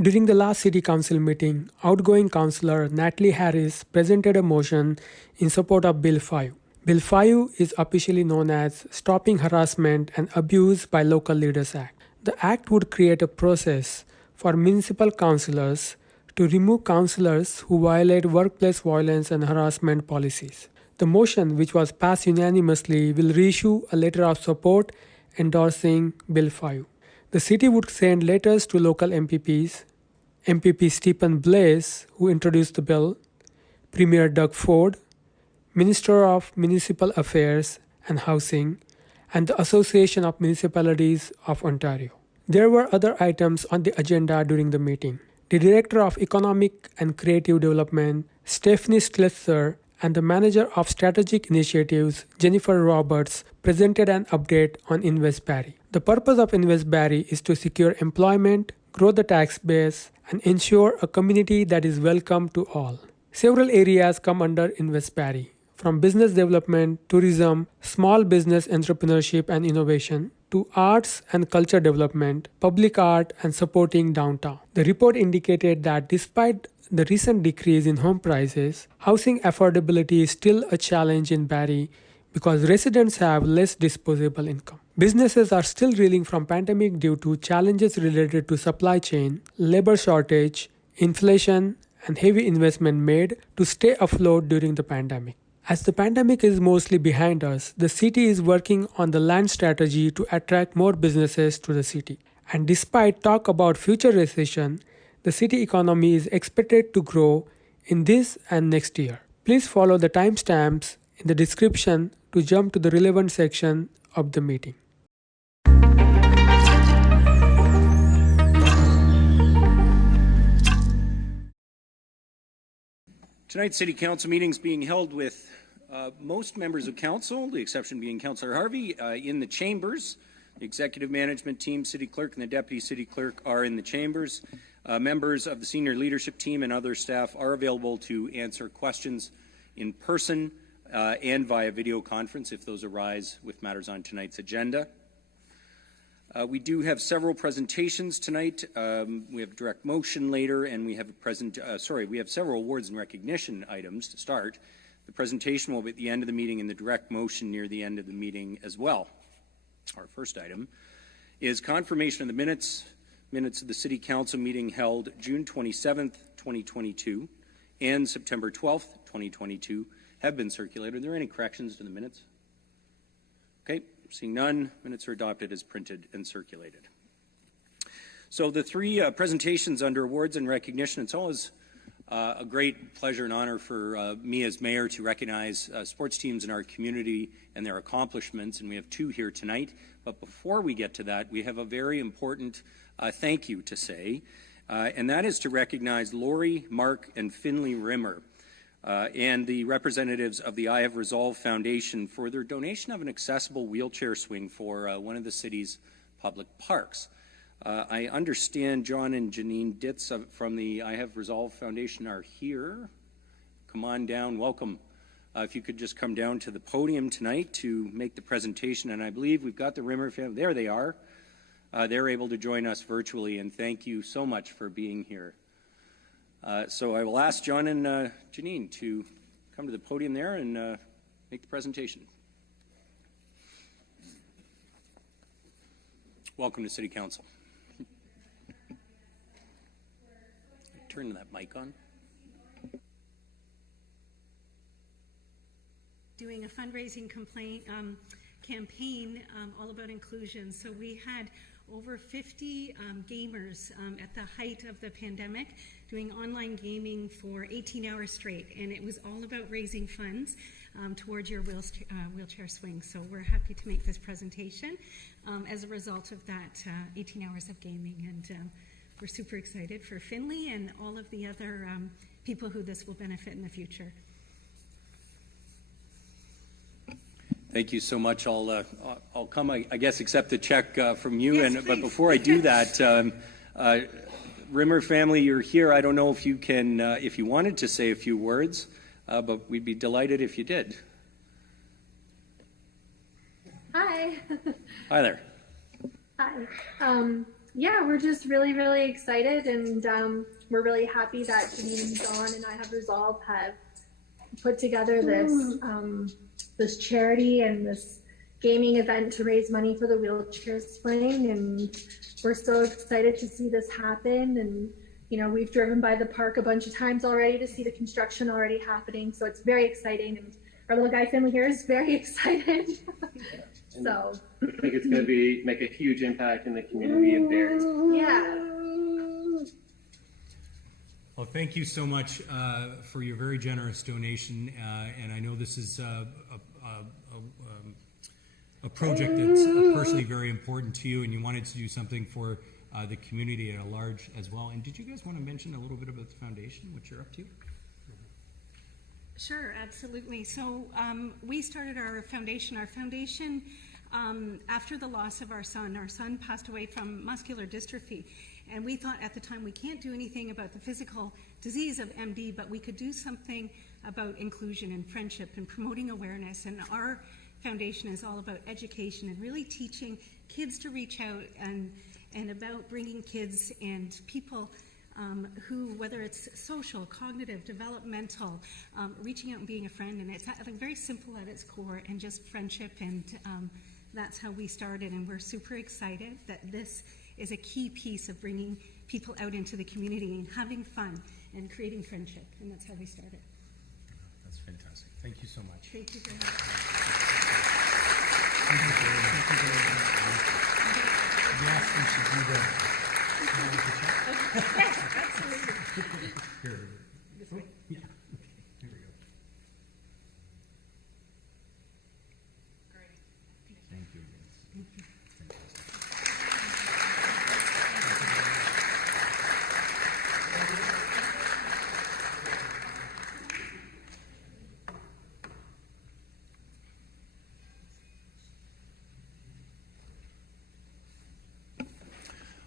During the last City Council meeting, outgoing Councillor Natalie Harris presented a motion in support of Bill 5. Bill 5 is officially known as Stopping Harassment and Abuse by Local Leaders Act. The act would create a process for municipal councillors to remove councillors who violate workplace violence and harassment policies. The motion, which was passed unanimously, will reissue a letter of support endorsing Bill 5. The city would send letters to local MPPs, MPP Stephen Blaise, who introduced the bill, Premier Doug Ford, Minister of Municipal Affairs and Housing, and the Association of Municipalities of Ontario. There were other items on the agenda during the meeting. The Director of Economic and Creative Development, Stephanie Schlitzer, and the Manager of Strategic Initiatives, Jennifer Roberts, presented an update on Invest Barrie. The purpose of Invest Barrie is to secure employment, grow the tax base, and ensure a community that is welcome to all. Several areas come under Invest Barrie, from business development, tourism, small business entrepreneurship and innovation, to arts and culture development, public art, and supporting downtown. The report indicated that despite the recent decrease in home prices, housing affordability is still a challenge in Barrie because residents have less disposable income. Businesses are still reeling from pandemic due to challenges related to supply chain, labor shortage, inflation, and heavy investment made to stay afloat during the pandemic. As the pandemic is mostly behind us, the city is working on the land strategy to attract more businesses to the city. And despite talk about future recession, the city economy is expected to grow in this and next year. Please follow the timestamps in the description to jump to the relevant section of the meeting. Tonight's City Council meeting is being held with most members of Council, the exception being Councillor Harvey, in the chambers. The Executive Management Team, City Clerk, and the Deputy City Clerk are in the chambers. Members of the Senior Leadership Team and other staff are available to answer questions in person and via video conference if those arise with matters on tonight's agenda. We do have several presentations tonight. We have direct motion later, and we have we have several awards and recognition items to start. The presentation will be at the end of the meeting and the direct motion near the end of the meeting as well. Our first item is confirmation of the minutes of the City Council meeting held June 27th, 2022 and September 12th, 2022 have been circulated. Are there any corrections to the minutes? Okay. Seeing none, minutes are adopted as printed and circulated. So the three presentations under awards and recognition, it's always a great pleasure and honor for me as mayor to recognize sports teams in our community and their accomplishments, and we have two here tonight. But before we get to that, we have a very important thank you to say, and that is to recognize Lori, Mark, and Finley Rimmer, and the representatives of the I Have Resolved Foundation for their donation of an accessible wheelchair swing for one of the city's public parks. I understand John and Janine Ditz from the I Have Resolved Foundation are here. Come on down, welcome. If you could just come down to the podium tonight to make the presentation, and I believe we've got the Rimmer family. There they are. They're able to join us virtually, and thank you so much for being here. So I will ask John and Janine to come to the podium there and make the presentation. Welcome to City Council. Turn that mic on. Doing a fundraising campaign all about inclusion. So we had over 50 gamers at the height of the pandemic doing online gaming for 18 hours straight, and it was all about raising funds towards your wheelchair swing. So we're happy to make this presentation as a result of that 18 hours of gaming, and we're super excited for Finley and all of the other people who this will benefit in the future. Thank you so much. I'll come, I guess, accept the check from you. Yes, but before I do that, Rimmer family, you're here. I don't know if you can, if you wanted to say a few words, but we'd be delighted if you did. Hi. Hi there. Hi. Yeah, we're just really, really excited, and we're really happy that Janine, Dawn, and I Have Resolve have put together this charity and this gaming event to raise money for the wheelchair swing, and we're so excited to see this happen. And we've driven by the park a bunch of times already to see the construction already happening, so it's very exciting, and our little guy family here is very excited. So I think it's going to make a huge impact in the community of Barrie. Yeah. Well, thank you so much for your very generous donation, and I know this is a project that's personally very important to you, and you wanted to do something for the community at large as well. And did you guys want to mention a little bit about the foundation, what you're up to? Sure, absolutely. So we started our foundation. After the loss of our son passed away from muscular dystrophy. And we thought at the time we can't do anything about the physical disease of MD, but we could do something about inclusion and friendship and promoting awareness. And our foundation is all about education and really teaching kids to reach out and about bringing kids and people who, whether it's social, cognitive, developmental, reaching out and being a friend. And it's very simple at its core, and just friendship. And that's how we started. And we're super excited that this is a key piece of bringing people out into the community and having fun and creating friendship. And that's how we started. That's fantastic. Thank you so much. Thank you very much. Yes, we should do the Yes, absolutely. Here. This way. Yeah. Okay. Here we go. Great. Thank you. Thank you.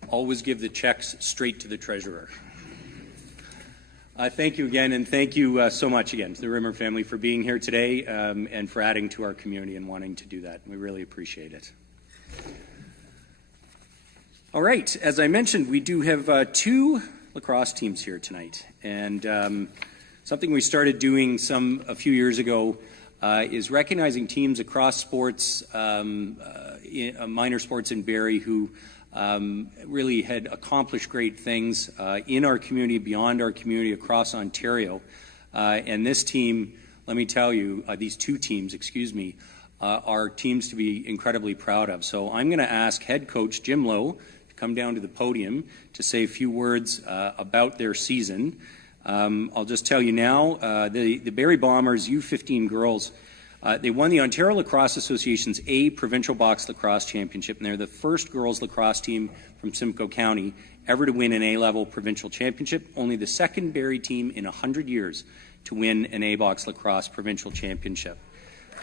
Always give the checks straight to the treasurer. Thank you again, and thank you so much again to the Rimmer family for being here today and for adding to our community and wanting to do that. We really appreciate it. All right, as I mentioned, we do have two lacrosse teams here tonight, and something we started doing a few years ago is recognizing teams across sports, minor sports in Barrie, who really had accomplished great things in our community, beyond our community, across Ontario. And this team, let me tell you, these two teams, are teams to be incredibly proud of. So I'm going to ask head coach Jim Lowe to come down to the podium to say a few words about their season. I'll just tell you now, the Barrie Bombers U15 girls, they won the Ontario Lacrosse Association's A Provincial Box Lacrosse Championship, and they're the first girls lacrosse team from Simcoe County ever to win an A-level provincial championship, only the second Barrie team in 100 years to win an A-Box Lacrosse Provincial Championship.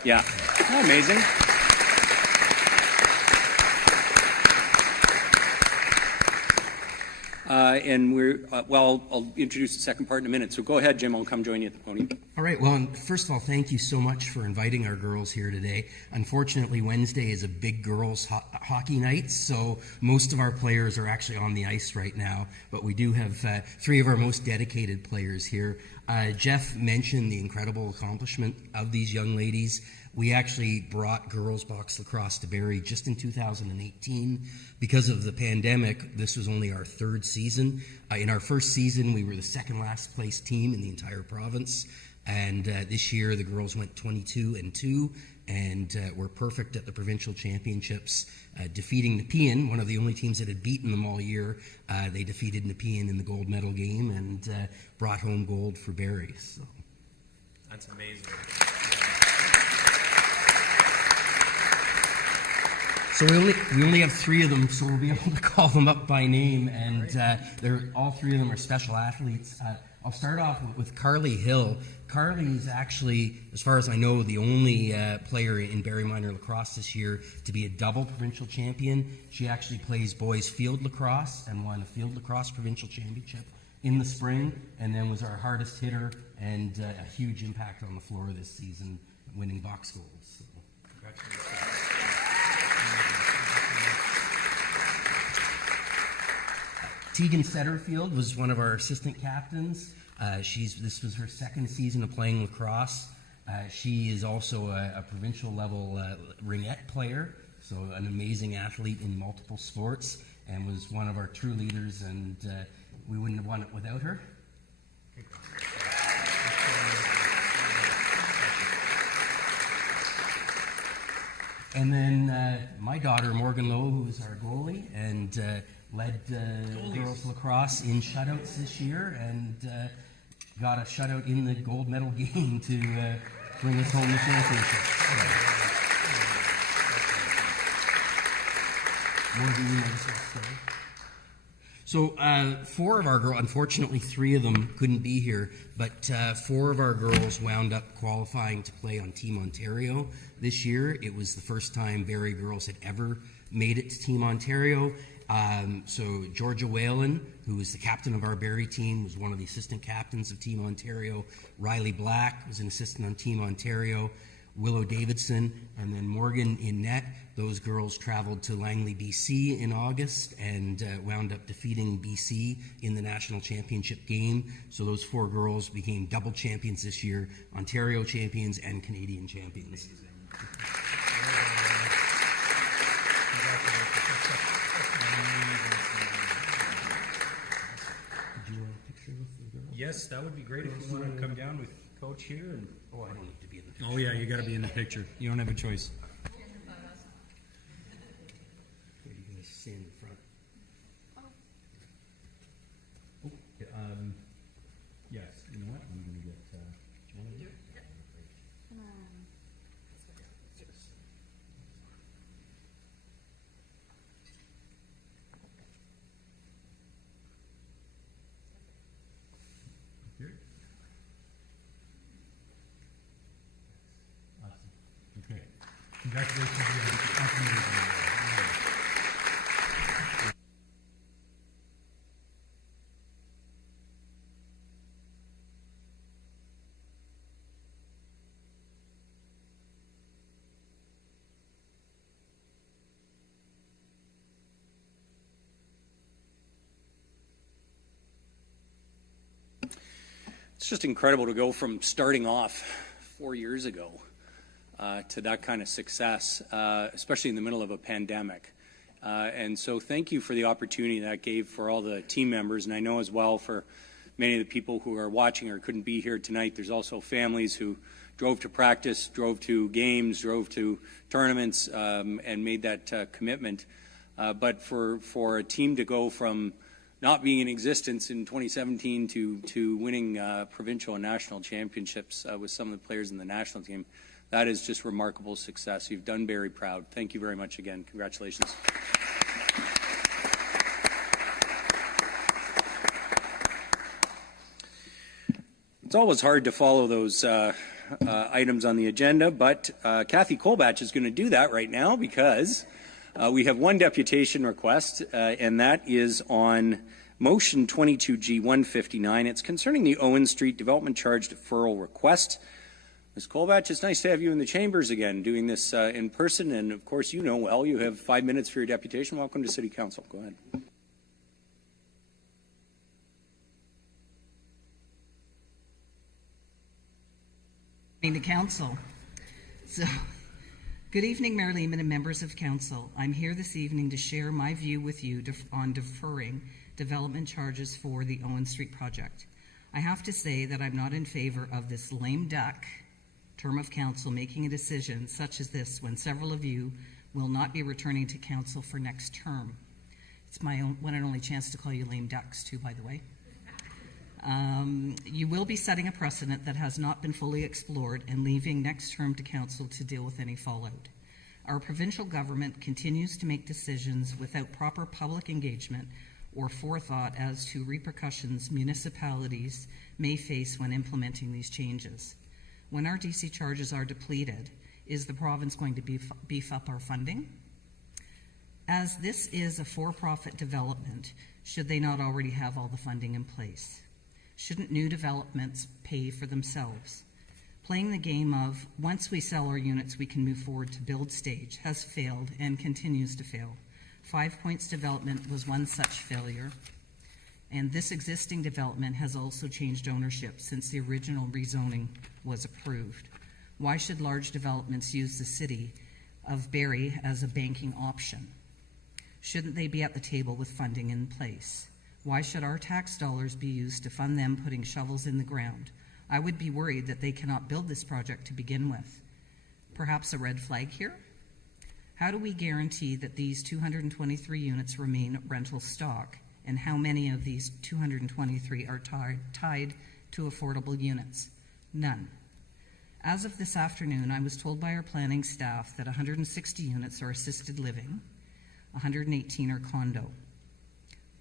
Yeah, isn't that amazing? And I'll introduce the second part in a minute. So go ahead, Jim. I'll come join you at the podium. All right. Well, first of all, thank you so much for inviting our girls here today. Unfortunately, Wednesday is a big girls hockey night, so most of our players are actually on the ice right now. But we do have three of our most dedicated players here. Jeff mentioned the incredible accomplishment of these young ladies. We actually brought girls box lacrosse to Barrie just in 2018. Because of the pandemic, this was only our third season. In our first season, we were the second last place team in the entire province. And this year, the girls went 22-2 and were perfect at the provincial championships, defeating Nepean, one of the only teams that had beaten them all year. They defeated Nepean in the gold medal game and brought home gold for Barrie. So. That's amazing. So we only have three of them, so we'll be able to call them up by name, and all three of them are special athletes. I'll start off with Carly Hill. Carly is actually, as far as I know, the only player in Barrie Minor Lacrosse this year to be a double provincial champion. She actually plays boys field lacrosse and won a field lacrosse provincial championship in the spring, and then was our hardest hitter and a huge impact on the floor this season, winning box goals. So. Congratulations. Tegan Setterfield was one of our assistant captains. This was her second season of playing lacrosse. She is also a provincial level ringette player, so an amazing athlete in multiple sports, and was one of our true leaders, and we wouldn't have won it without her. And then my daughter, Morgan Lowe, who is our goalie, and led girls lacrosse in shutouts this year, and got a shutout in the gold medal game to bring us home the championship. Morgan, you know this story. So 4 of our girls, unfortunately 3 of them couldn't be here, but 4 of our girls wound up qualifying to play on Team Ontario this year. It was the first time Barrie girls had ever made it to Team Ontario. So Georgia Whalen, who was the captain of our Barrie team, was one of the assistant captains of Team Ontario. Riley Black was an assistant on Team Ontario. Willow Davidson, and then Morgan in net. Those girls traveled to Langley, BC in August and wound up defeating BC in the national championship game. So those 4 girls became double champions this year, Ontario champions and Canadian champions. Yes, that would be great if you want to come down with Coach here. And Oh, I don't need to be in the picture. oh yeah, you got to be in the picture. You don't have a choice. Here, you guys stand in front. Yes. You know what? I'm going to get. Do you want to do it? Here. Awesome. Okay. Congratulations again. That's amazing. It's just incredible to go from starting off 4 years ago to that kind of success, especially in the middle of a pandemic. And so thank you for the opportunity that gave for all the team members, and I know as well for many of the people who are watching or couldn't be here tonight. There's also families who drove to practice, drove to games, drove to tournaments, and made that commitment. But for a team to go from not being in existence in 2017 to winning provincial and national championships with some of the players in the national team, that is just remarkable success. You've done Barrie proud. Thank you very much again. Congratulations. It's always hard to follow those items on the agenda, but Kathy Kolbach is going to do that right now because we have one deputation request, and that is on Motion 22G 159. It's concerning the Owen Street Development Charge Deferral Request. Ms. Kolbach, it's nice to have you in the chambers again, doing this in person, and of course you know well you have 5 minutes for your deputation. Welcome to City Council. Go ahead. To Council. Good evening, Mayor Lehman and members of Council. I'm here this evening to share my view with you on deferring development charges for the Owen Street project. I have to say that I'm not in favor of this lame duck term of council making a decision such as this when several of you will not be returning to council for next term. It's my one and only chance to call you lame ducks too, by the way. You will be setting a precedent that has not been fully explored and leaving next term to council to deal with any fallout. Our provincial government continues to make decisions without proper public engagement or forethought as to repercussions municipalities may face when implementing these changes. When our DC charges are depleted, is the province going to beef up our funding? As this is a for-profit development, should they not already have all the funding in place? Shouldn't new developments pay for themselves? Playing the game of once we sell our units we can move forward to build stage has failed and continues to fail. 5 Points development was one such failure. And this existing development has also changed ownership since the original rezoning was approved. Why should large developments use the city of Barrie as a banking option? Shouldn't they be at the table with funding in place? Why should our tax dollars be used to fund them putting shovels in the ground? I would be worried that they cannot build this project to begin with. Perhaps a red flag here? How do we guarantee that these 223 units remain rental stock, and how many of these 223 are tied to affordable units? None. As of this afternoon, I was told by our planning staff that 160 units are assisted living, 118 are condo.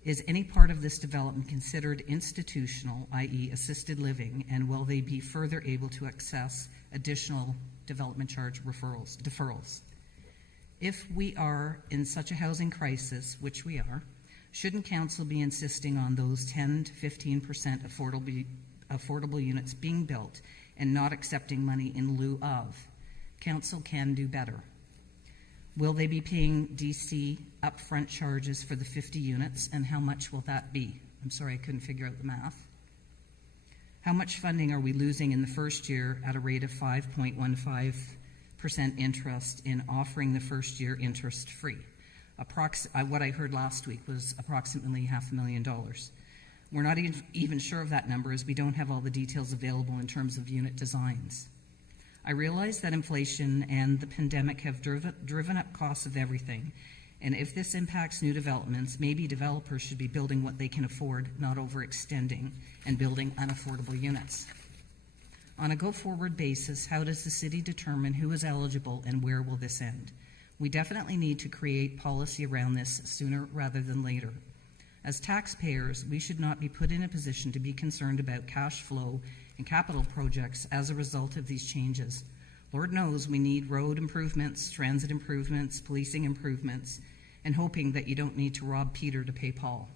Is any part of this development considered institutional, i.e. assisted living, and will they be further able to access additional development charge deferrals? If we are in such a housing crisis, which we are, shouldn't council be insisting on those 10 to 15% affordable units being built and not accepting money in lieu of? Council can do better. Will they be paying DC upfront charges for the 50 units, and how much will that be? I'm sorry, I couldn't figure out the math. How much funding are we losing in the first year at a rate of 5.15% interest in offering the first year interest free? What I heard last week was approximately $500,000. We're not even sure of that number, as we don't have all the details available in terms of unit designs. I realize that inflation and the pandemic have driven up costs of everything, and if this impacts new developments, maybe developers should be building what they can afford, not overextending and building unaffordable units. On a go-forward basis, how does the city determine who is eligible and where will this end? We definitely need to create policy around this sooner rather than later. As taxpayers, we should not be put in a position to be concerned about cash flow and capital projects as a result of these changes. Lord knows we need road improvements, transit improvements, policing improvements, and hoping that you don't need to rob Peter to pay Paul.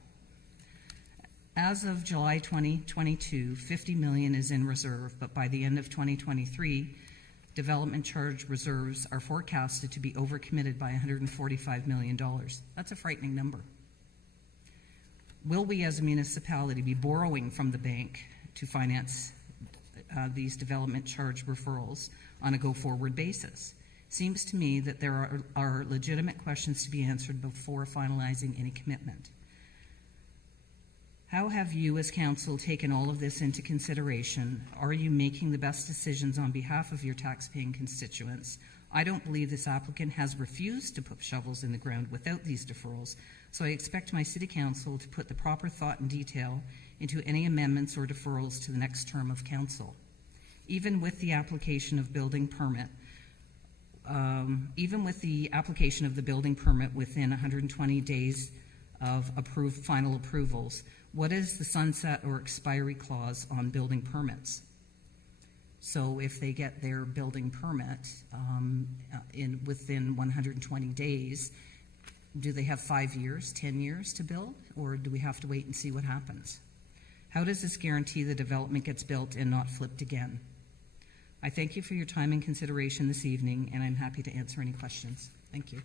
As of July 2022, $50 million is in reserve, but by the end of 2023, development charge reserves are forecasted to be overcommitted by $145 million. That's a frightening number. Will we as a municipality be borrowing from the bank to finance these development charge referrals on a go-forward basis? Seems to me that there are legitimate questions to be answered before finalizing any commitment. How have you as council taken all of this into consideration? Are you making the best decisions on behalf of your tax-paying constituents? I don't believe this applicant has refused to put shovels in the ground without these deferrals, so I expect my city council to put the proper thought and detail into any amendments or deferrals to the next term of council. Even with the application of building permit, the building permit within 120 days of final approvals, what is the sunset or expiry clause on building permits? So if they get their building permit within 120 days, do they have 5 years, 10 years to build, or do we have to wait and see what happens? How does this guarantee the development gets built and not flipped again? I thank you for your time and consideration this evening, and I'm happy to answer any questions. Thank you.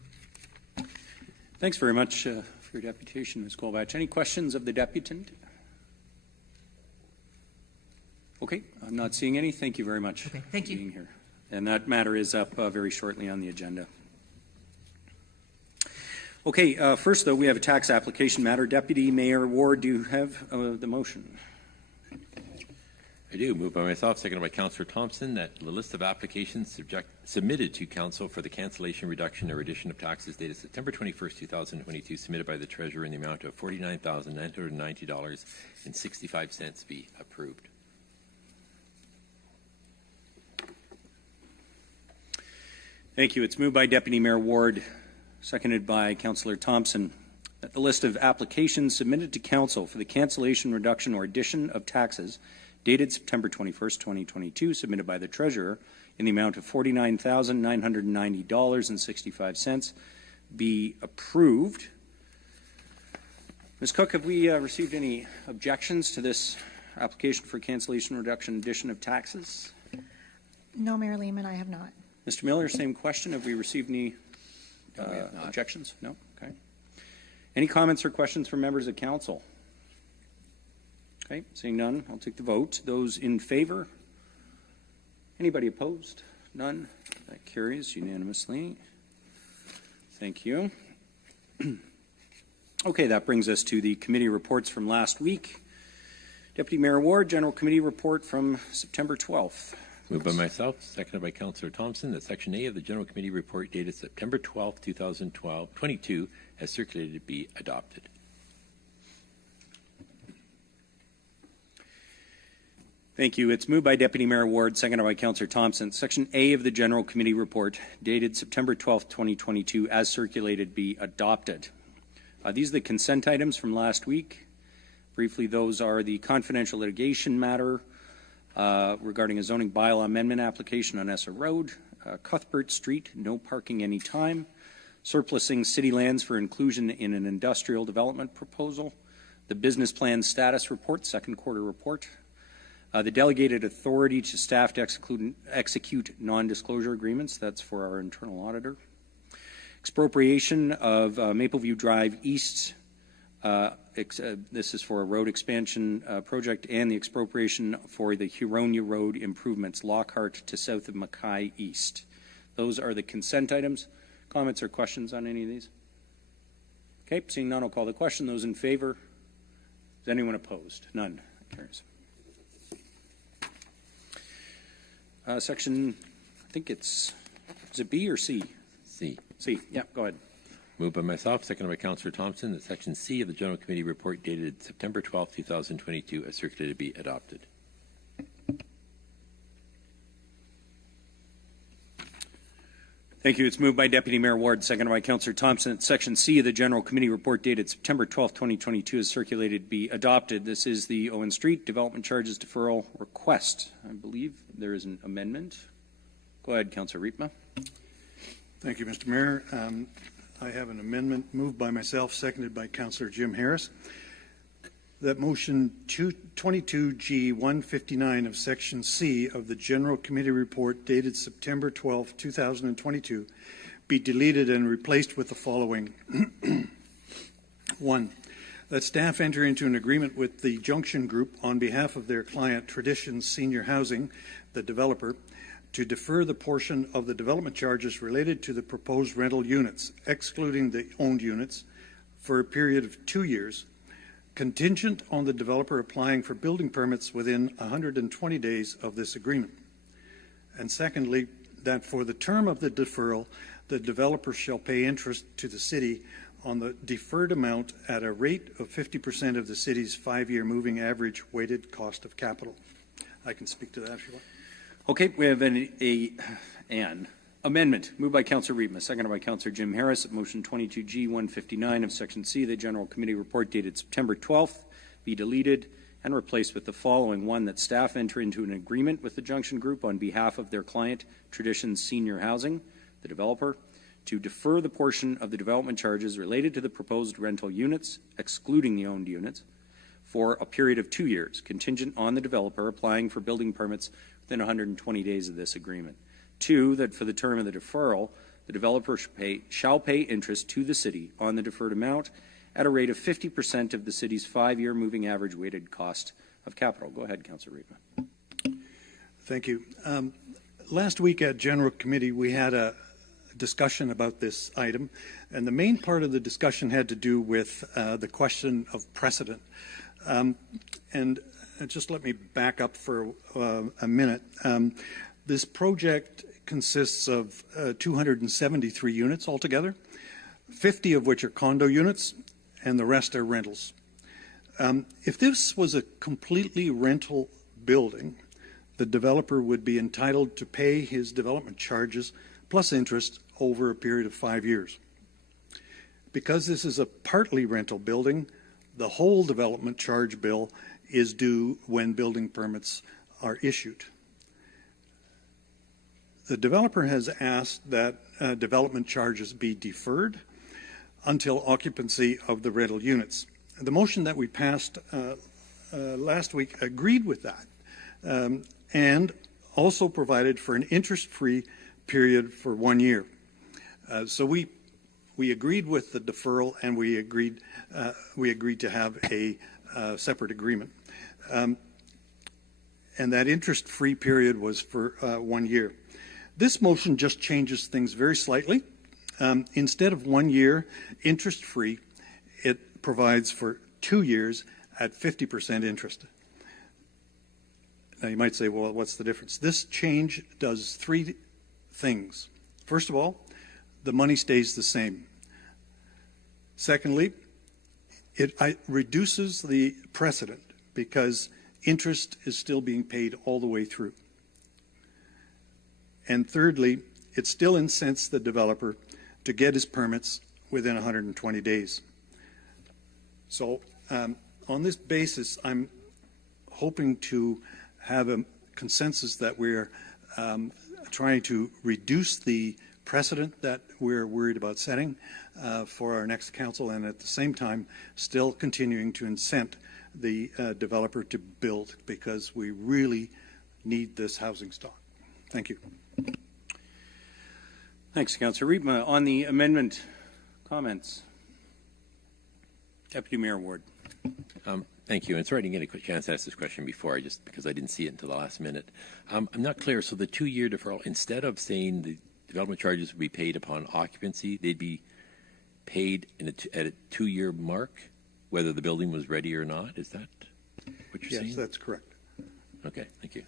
Thanks very much for your deputation, Ms. Kolbach. Any questions of the deputant? Okay, I'm not seeing any. Thank you very much okay, thank for you. being here. And that matter is up very shortly on the agenda. Okay, first though, we have a tax application matter. Deputy Mayor Ward, do you have the motion? I do. Moved by myself, seconded by Councillor Thompson, that the list of applications submitted to Council for the cancellation, reduction, or addition of taxes dated September 21st, 2022, submitted by the Treasurer in the amount of $49,990.65 be approved. Thank you. It's moved by Deputy Mayor Ward, seconded by Councillor Thompson, that the list of applications submitted to Council for the cancellation, reduction, or addition of taxes dated September 21st, 2022, submitted by the Treasurer in the amount of $49,990.65 be approved. Ms. Cook, have we received any objections to this application for cancellation, reduction, addition of taxes? No, Mayor Lehman, I have not. Mr. Miller, same question. Have we received any objections? No? Okay. Any comments or questions from members of Council? Okay, seeing none, I'll take the vote. Those in favor? Anybody opposed? None. That carries unanimously. Thank you. Okay, that brings us to the committee reports from last week. Deputy Mayor Ward, General Committee report from September 12th. Moved by myself, seconded by Councillor Thompson, that Section A of the General Committee report dated September 12, 2022, as circulated, be adopted. Thank you. It's moved by Deputy Mayor Ward, seconded by Councillor Thompson. Section A of the General Committee report dated September 12, 2022, as circulated, be adopted. These are the consent items from last week. Briefly, those are the confidential litigation matter regarding a zoning bylaw amendment application on Essa Road, Cuthbert Street, no parking anytime, surplusing city lands for inclusion in an industrial development proposal, the business plan status report, second quarter report, the delegated authority to staff to execute non-disclosure agreements, that's for our internal auditor, expropriation of Mapleview Drive East, this is for a road expansion project, and the expropriation for the Huronia Road improvements, Lockhart to south of Mackay East. Those are the consent items. Comments or questions on any of these? Okay, seeing none, I'll call the question. Those in favor? Is anyone opposed? None. That carries. Section, I think it's, is it B or C? C. C, yeah, go ahead. Moved by myself, seconded by Councillor Thompson, that Section C of the General Committee report dated September 12, 2022, as circulated, be adopted. Thank you. It's moved by Deputy Mayor Ward, seconded by Councillor Thompson, that Section C of the General Committee report dated September 12, 2022, as circulated, be adopted. This is the Owen Street Development Charges Deferral Request. I believe there is an amendment. Go ahead, Councillor Riepma. Thank you, Mr. Mayor. I have an amendment moved by myself, seconded by Councillor Jim Harris, that motion 22G 159 of Section C of the General Committee report dated September 12, 2022 be deleted and replaced with the following. 1. That staff enter into an agreement with the Junction Group on behalf of their client Traditions Senior Housing, the developer, to defer the portion of the development charges related to the proposed rental units, excluding the owned units, for a period of 2 years, contingent on the developer applying for building permits within 120 days of this agreement. And secondly, that for the term of the deferral, the developer shall pay interest to the city on the deferred amount at a rate of 50% of the city's 5-year moving average weighted cost of capital. I can speak to that if you want. Okay, we have an amendment moved by Councillor Riepma, seconded by Councillor Jim Harris, at motion 22G 159 of Section C of the General Committee report dated September 12th be deleted and replaced with the following. 1, that staff enter into an agreement with the Junction Group on behalf of their client Traditions Senior Housing, the developer, to defer the portion of the development charges related to the proposed rental units, excluding the owned units, for a period of 2 years, contingent on the developer applying for building permits within 120 days of this agreement. 2, that for the term of the deferral, the developer shall pay interest to the city on the deferred amount at a rate of 50% of the city's 5-year moving average weighted cost of capital. Go ahead, Councillor Riepma. Thank you. Last week at General Committee, we had a discussion about this item, and the main part of the discussion had to do with the question of precedent. And just let me back up for a minute. This project consists of 273 units altogether, 50 of which are condo units, and the rest are rentals. If this was a completely rental building, the developer would be entitled to pay his development charges plus interest over a period of 5 years. Because this is a partly rental building, the whole development charge bill is due when building permits are issued. The developer has asked that development charges be deferred until occupancy of the rental units. The motion that we passed last week agreed with that and also provided for an interest-free period for 1 year. So we agreed with the deferral, and we agreed to have a separate agreement. And that interest-free period was for 1 year. This motion just changes things very slightly. Instead of 1 year interest-free, it provides for 2 years at 50% interest. Now you might say, well, what's the difference? This change does three things. First of all, the money stays the same. Secondly, it reduces the precedent because interest is still being paid all the way through. And thirdly, it still incents the developer to get his permits within 120 days. So on this basis, I'm hoping to have a consensus that we're trying to reduce the precedent that we're worried about setting for our next council, and at the same time still continuing to incent the developer to build, because we really need this housing stock. Thank you. Thanks, Councillor Riepma. On the amendment, comments? Deputy Mayor Ward. Thank you. And sorry I didn't get a quick chance to ask this question before, because I didn't see it until the last minute. I'm not clear. So the 2-year deferral, instead of saying the development charges would be paid upon occupancy, they'd be paid at a 2-year mark, whether the building was ready or not. Is that what you're saying? Yes, that's correct. Okay, thank you.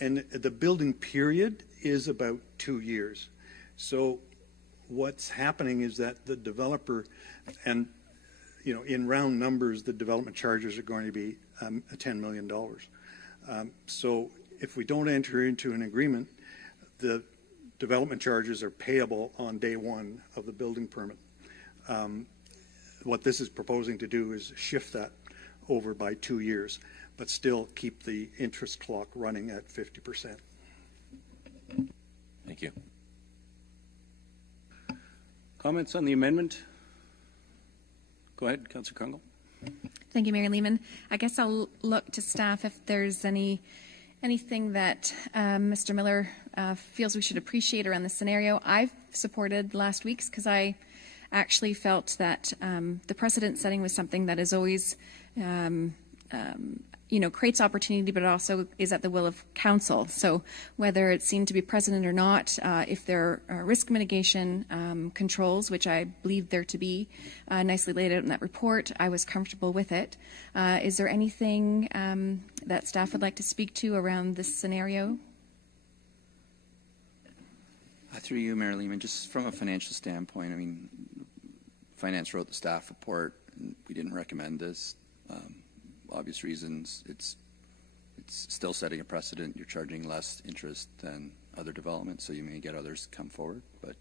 And the building period is about 2 years. So what's happening is that the developer, and in round numbers, the development charges are going to be $10 million. So if we don't enter into an agreement, the development charges are payable on day one of the building permit. What this is proposing to do is shift that over by 2 years, but still keep the interest clock running at 50%. Thank you. Comments on the amendment? Go ahead, Councillor Kungl. Thank you, Mayor Lehman. I guess I'll look to staff if there's anything that Mr. Miller feels we should appreciate around the scenario. I've supported last week's because I actually felt that the precedent setting was something that is always creates opportunity, but also is at the will of council. So whether it seemed to be precedent or not, if there are risk mitigation controls, which I believe there to be, nicely laid out in that report, I was comfortable with it. Is there anything that staff would like to speak to around this scenario? Through you, Mayor Lehman, just from a financial standpoint, I mean, Finance wrote the staff report, and we didn't recommend this. Obvious reasons. It's still setting a precedent. You're charging less interest than other developments, so you may get others to come forward. But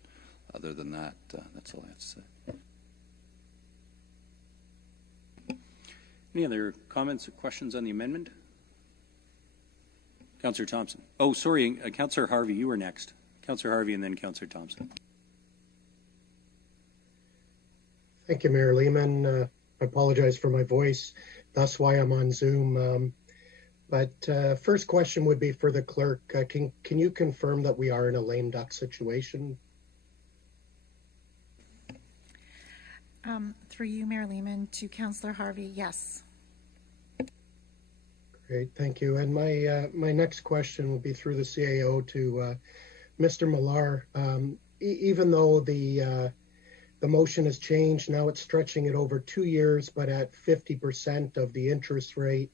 other than that, that's all I have to say. Any other comments or questions on the amendment? Councillor Thompson. Oh, sorry, Councillor Harvey, you were next. Councillor Harvey and then Councillor Thompson. Thank you, Mayor Lehman. I apologize for my voice. That's why I'm on Zoom. But first question would be for the clerk. Can you confirm that we are in a lame duck situation? Through you, Mayor Lehman, to Councillor Harvey, yes. Great, thank you. And my next question will be through the CAO to Mr. Millar. Even though the motion has changed, now it's stretching it over 2 years, but at 50% of the interest rate.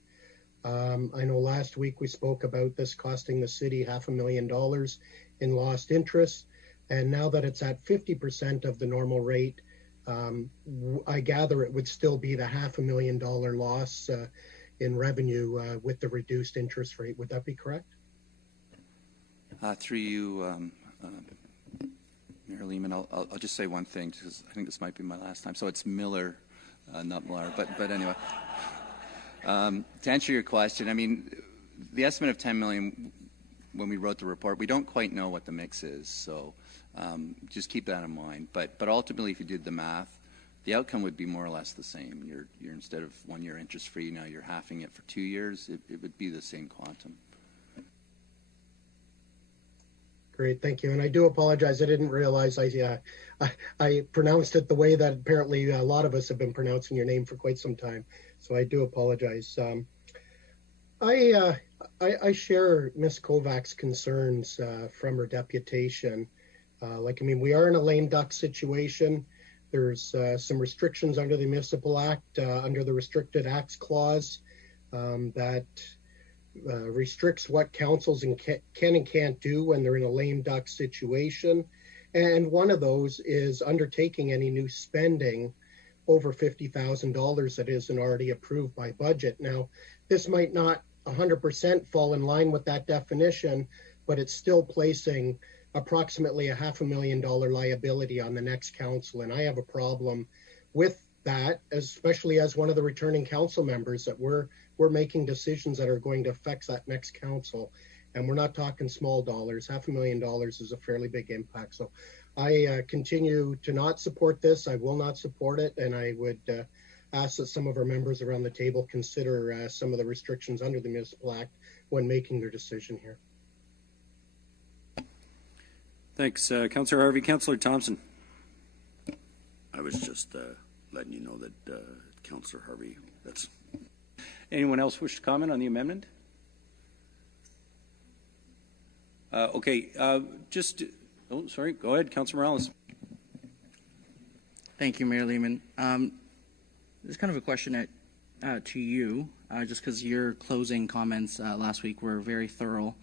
I know last week we spoke about this costing the city $500,000 in lost interest. And now that it's at 50% of the normal rate, I gather it would still be the $500,000 loss in revenue with the reduced interest rate. Would that be correct? Through you, Mayor Lehman, I'll just say one thing, because I think this might be my last time. So it's Miller, not Millar, but anyway. To answer your question, I mean, the estimate of $10 million, when we wrote the report, we don't quite know what the mix is, so just keep that in mind. But ultimately, if you did the math, the outcome would be more or less the same. You're instead of 1 year interest free, now you're halving it for 2 years. It would be the same quantum. Great, thank you. And I do apologize. I didn't realize I pronounced it the way that apparently a lot of us have been pronouncing your name for quite some time. So I do apologize. I share Ms. Kovac's concerns from her deputation. We are in a lame duck situation. There's some restrictions under the Municipal Act, under the Restricted Acts Clause, that restricts what councils can and can't do when they're in a lame duck situation. And one of those is undertaking any new spending over $50,000 that isn't already approved by budget. Now, this might not 100% fall in line with that definition, but it's still placing approximately a $500,000 liability on the next council. And I have a problem with that, especially as one of the returning council members, that we're making decisions that are going to affect that next council. And we're not talking small dollars. $500,000 is a fairly big impact. So I continue to not support this. I will not support it. And I would ask that some of our members around the table consider some of the restrictions under the Municipal Act when making their decision here. Thanks, Councillor Harvey. Councillor Thompson. I was just letting you know that Councillor Harvey, that's... Anyone else wish to comment on the amendment? Okay, oh, sorry, go ahead, Councillor Morales. Thank you, Mayor Lehman. There's kind of a question to you, just because your closing comments last week were very thorough.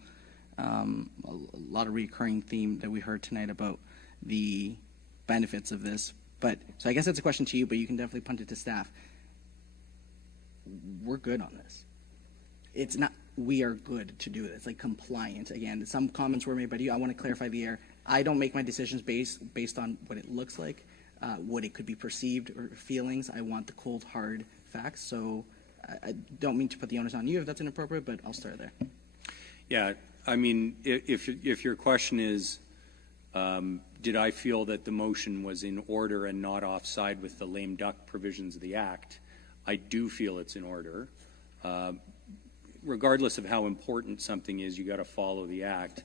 A lot of recurring theme that we heard tonight about the benefits of this. So I guess that's a question to you, but you can definitely punt it to staff. We're good on this. It's not, we are good to do this, like compliant. Again, some comments were made by you. I want to clarify the air. I don't make my decisions based on what it looks like, what it could be perceived or feelings. I want the cold, hard facts. So I don't mean to put the onus on you if that's inappropriate, but I'll start there. Yeah, I mean, if your question is, did I feel that the motion was in order and not offside with the lame duck provisions of the Act, I do feel it's in order. Regardless of how important something is, you got to follow the Act.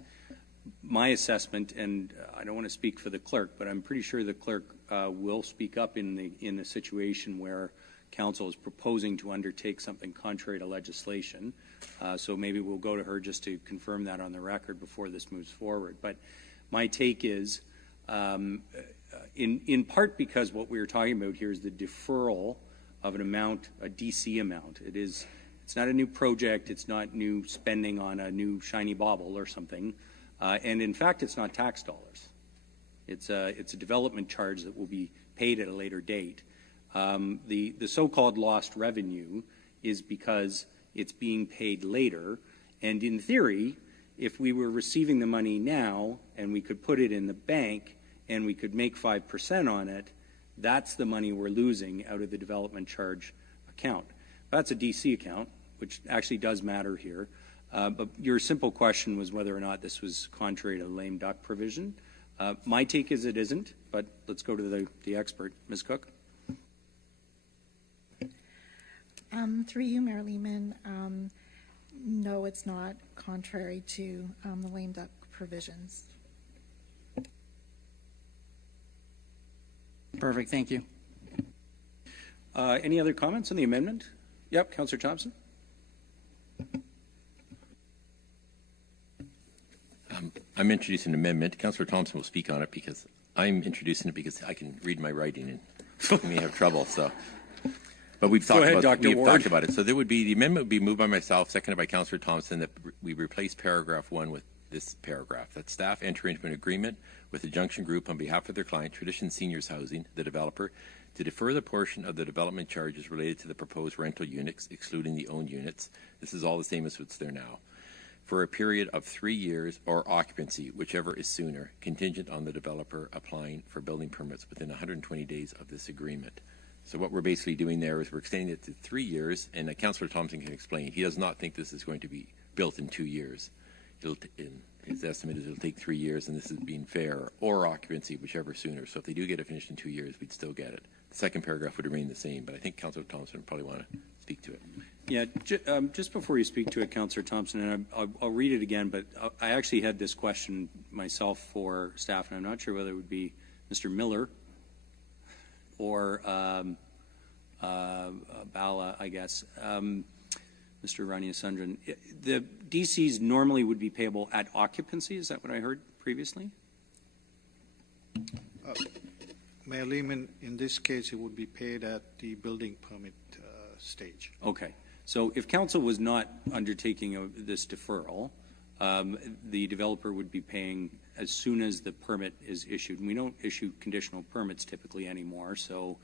My assessment, and I don't want to speak for the clerk, but I'm pretty sure the clerk will speak up in the situation where council is proposing to undertake something contrary to legislation. So maybe we'll go to her just to confirm that on the record before this moves forward. But my take is, in part because what we were talking about here is the deferral of an amount, a DC amount. It's not a new project. It's not new spending on a new shiny bauble or something. And in fact, it's not tax dollars. It's a development charge that will be paid at a later date. The so-called lost revenue is because it's being paid later. And in theory, if we were receiving the money now and we could put it in the bank and we could make 5% on it, that's the money we're losing out of the development charge account. That's a DC account, which actually does matter here. But your simple question was whether or not this was contrary to the lame duck provision. My take is it isn't, but let's go to the expert. Ms. Cook. Through you, Mayor Lehman, no, it's not contrary to the lame duck provisions. Perfect, thank you. Any other comments on the amendment? Yep, Councillor Thompson. I'm introducing an amendment. Councillor Thompson will speak on it because I'm introducing it because I can read my writing and we may have trouble. So, but we've talked talked about it. So there would be, the amendment would be moved by myself, seconded by Councillor Thompson, that we replace paragraph 1 with this paragraph, that staff enter into an agreement with the Junction Group on behalf of their client, Tradition Seniors Housing, the developer, to defer the portion of the development charges related to the proposed rental units, excluding the owned units. This is all the same as what's there now, for a period of 3 years or occupancy, whichever is sooner, contingent on the developer applying for building permits within 120 days of this agreement. So what we're basically doing there is we're extending it to 3 years, and Councillor Thompson can explain. He does not think this is going to be built in 2 years. His estimate is it'll take 3 years, and this is being fair, or occupancy, whichever sooner. So if they do get it finished in 2 years, we'd still get it. The second paragraph would remain the same, but I think Councillor Thompson would probably want to speak to it. Yeah, just before you speak to it, Councillor Thompson, and I'll read it again, but I actually had this question myself for staff, and I'm not sure whether it would be Mr. Miller or Bala, I guess. Mr. Raniasundran, the DCs normally would be payable at occupancy. Is that what I heard previously? Mayor Lehman, in this case, it would be paid at the building permit stage. Okay. So if council was not undertaking this deferral, the developer would be paying as soon as the permit is issued. And we don't issue conditional permits typically anymore, so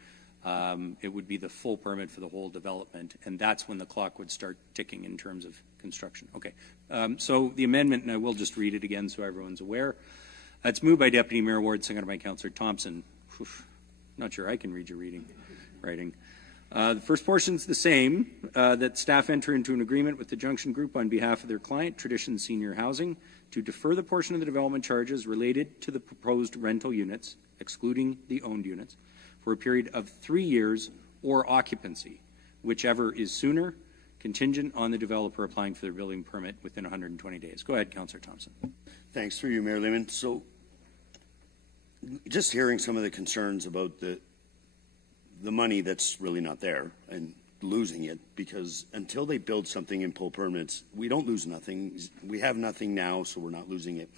it would be the full permit for the whole development, and that's when the clock would start ticking in terms of construction. Okay. So the amendment, and I will just read it again so everyone's aware. It's moved by Deputy Mayor Ward, seconded by Councillor Thompson. Not sure I can read your writing. The first portion is the same, that staff enter into an agreement with the Junction Group on behalf of their client, Tradition Senior Housing, to defer the portion of the development charges related to the proposed rental units, excluding the owned units, for a period of 3 years or occupancy, whichever is sooner, contingent on the developer applying for their building permit within 120 days. Go ahead, Councillor Thompson. Thanks through you, Mayor Lehman. So just hearing some of the concerns about the money that's really not there and losing it, because until they build something and pull permits, we don't lose nothing. We have nothing now, so we're not losing it.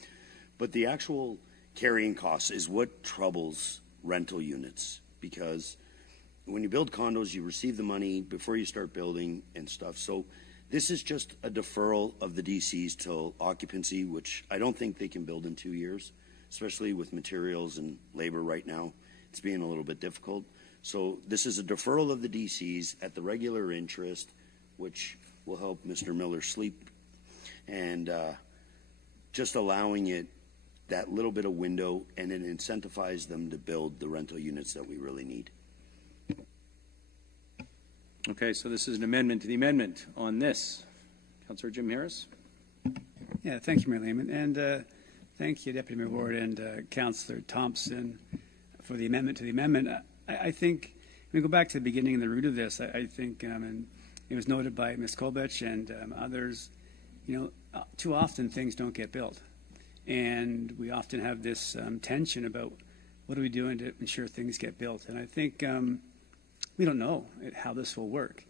But the actual carrying costs is what troubles rental units, because when you build condos, you receive the money before you start building and stuff. So this is just a deferral of the DCs till occupancy, which I don't think they can build in 2 years, especially with materials and labor right now. It's being a little bit difficult. So this is a deferral of the DCs at the regular interest, which will help Mr. Miller sleep, and just allowing it that little bit of window, and it incentivizes them to build the rental units that we really need. Okay, so this is an amendment to the amendment on this. Councillor Jim Harris. Yeah, thank you, Mayor Lehman, and thank you, Deputy Mayor Ward and Councillor Thompson, for the amendment to the amendment. I think, we go back to the beginning and the root of this, I think, and it was noted by Ms. Kolbich and others, too often things don't get built. And we often have this tension about what are we doing to ensure things get built. And I think we don't know how this will work.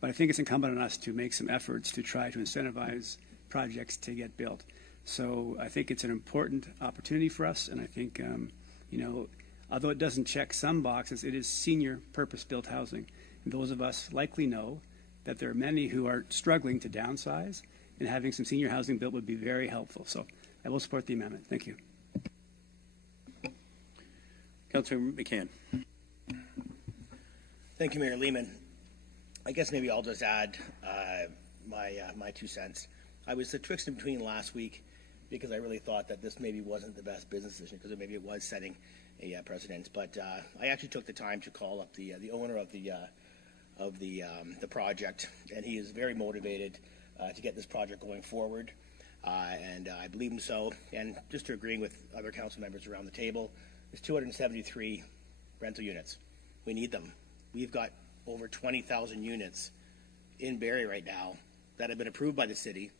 But I think it's incumbent on us to make some efforts to try to incentivize projects to get built. So I think it's an important opportunity for us. And I think, although it doesn't check some boxes, it is senior purpose-built housing. And those of us likely know that there are many who are struggling to downsize, and having some senior housing built would be very helpful. So I will support the amendment. Thank you. Councillor McCann. Thank you, Mayor Lehman. I guess maybe I'll just add my 2 cents. I was betwixt and between last week because I really thought that this maybe wasn't the best business decision, because maybe it was setting a precedent. But I actually took the time to call up the owner of the project, and he is very motivated to get this project going forward, and I believe him so. And just to agreeing with other council members around the table, there's 273 rental units. We need them. We've got over 20,000 units in Barrie right now that have been approved by the city,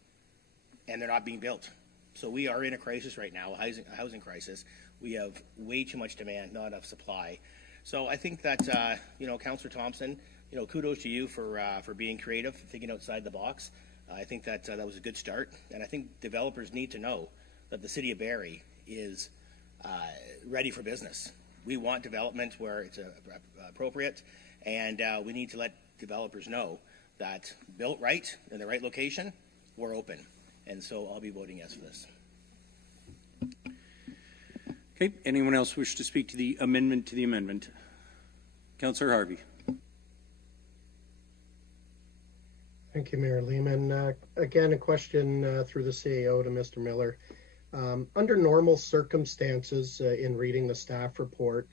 and they're not being built. So we are in a crisis right now, a housing crisis. We have way too much demand, not enough supply. So I think that, Councillor Thompson, kudos to you for being creative, thinking outside the box. I think that that was a good start. And I think developers need to know that the city of Barrie is ready for business. We want development where it's appropriate, and we need to let developers know that built right, in the right location, we're open. And so I'll be voting yes for this. Okay, anyone else wish to speak to the amendment to the amendment? Councillor Harvey. Thank you, Mayor Lehman. Again, a question through the CAO to Mr. Miller. Under normal circumstances, in reading the staff report,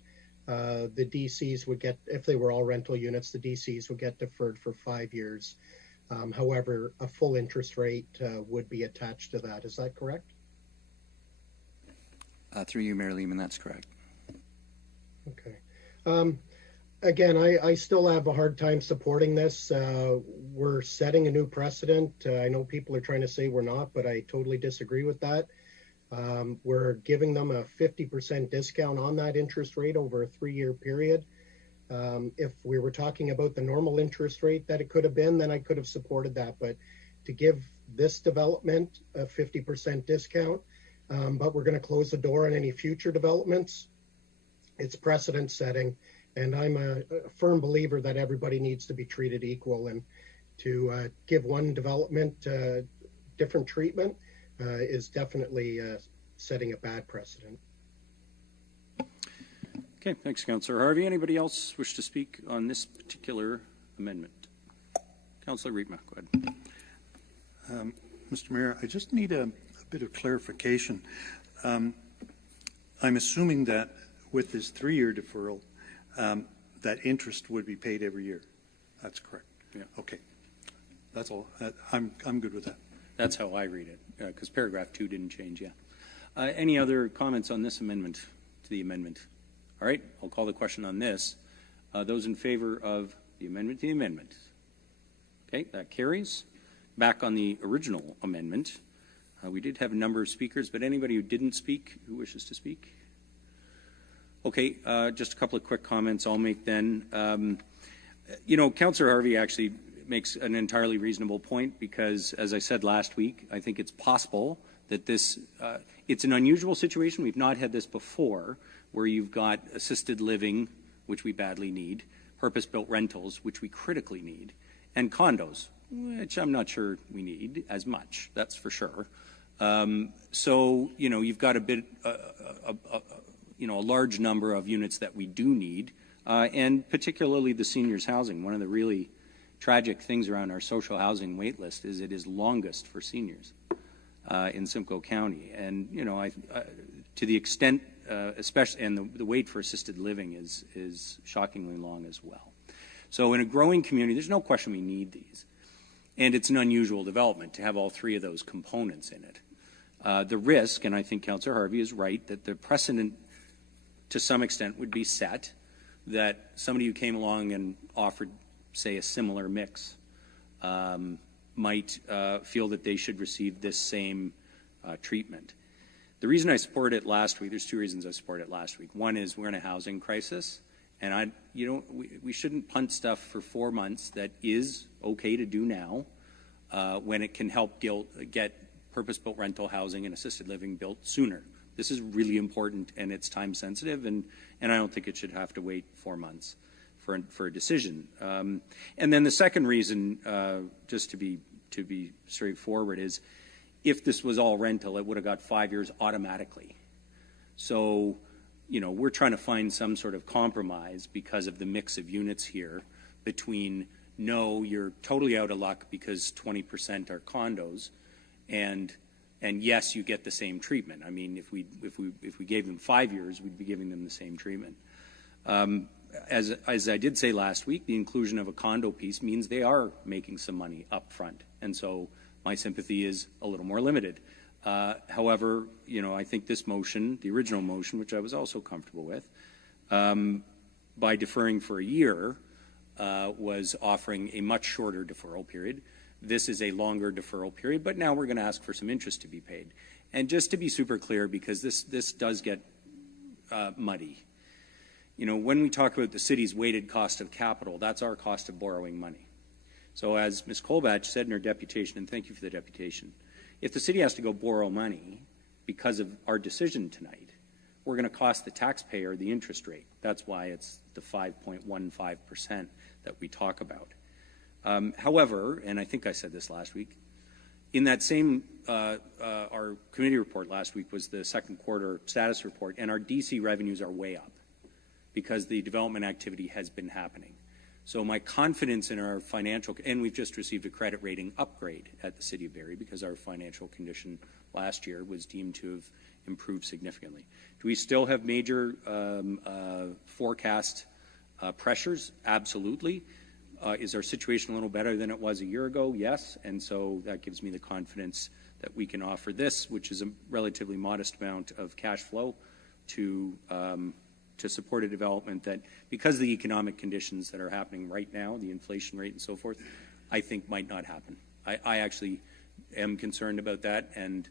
the DCs would get, if they were all rental units, the DCs would get deferred for 5 years. However, a full interest rate would be attached to that. Is that correct? Through you, Mayor Lehman, that's correct. Okay. Again, I still have a hard time supporting this. We're setting a new precedent. I know people are trying to say we're not, but I totally disagree with that. We're giving them a 50% discount on that interest rate over a 3-year period. If we were talking about the normal interest rate that it could have been, then I could have supported that. But to give this development a 50% discount, but we're going to close the door on any future developments, it's precedent setting. And I'm a firm believer that everybody needs to be treated equal, and to give one development different treatment is definitely setting a bad precedent. Okay, thanks, Councillor Harvey. Anybody else wish to speak on this particular amendment? Councillor Riepma, go ahead. Mr. Mayor, I just need a bit of clarification. I'm assuming that with this 3-year deferral, that interest would be paid every year. That's correct. Yeah. Okay. That's all. I'm good with that. That's how I read it, because paragraph 2 didn't change. Yeah. Any other comments on this amendment to the amendment? All right. I'll call the question on this. Those in favor of the amendment to the amendment? Okay, that carries. Back on the original amendment, we did have a number of speakers, but anybody who didn't speak, who wishes to speak? Okay, just a couple of quick comments I'll make then. You know, Councillor Harvey actually makes an entirely reasonable point, because, as I said last week, I think it's possible that this, it's an unusual situation. We've not had this before, where you've got assisted living, which we badly need, purpose-built rentals, which we critically need, and condos, which I'm not sure we need as much, that's for sure. So, you know, you've got a bit, you know, a large number of units that we do need, and particularly the seniors housing. One of the really tragic things around our social housing wait list is it is longest for seniors in Simcoe County. And, you know, to the extent, especially, and the wait for assisted living is shockingly long as well. So in a growing community, there's no question we need these. And it's an unusual development to have all three of those components in it. The risk, and I think Councillor Harvey is right, that the precedent to some extent would be set that somebody who came along and offered, say, a similar mix might feel that they should receive this same treatment. The reason I supported it last week, there's two reasons I supported it last week. One is we're in a housing crisis, and we shouldn't punt stuff for 4 months that is okay to do now when it can help get purpose-built rental housing and assisted living built sooner. This is really important, and it's time sensitive, and I don't think it should have to wait 4 months for a decision. And then the second reason, just to be straightforward, is if this was all rental, it would have got 5 years automatically. So, you know, we're trying to find some sort of compromise because of the mix of units here between no, you're totally out of luck because 20% are condos, and yes, you get the same treatment. I mean, if we gave them 5 years, we'd be giving them the same treatment. As I did say last week, the inclusion of a condo piece means they are making some money up front, and so my sympathy is a little more limited. However, you know, I think this motion, the original motion, which I was also comfortable with, by deferring for a year, was offering a much shorter deferral period. This is a longer deferral period, but now we're going to ask for some interest to be paid. And just to be super clear, because this does get muddy, you know, when we talk about the city's weighted cost of capital, that's our cost of borrowing money. So as Ms. Kolbach said in her deputation, and thank you for the deputation, if the city has to go borrow money because of our decision tonight, we're going to cost the taxpayer the interest rate. That's why it's the 5.15% that we talk about. However, and I think I said this last week, in that same, our committee report last week was the second quarter status report, and our DC revenues are way up because the development activity has been happening. So my confidence in our financial, and we've just received a credit rating upgrade at the City of Barrie because our financial condition last year was deemed to have improved significantly. Do we still have major forecast pressures? Absolutely. Is our situation a little better than it was a year ago? Yes, and so that gives me the confidence that we can offer this, which is a relatively modest amount of cash flow to support a development that, because of the economic conditions that are happening right now, the inflation rate and so forth, I think might not happen. I actually am concerned about that, and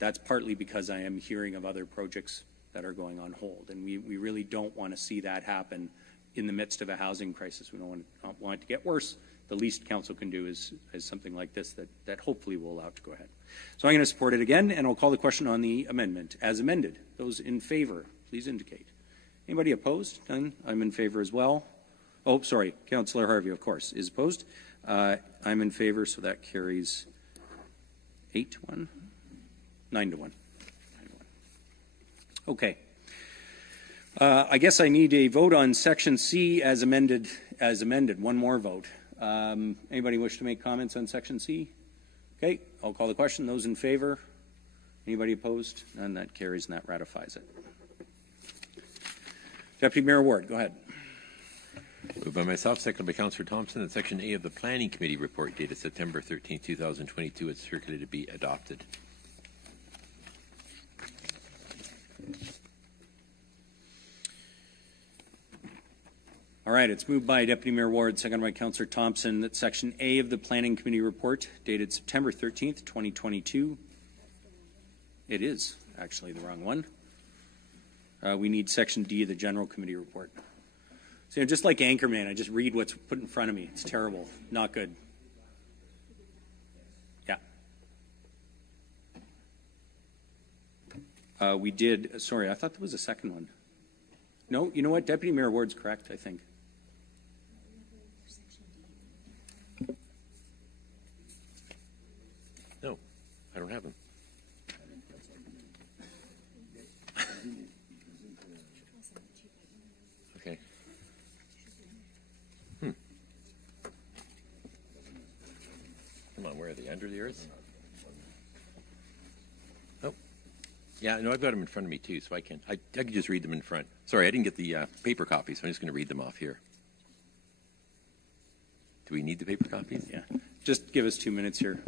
that's partly because I am hearing of other projects that are going on hold, and we really don't want to see that happen in the midst of a housing crisis. We don't want it to get worse. The least council can do is something like this that hopefully will allow it to go ahead. So I'm going to support it again, and I'll call the question on the amendment as amended. Those in favor, please indicate. Anybody opposed? None. I'm in favor as well. Oh, sorry, Councillor Harvey, of course, is opposed. I'm in favor, so that carries 8-1, 9-1. Okay. I guess I need a vote on Section C as amended. One more vote. Anybody wish to make comments on Section C? Okay, I'll call the question. Those in favor? Anybody opposed? None. That carries and that ratifies it. Deputy Mayor Ward, go ahead. Moved by myself, seconded by Councillor Thompson, that Section A of the Planning Committee report dated September 13, 2022 is circulated to be adopted. All right, it's moved by Deputy Mayor Ward, seconded by Councillor Thompson, that Section A of the Planning Committee report dated September 13th, 2022. It is actually the wrong one. We need Section D of the General Committee report. So just like Anchorman, I just read what's put in front of me. It's terrible. Not good. Yeah. We did. Sorry, I thought there was a second one. No, you know what? Deputy Mayor Ward's correct, I think. No, I don't have them. Okay. Come on, where are they? Under the earth? Oh. Yeah, no, I've got them in front of me too, so I can just read them in front. Sorry, I didn't get the paper copies, so I'm just going to read them off here. Do we need the paper copies? Yeah. Just give us 2 minutes here.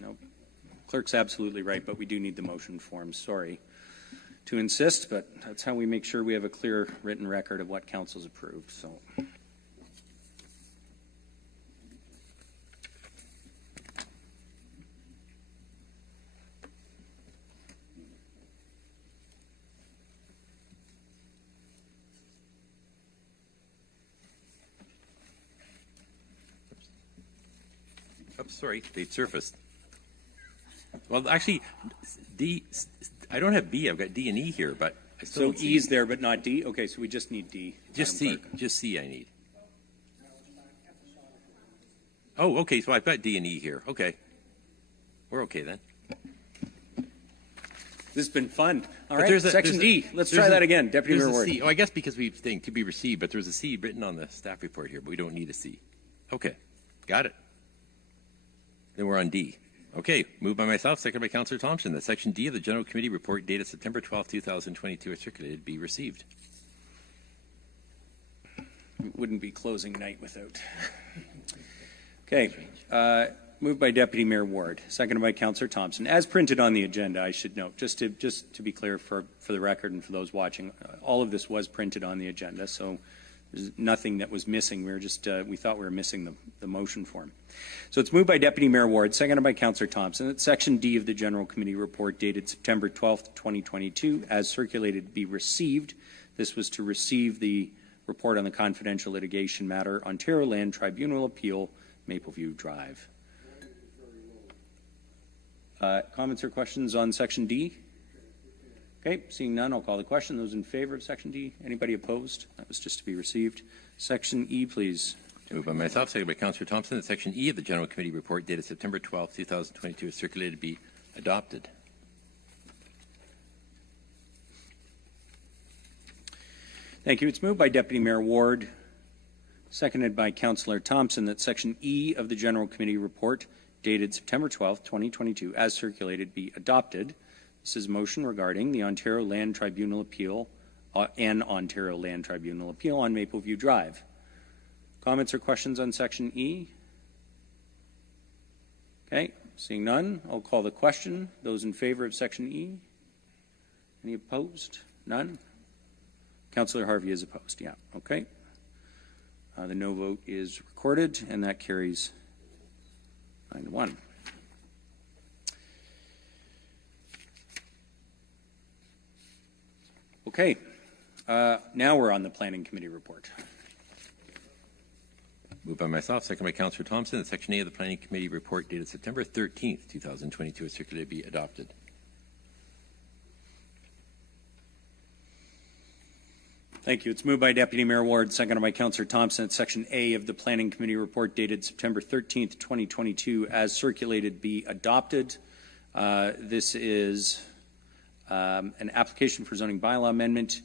Nope. Clerk's absolutely right, but we do need the motion forms. Sorry to insist, but that's how we make sure we have a clear written record of what council's approved. So. Oops, sorry, they've surfaced. Well, actually, D. I don't have B. I've got D and E here, but I still So E's there, but not D. Okay, so we just need D. Just C. Just C. I need. Oh, okay. So I've got D and E here. Okay, we're okay then. This has been fun. All right, Section D. Let's try that again, Deputy Mayor Ward. Oh, I guess because we think to be received, but there's a C written on the staff report here, but we don't need a C. Okay, got it. Then we're on D. Okay, moved by myself, seconded by Councillor Thompson, that Section D of the General Committee report dated September 12, 2022 is circulated be received. It wouldn't be closing night without. Okay, moved by Deputy Mayor Ward, seconded by Councillor Thompson. As printed on the agenda, I should note, just to be clear for the record and for those watching, all of this was printed on the agenda, so there's nothing that was missing. We were just we thought we were missing the motion form. So it's moved by Deputy Mayor Ward, seconded by Councillor Thompson, that Section D of the General Committee report dated September 12th, 2022, as circulated, be received. This was to receive the report on the confidential litigation matter, Ontario Land Tribunal Appeal, Mapleview Drive. Comments or questions on Section D? Okay, seeing none, I'll call the question. Those in favor of Section D? Anybody opposed? That was just to be received. Section E, please. Moved by myself, seconded by Councillor Thompson, that Section E of the General Committee report dated September 12, 2022 is circulated to be adopted. Thank you. It's moved by Deputy Mayor Ward, seconded by Councillor Thompson, that Section E of the General Committee report dated September 12, 2022 as circulated be adopted. This is a motion regarding the Ontario Land Tribunal Appeal and Ontario Land Tribunal Appeal on Mapleview Drive. Comments or questions on Section E? Okay, seeing none, I'll call the question. Those in favor of Section E? Any opposed? None? Councillor Harvey is opposed. Yeah, okay. The no vote is recorded, and that carries 9-1. Okay. Now we're on the Planning Committee report. Moved by myself, second by Councillor Thompson, that Section A of the Planning Committee report dated September 13th, 2022 as circulated be adopted. Thank you. It's moved by Deputy Mayor Ward, seconded by Councillor Thompson, that Section A of the Planning Committee report dated September 13th, 2022 as circulated be adopted. This is an application for zoning bylaw amendment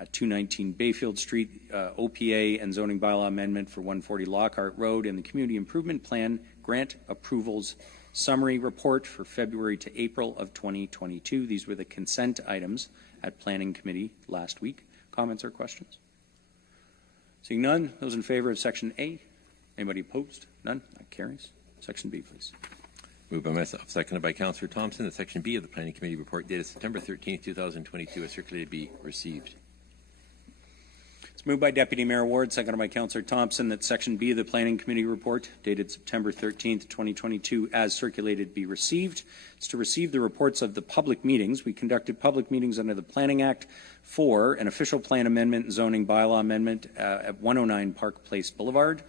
at 219 Bayfield Street, OPA and zoning bylaw amendment for 140 Lockhart Road, and the Community Improvement Plan grant approvals summary report for February to April of 2022. These were the consent items at Planning Committee last week. Comments or questions? Seeing none, those in favor of Section A? Anybody opposed? None? That carries. Section B, please. Moved by myself, seconded by Councillor Thompson, that Section B of the Planning Committee report dated September 13th, 2022 as circulated be received. It's moved by Deputy Mayor Ward, seconded by Councillor Thompson, that Section B of the Planning Committee report dated September 13th, 2022 as circulated be received. It's to receive the reports of the public meetings. We conducted public meetings under the Planning Act for an official plan amendment and zoning bylaw amendment at 109 Park Place Boulevard,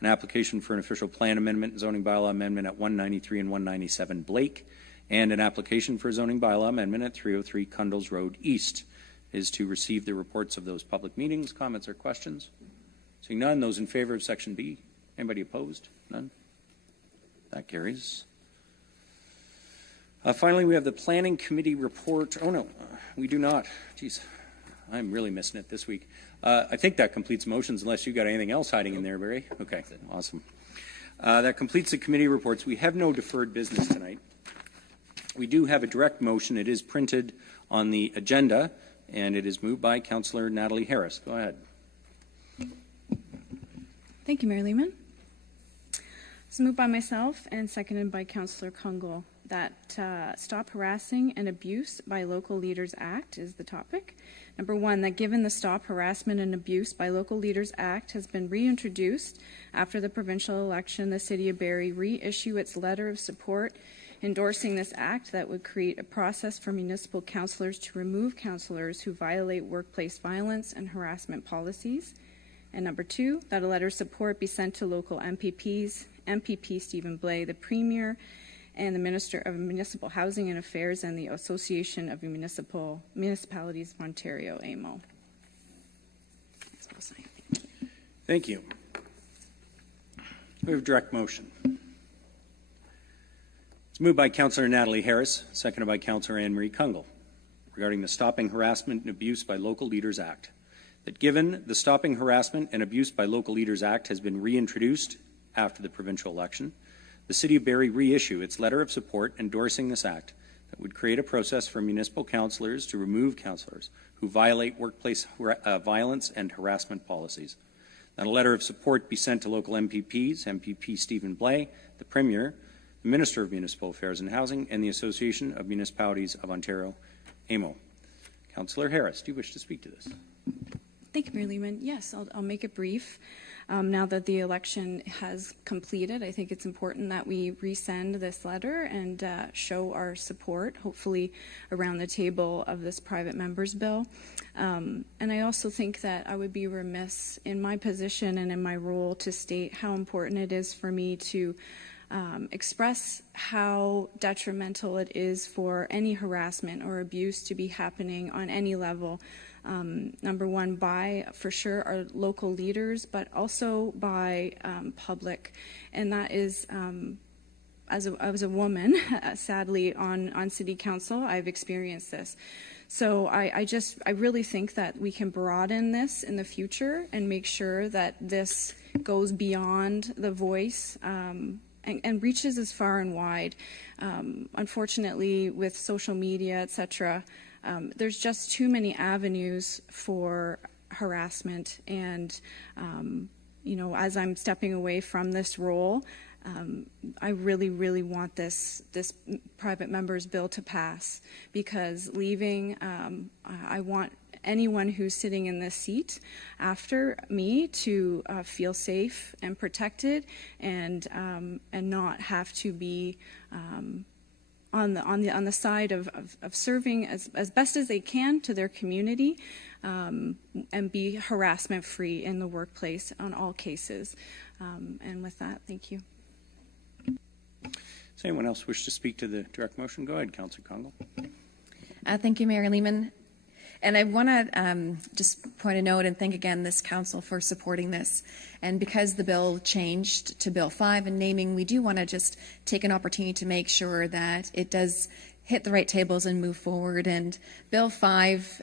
an application for an official plan amendment and zoning bylaw amendment at 193 and 197 Blake, and an application for a zoning bylaw amendment at 303 Cundles Road East. Is to receive the reports of those public meetings. Comments or questions? Seeing none, those in favor of Section B? Anybody opposed? None? That carries. Finally, we have the Planning Committee report. Oh, no, we do not. Jeez, I'm really missing it this week. I think that completes motions, unless you got anything else hiding in there, Barrie. Okay, awesome. That completes the committee reports. We have no deferred business tonight. We do have a direct motion. It is printed on the agenda, and it is moved by Councillor Natalie Harris. Go ahead. Thank you, Mayor Lehman. It's moved by myself and seconded by Councillor Kungl that Stop Harassing and Abuse by Local Leaders Act is the topic. Number one, that given the Stop Harassment and Abuse by Local Leaders Act has been reintroduced after the provincial election, the City of Barrie reissue its letter of support endorsing this act that would create a process for municipal councillors to remove councillors who violate workplace violence and harassment policies. And number two, that a letter of support be sent to local MPPs, MPP Stephen Blais, the Premier, and the Minister of Municipal Housing and Affairs, and the Association of Municipalities of Ontario, AMO. Thank you. We have direct motion. Moved by Councillor Natalie Harris, seconded by Councillor Anne-Marie Kungl, regarding the Stopping Harassment and Abuse by Local Leaders Act. That given the Stopping Harassment and Abuse by Local Leaders Act has been reintroduced after the provincial election, the City of Barrie reissue its letter of support endorsing this act that would create a process for municipal councillors to remove councillors who violate workplace violence and harassment policies. That a letter of support be sent to local MPPs, MPP Stephen Blais, the Premier, the Minister of Municipal Affairs and Housing, and the Association of Municipalities of Ontario, AMO. Councillor Harris, do you wish to speak to this? Thank you, Mayor Lehman. Yes, I'll make it brief. Now that the election has completed, I think it's important that we resend this letter and show our support, hopefully around the table of this private member's bill. And I also think that I would be remiss in my position and in my role to state how important it is for me to express how detrimental it is for any harassment or abuse to be happening on any level. Number one, by, for sure, our local leaders, but also by public. And that is, as a woman, sadly, on City Council, I've experienced this. So I really think that we can broaden this in the future and make sure that this goes beyond the voice and reaches as far and wide. Unfortunately, with social media, etc., there's just too many avenues for harassment. And, you know, as I'm stepping away from this role, I really, really want this private member's bill to pass, because leaving, I want anyone who's sitting in this seat after me to feel safe and protected, and not have to be on the side of serving as best as they can to their community, and be harassment free in the workplace on all cases. And with that, thank you. Does anyone else wish to speak to the direct motion? Go ahead, Councillor Congo. Thank you, Mayor Lehman. And I want to just point a note and thank again this council for supporting this. And because the bill changed to Bill 5 and naming, we do want to just take an opportunity to make sure that it does hit the right tables and move forward. And Bill 5,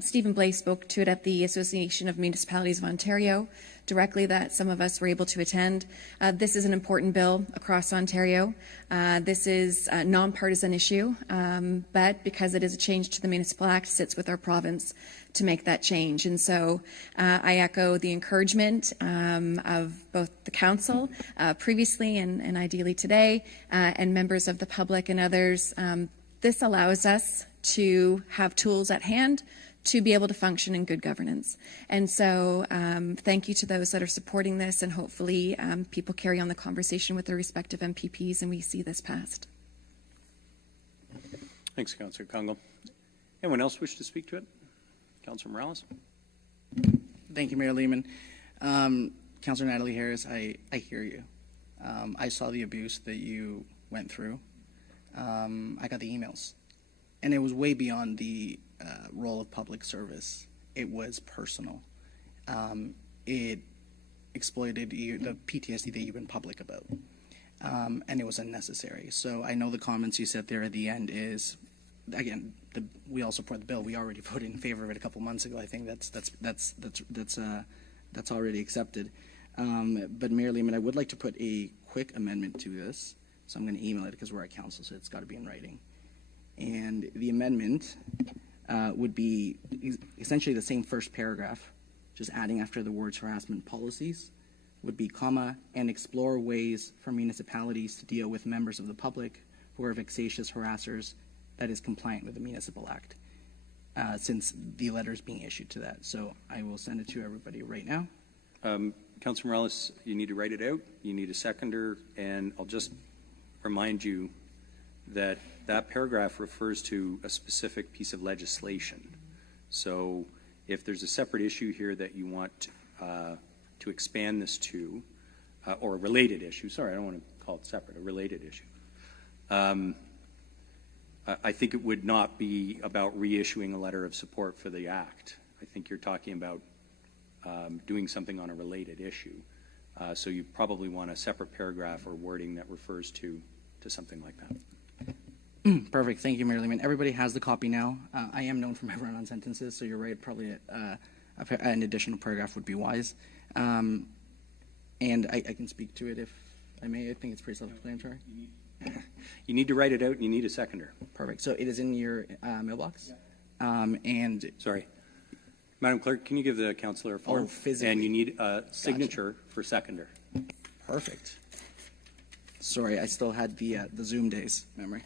Stephen Blais spoke to it at the Association of Municipalities of Ontario directly, that some of us were able to attend. This is an important bill across Ontario. This is a non-partisan issue, but because it is a change to the Municipal Act, sits with our province to make that change. And so I echo the encouragement of both the council previously and ideally today, and members of the public and others. This allows us to have tools at hand to be able to function in good governance. And so thank you to those that are supporting this, and hopefully people carry on the conversation with their respective MPPs and we see this passed. Thanks, Councillor Congo. Anyone else wish to speak to it? Councillor Morales. Thank you, Mayor Lehman. Councillor Natalie Harris, I hear you. I saw the abuse that you went through. I got the emails, and it was way beyond the role of public service. It was personal. It exploited the PTSD that you've been public about, and it was unnecessary. So I know the comments you said there at the end is, again, we all support the bill. We already voted in favor of it a couple months ago. I think that's already accepted. But Mayor Lehman, I would like to put a quick amendment to this. So I'm going to email it because we're at council, so it's got to be in writing. And the amendment would be essentially the same first paragraph, just adding after the words harassment policies, would be comma, and explore ways for municipalities to deal with members of the public who are vexatious harassers that is compliant with the Municipal Act, since the letter is being issued to that. So I will send it to everybody right now. Councillor Morales, you need to write it out. You need a seconder, and I'll just remind you that that paragraph refers to a specific piece of legislation. So if there's a separate issue here that you want to expand this to, or a related issue, sorry, I don't want to call it separate, a related issue, I think it would not be about reissuing a letter of support for the act. I think you're talking about doing something on a related issue. So you probably want a separate paragraph or wording that refers to something like that. Perfect. Thank you, Mayor Lehman. Everybody has the copy now. I am known for my run-on sentences, so you're right. Probably an additional paragraph would be wise. And I can speak to it if I may. I think it's pretty self-explanatory. You need to write it out, and you need a seconder. Perfect. So it is in your mailbox. And sorry, Madam Clerk, can you give the councillor a form? Oh, physically. And you need a signature for seconder. Perfect. Sorry, I still had the Zoom days memory.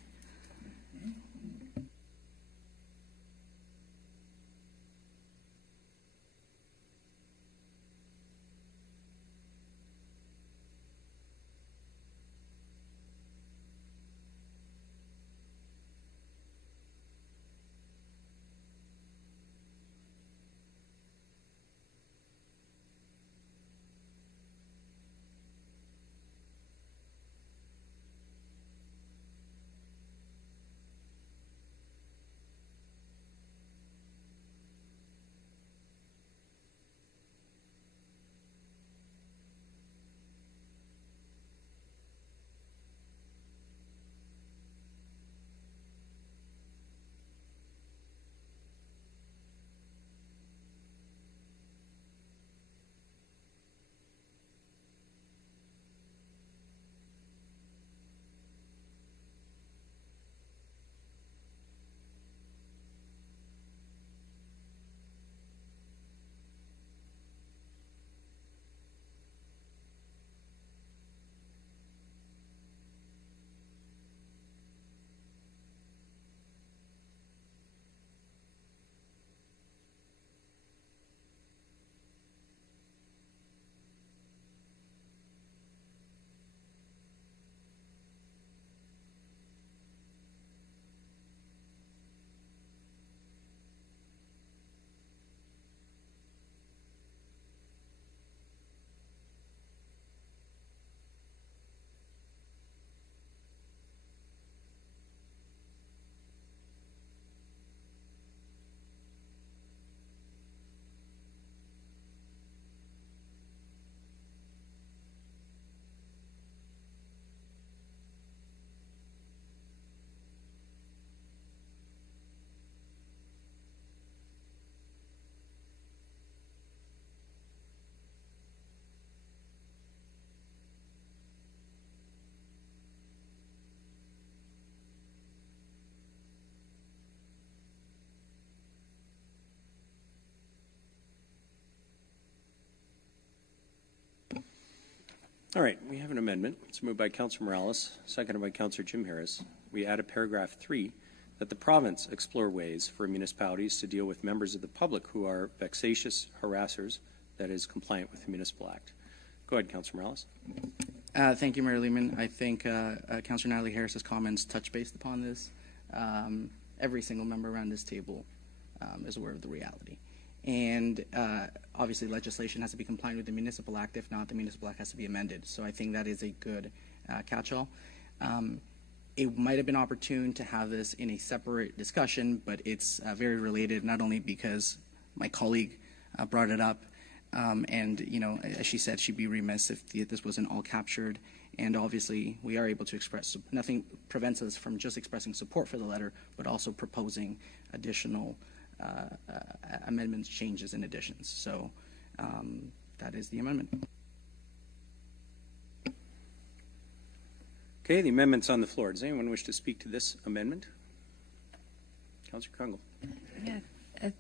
All right, we have an amendment. It's moved by Councillor Morales, seconded by Councillor Jim Harris. We add a paragraph 3 that the province explore ways for municipalities to deal with members of the public who are vexatious harassers that is compliant with the Municipal Act. Go ahead, Councillor Morales. Thank you, Mayor Lehman. I think Councillor Natalie Harris's comments touch based upon this. Every single member around this table is aware of the reality. And obviously legislation has to be compliant with the Municipal Act. If not, the Municipal Act has to be amended. So I think that is a good catch-all. It might have been opportune to have this in a separate discussion, but it's very related, not only because my colleague brought it up, and, you know, as she said, she'd be remiss if this wasn't all captured. And obviously, we are able to express, nothing prevents us from just expressing support for the letter, but also proposing additional amendments, changes, and additions. So that is the amendment. Okay, the amendment's on the floor. Does anyone wish to speak to this amendment? Councillor Kungl. Yeah,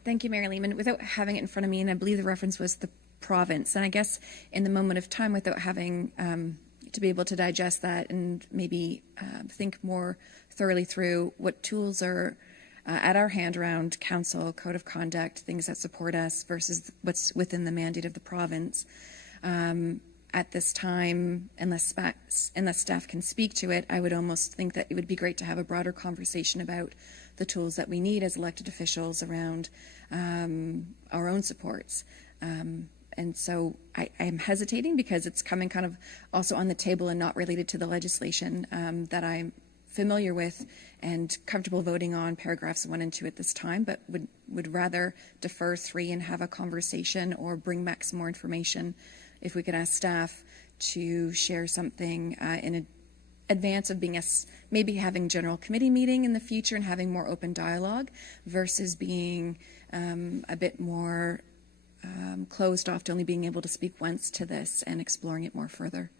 thank you, Mayor Lehman. Without having it in front of me, and I believe the reference was the province, and I guess in the moment of time, without having to be able to digest that and maybe think more thoroughly through what tools are at our hand around council, code of conduct, things that support us versus what's within the mandate of the province. At this time, unless staff can speak to it, I would almost think that it would be great to have a broader conversation about the tools that we need as elected officials around our own supports. And so I am hesitating because it's coming kind of also on the table and not related to the legislation that I'm familiar with and comfortable voting on paragraphs 1 and 2 at this time, but would rather defer 3 and have a conversation or bring back some more information. If we could ask staff to share something in advance of being maybe having general committee meeting in the future and having more open dialogue versus being a bit more closed off to only being able to speak once to this and exploring it more further.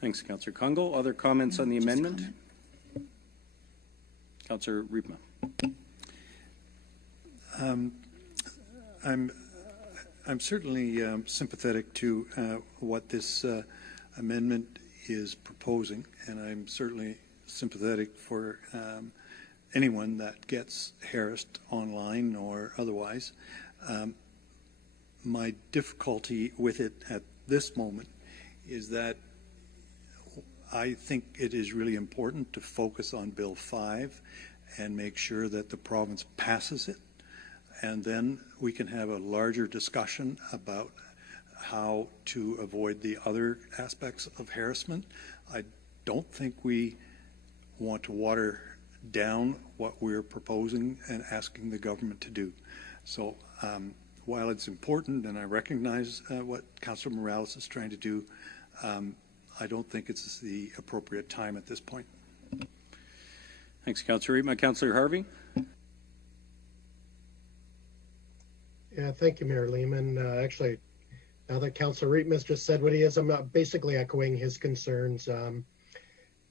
Thanks, Councillor Kungl. Other comments on the amendment? Councillor Riepma. I'm certainly sympathetic to what this amendment is proposing, and I'm certainly sympathetic for anyone that gets harassed online or otherwise. My difficulty with it at this moment is that I think it is really important to focus on Bill 5 and make sure that the province passes it, and then we can have a larger discussion about how to avoid the other aspects of harassment. I don't think we want to water down what we're proposing and asking the government to do. So while it's important, and I recognize what Councillor Morales is trying to do, I don't think it's the appropriate time at this point. Thanks, Councillor Riepma. Councillor Harvey. Yeah, thank you, Mayor Lehman. Actually, now that Councillor Riepma's just said what he is, I'm basically echoing his concerns.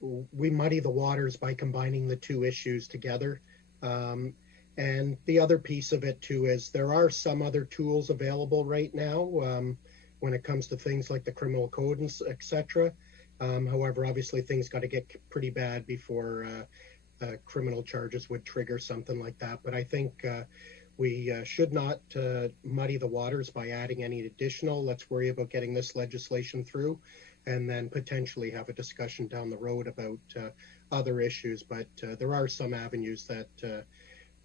We muddy the waters by combining the two issues together. And the other piece of it, too, is there are some other tools available right now when it comes to things like the criminal code, and et cetera. However, obviously, things got to get pretty bad before criminal charges would trigger something like that. But I think we should not muddy the waters by adding any additional. Let's worry about getting this legislation through and then potentially have a discussion down the road about other issues. But there are some avenues that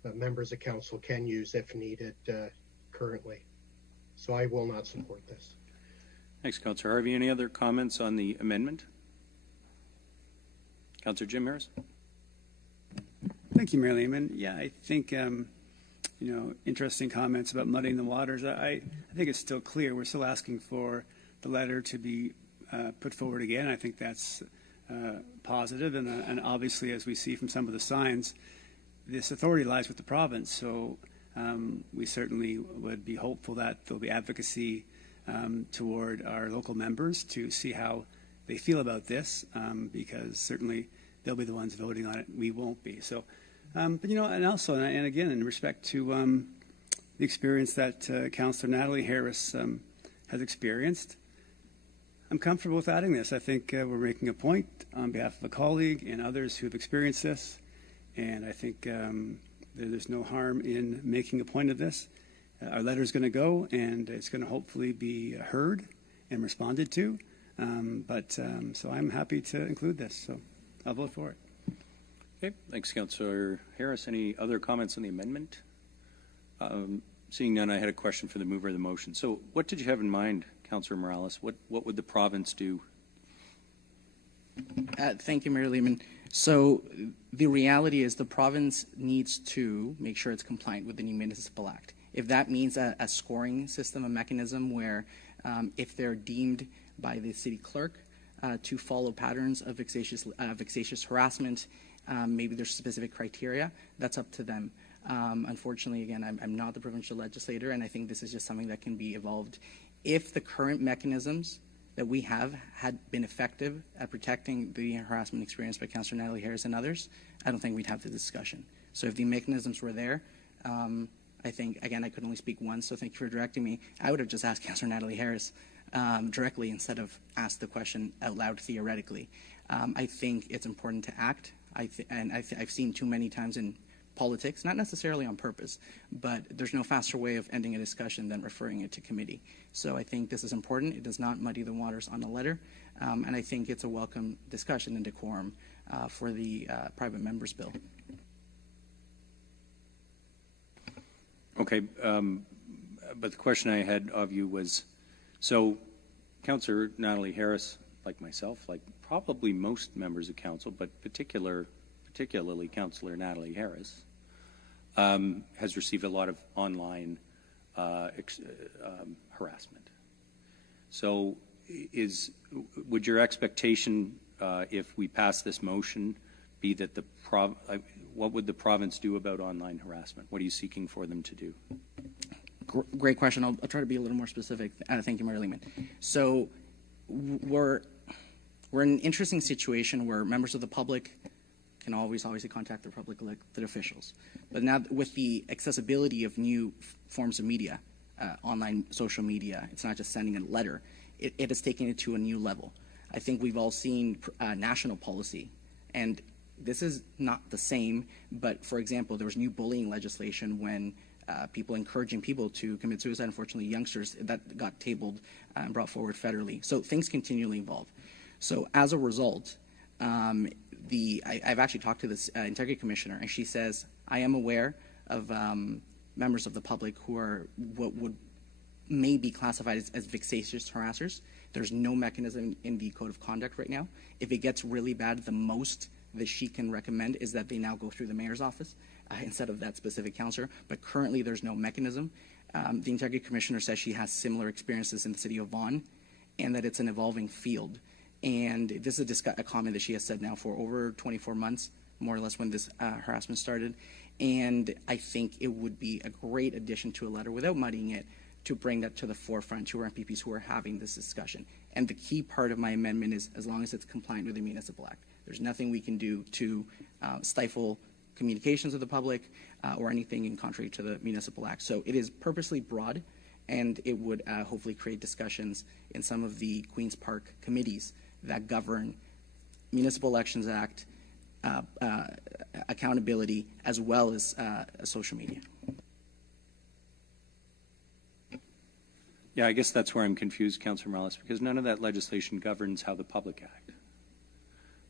members of council can use if needed currently. So I will not support this. Thanks, Councillor Harvey. Any other comments on the amendment? Councillor Jim Harris. Thank you, Mayor Lehman. Yeah, I think, interesting comments about muddying the waters. I think it's still clear. We're still asking for the letter to be put forward again. I think that's positive. And obviously, as we see from some of the signs, this authority lies with the province. So we certainly would be hopeful that there'll be advocacy toward our local members to see how they feel about this, because certainly they'll be the ones voting on it. We won't be. So, but and also, and again, in respect to the experience that Councillor Natalie Harris has experienced, I'm comfortable with adding this. I think we're making a point on behalf of a colleague and others who have experienced this, and I think there's no harm in making a point of this. Our letter is going to go, and it's going to hopefully be heard and responded to. So I'm happy to include this. So I'll vote for it. Okay, thanks, Councillor Harris. Any other comments on the amendment? Seeing none, I had a question for the mover of the motion. So what did you have in mind, Councillor Morales? What would the province do? Thank you, Mayor Lehman. So the reality is the province needs to make sure it's compliant with the new Municipal Act. If that means a scoring system, a mechanism where if they're deemed by the city clerk to follow patterns of vexatious harassment, maybe there's specific criteria, that's up to them. Unfortunately, again, I'm not the provincial legislator, and I think this is just something that can be evolved. If the current mechanisms that we have had been effective at protecting the harassment experienced by Councillor Natalie Harris and others, I don't think we'd have the discussion. So if the mechanisms were there, I think, again, I could only speak once, so thank you for directing me. I would have just asked Councillor Natalie Harris directly instead of asked the question out loud theoretically. I think it's important to act, I've seen too many times in politics, not necessarily on purpose, but there's no faster way of ending a discussion than referring it to committee. So I think this is important. It does not muddy the waters on the letter, and I think it's a welcome discussion and decorum for the private members bill. Okay, but the question I had of you was, so Councillor Natalie Harris, like myself, like probably most members of council, but particularly Councillor Natalie Harris, has received a lot of online harassment. So would your expectation, if we pass this motion, be that what would the province do about online harassment? What are you seeking for them to do? Great question. I'll try to be a little more specific. Thank you, Mayor Lehman. So we're in an interesting situation where members of the public can obviously contact their public elected officials. But now with the accessibility of new forms of media, online social media, it's not just sending a letter, it has taken it to a new level. I think we've all seen national policy, and this is not the same, but for example, there was new bullying legislation when people encouraging people to commit suicide, unfortunately youngsters, that got tabled and brought forward federally. So things continually evolve. So as a result, I've actually talked to this integrity commissioner, and she says, I am aware of members of the public who are what may be classified as vexatious harassers. There's no mechanism in the code of conduct right now. If it gets really bad, the most that she can recommend is that they now go through the mayor's office instead of that specific counselor. But currently, there's no mechanism. The integrity commissioner says she has similar experiences in the city of Vaughan, and that it's an evolving field. And this is a comment that she has said now for over 24 months, more or less when this harassment started. And I think it would be a great addition to a letter, without muddying it, to bring that to the forefront to our MPPs who are having this discussion. And the key part of my amendment is, as long as it's compliant with the Municipal Act, there's nothing we can do to stifle communications with the public or anything in contrary to the Municipal Act. So it is purposely broad, and it would hopefully create discussions in some of the Queen's Park committees that govern Municipal Elections Act, accountability, as well as social media. Yeah, I guess that's where I'm confused, Councillor Morales, because none of that legislation governs how the public act.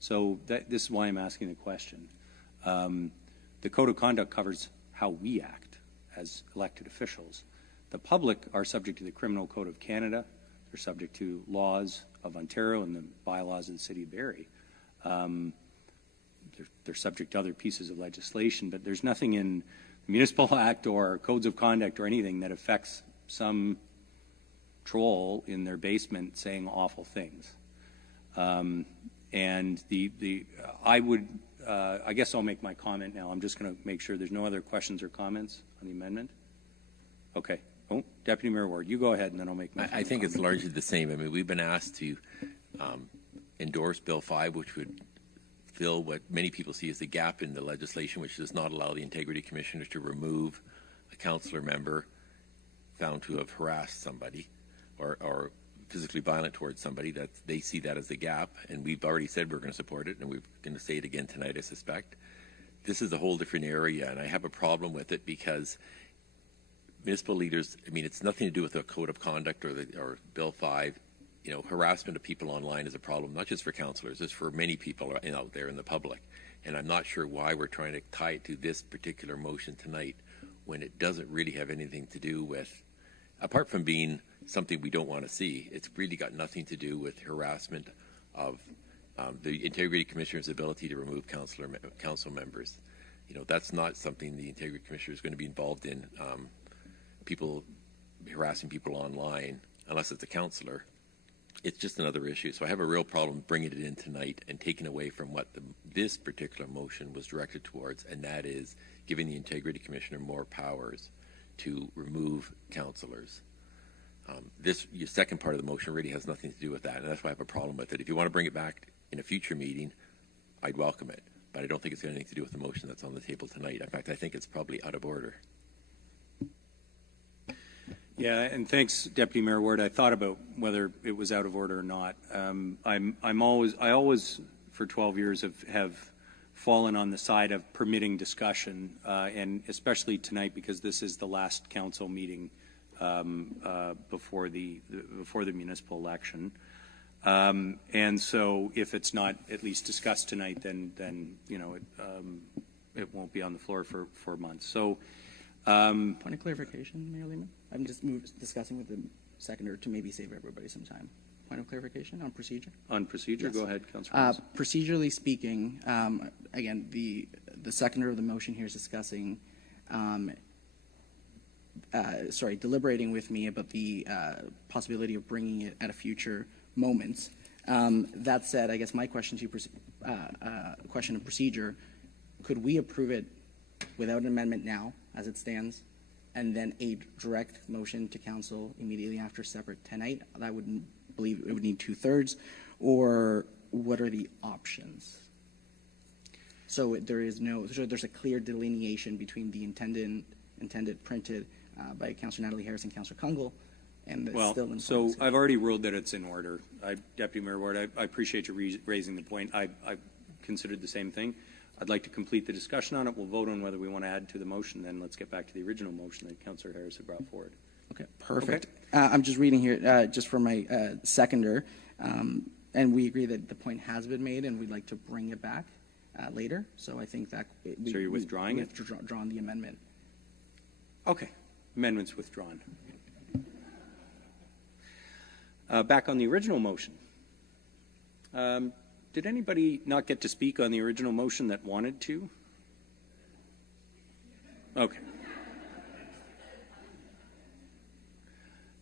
So this is why I'm asking the question. The Code of Conduct covers how we act as elected officials. The public are subject to the Criminal Code of Canada. They're subject to laws of Ontario and the bylaws of the City of Barrie. They're subject to other pieces of legislation, but there's nothing in the Municipal Act or codes of conduct or anything that affects some troll in their basement saying awful things. And I guess I'll make my comment now. I'm just going to make sure there's no other questions or comments on the amendment. Okay. Oh, Deputy Mayor Ward, you go ahead, and then I'll make my I think it's largely the same. I mean, we've been asked to endorse Bill 5, which would fill what many people see as the gap in the legislation, which does not allow the integrity commissioners to remove a councillor member found to have harassed somebody or physically violent towards somebody, that they see that as a gap, and we've already said we're going to support it, and we're going to say it again tonight, I suspect. This is a whole different area, and I have a problem with it because municipal leaders, I mean, it's nothing to do with the code of conduct or Bill 5. You know, harassment of people online is a problem, not just for councillors, it's for many people out there in the public. And I'm not sure why we're trying to tie it to this particular motion tonight when it doesn't really have anything to do with, apart from being something we don't want to see, it's really got nothing to do with harassment of the Integrity Commissioner's ability to remove council members. You know, that's not something the Integrity Commissioner is going to be involved in, people harassing people online, unless it's a councillor. It's just another issue. So I have a real problem bringing it in tonight and taking away from what this particular motion was directed towards, and that is giving the Integrity Commissioner more powers to remove councillors. Your second part of the motion really has nothing to do with that, and that's why I have a problem with it. If you want to bring it back in a future meeting, I'd welcome it, but I don't think it's got anything to do with the motion that's on the table tonight. In fact, I think it's probably out of order. Yeah, and thanks, Deputy Mayor Ward. I thought about whether it was out of order or not. I always, for 12 years, have fallen on the side of permitting discussion, and especially tonight because this is the last council meeting before the municipal election. And so, if it's not at least discussed tonight, then you know it won't be on the floor for months. So. Point of clarification, Mayor Lehman. I'm just discussing with the seconder to maybe save everybody some time. Point of clarification on procedure. On procedure, yes. Go ahead, Councillor. Procedurally speaking, again, the seconder of the motion here is discussing, deliberating with me about the possibility of bringing it at a future moment. That said, I guess my question to you, question of procedure, could we approve it without an amendment now, as it stands, and then a direct motion to council immediately after separate tonight? I would believe it would need 2/3, or what are the options? So there's a clear delineation between the intended printed by Councillor Natalie Harris and Councillor Kungle, and that's still in place. So I've already ruled that it's in order. Deputy Mayor Ward, I appreciate you raising the point. I considered the same thing. I'd like to complete the discussion on it. We'll vote on whether we want to add to the motion. Then let's get back to the original motion that Councillor Harris had brought forward. Okay, perfect. Okay. I'm just reading here, just for my seconder, and we agree that the point has been made, and we'd like to bring it back later. So I think that so you're withdrawing it? Withdrawn the amendment. Okay, amendment's withdrawn. Back on the original motion. Did anybody not get to speak on the original motion that wanted to? Okay.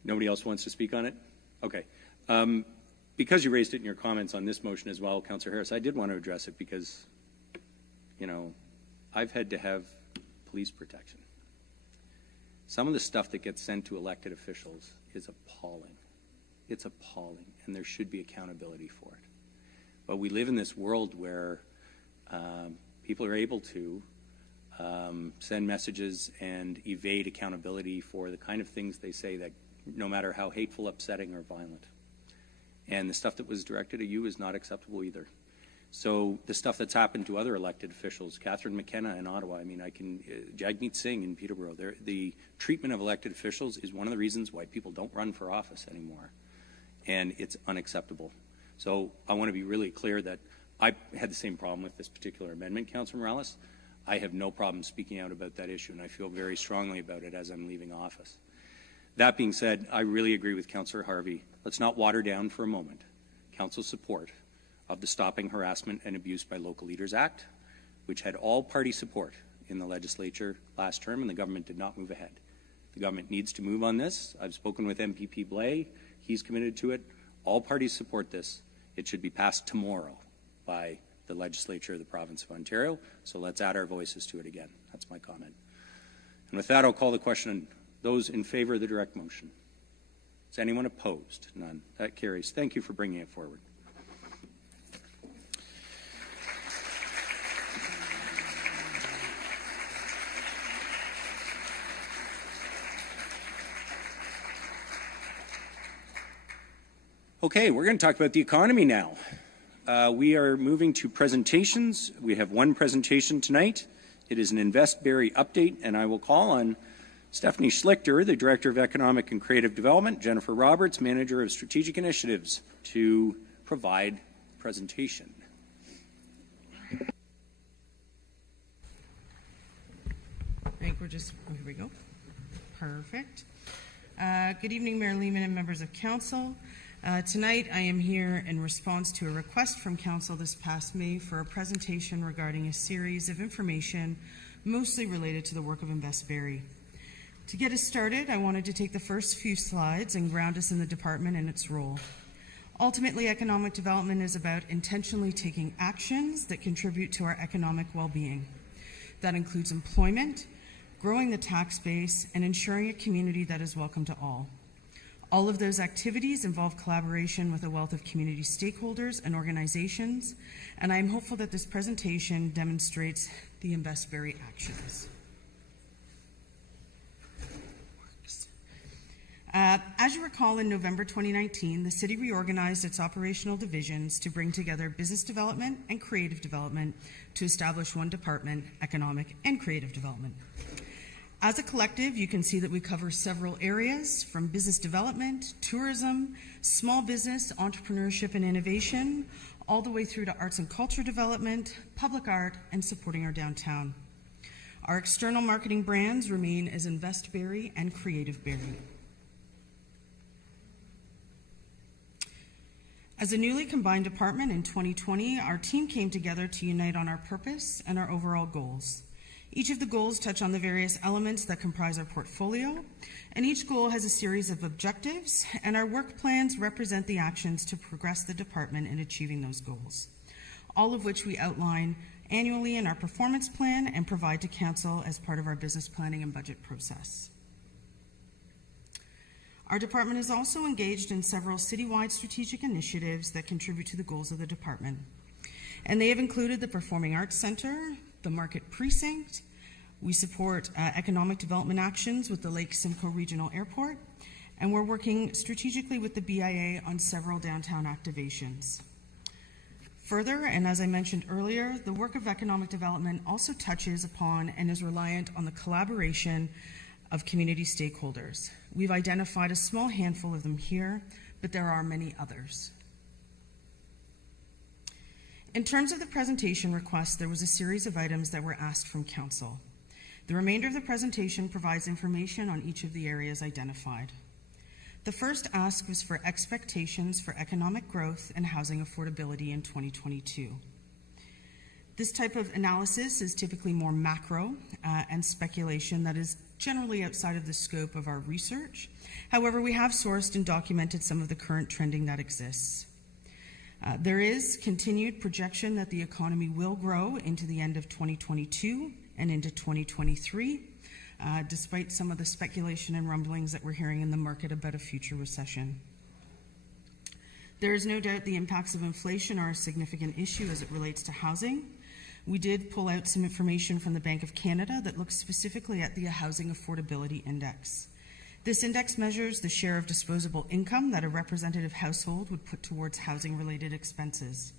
Nobody else wants to speak on it? Okay. Because you raised it in your comments on this motion as well, Councillor Harris, I did want to address it because, you know, I've had to have police protection. Some of the stuff that gets sent to elected officials is appalling. It's appalling, and there should be accountability for it. But we live in this world where people are able to send messages and evade accountability for the kind of things they say, that no matter how hateful, upsetting, or violent. And the stuff that was directed at you is not acceptable either. So the stuff that's happened to other elected officials, Catherine McKenna in Ottawa, I mean, Jagmeet Singh in Peterborough, the treatment of elected officials is one of the reasons why people don't run for office anymore. And it's unacceptable. So I want to be really clear that I had the same problem with this particular amendment, Councillor Morales. I have no problem speaking out about that issue, and I feel very strongly about it as I'm leaving office. That being said, I really agree with Councillor Harvey. Let's not water down for a moment Council's support of the Stopping Harassment and Abuse by Local Leaders Act, which had all party support in the legislature last term, and the government did not move ahead. The government needs to move on this. I've spoken with MPP Blais. He's committed to it. All parties support this. It should be passed tomorrow by the legislature of the province of Ontario. So let's add our voices to it again. That's my comment. And with that, I'll call the question. Those in favor of the direct motion? Is anyone opposed? None. That carries. Thank you for bringing it forward. Okay, we're going to talk about the economy now. We are moving to presentations. We have one presentation tonight. It is an Invest Barrie update, and I will call on Stephanie Schlichter, the Director of Economic and Creative Development, Jennifer Roberts, Manager of Strategic Initiatives, to provide presentation. I think we're just, here we go. Perfect. Good evening, Mayor Lehman and members of Council. Tonight I am here in response to a request from Council this past May for a presentation regarding a series of information mostly related to the work of Invest Barrie. To get us started, I wanted to take the first few slides and ground us in the department and its role. Ultimately, economic development is about intentionally taking actions that contribute to our economic well-being. That includes employment, growing the tax base, and ensuring a community that is welcome to all. All of those activities involve collaboration with a wealth of community stakeholders and organizations, and I am hopeful that this presentation demonstrates the Invest Barrie actions. As you recall, in November 2019, the city reorganized its operational divisions to bring together business development and creative development to establish one department, economic and creative development. As a collective, you can see that we cover several areas from business development, tourism, small business, entrepreneurship and innovation, all the way through to arts and culture development, public art, and supporting our downtown. Our external marketing brands remain as Invest Barrie and Creative Barrie. As a newly combined department in 2020, our team came together to unite on our purpose and our overall goals. Each of the goals touch on the various elements that comprise our portfolio, and each goal has a series of objectives, and our work plans represent the actions to progress the department in achieving those goals, all of which we outline annually in our performance plan and provide to Council as part of our business planning and budget process. Our department is also engaged in several citywide strategic initiatives that contribute to the goals of the department, and they have included the Performing Arts Centre, the Market Precinct. We support economic development actions with the Lake Simcoe Regional Airport, and we're working strategically with the BIA on several downtown activations. Further, and as I mentioned earlier, the work of economic development also touches upon and is reliant on the collaboration of community stakeholders. We've identified a small handful of them here, but there are many others. In terms of the presentation request, there was a series of items that were asked from Council. The remainder of the presentation provides information on each of the areas identified. The first ask was for expectations for economic growth and housing affordability in 2022. This type of analysis is typically more macro and speculation that is generally outside of the scope of our research. However, we have sourced and documented some of the current trending that exists. There is continued projection that the economy will grow into the end of 2022 and into 2023, despite some of the speculation and rumblings that we're hearing in the market about a future recession. There is no doubt the impacts of inflation are a significant issue as it relates to housing. We did pull out some information from the Bank of Canada that looks specifically at the Housing Affordability Index. This index measures the share of disposable income that a representative household would put towards housing-related expenses.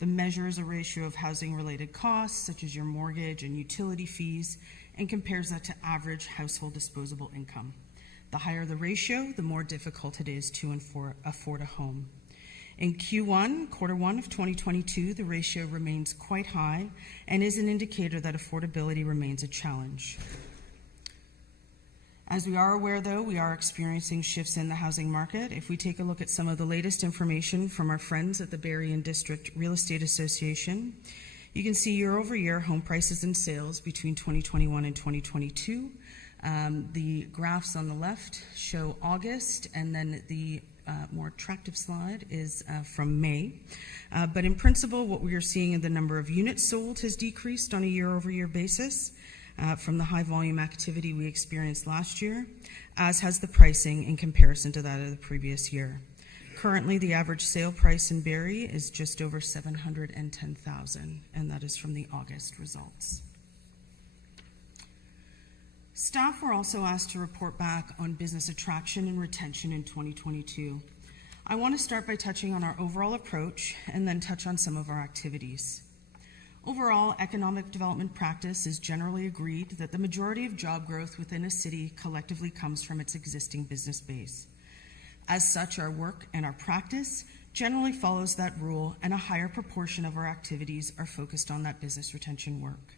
The measure is a ratio of housing-related costs, such as your mortgage and utility fees, and compares that to average household disposable income. The higher the ratio, the more difficult it is to afford a home. In quarter one of 2022, the ratio remains quite high and is an indicator that affordability remains a challenge. As we are aware, though, we are experiencing shifts in the housing market. If we take a look at some of the latest information from our friends at the Barrie and District Real Estate Association, you can see year-over-year home prices and sales between 2021 and 2022. The graphs on the left show August, and then the more attractive slide is from May. But in principle, what we are seeing in the number of units sold has decreased on a year-over-year basis from the high volume activity we experienced last year, as has the pricing in comparison to that of the previous year. Currently, the average sale price in Barrie is just over $710,000, and that is from the August results. Staff were also asked to report back on business attraction and retention in 2022. I want to start by touching on our overall approach and then touch on some of our activities. Overall, economic development practice is generally agreed that the majority of job growth within a city collectively comes from its existing business base. As such, our work and our practice generally follows that rule, and a higher proportion of our activities are focused on that business retention work.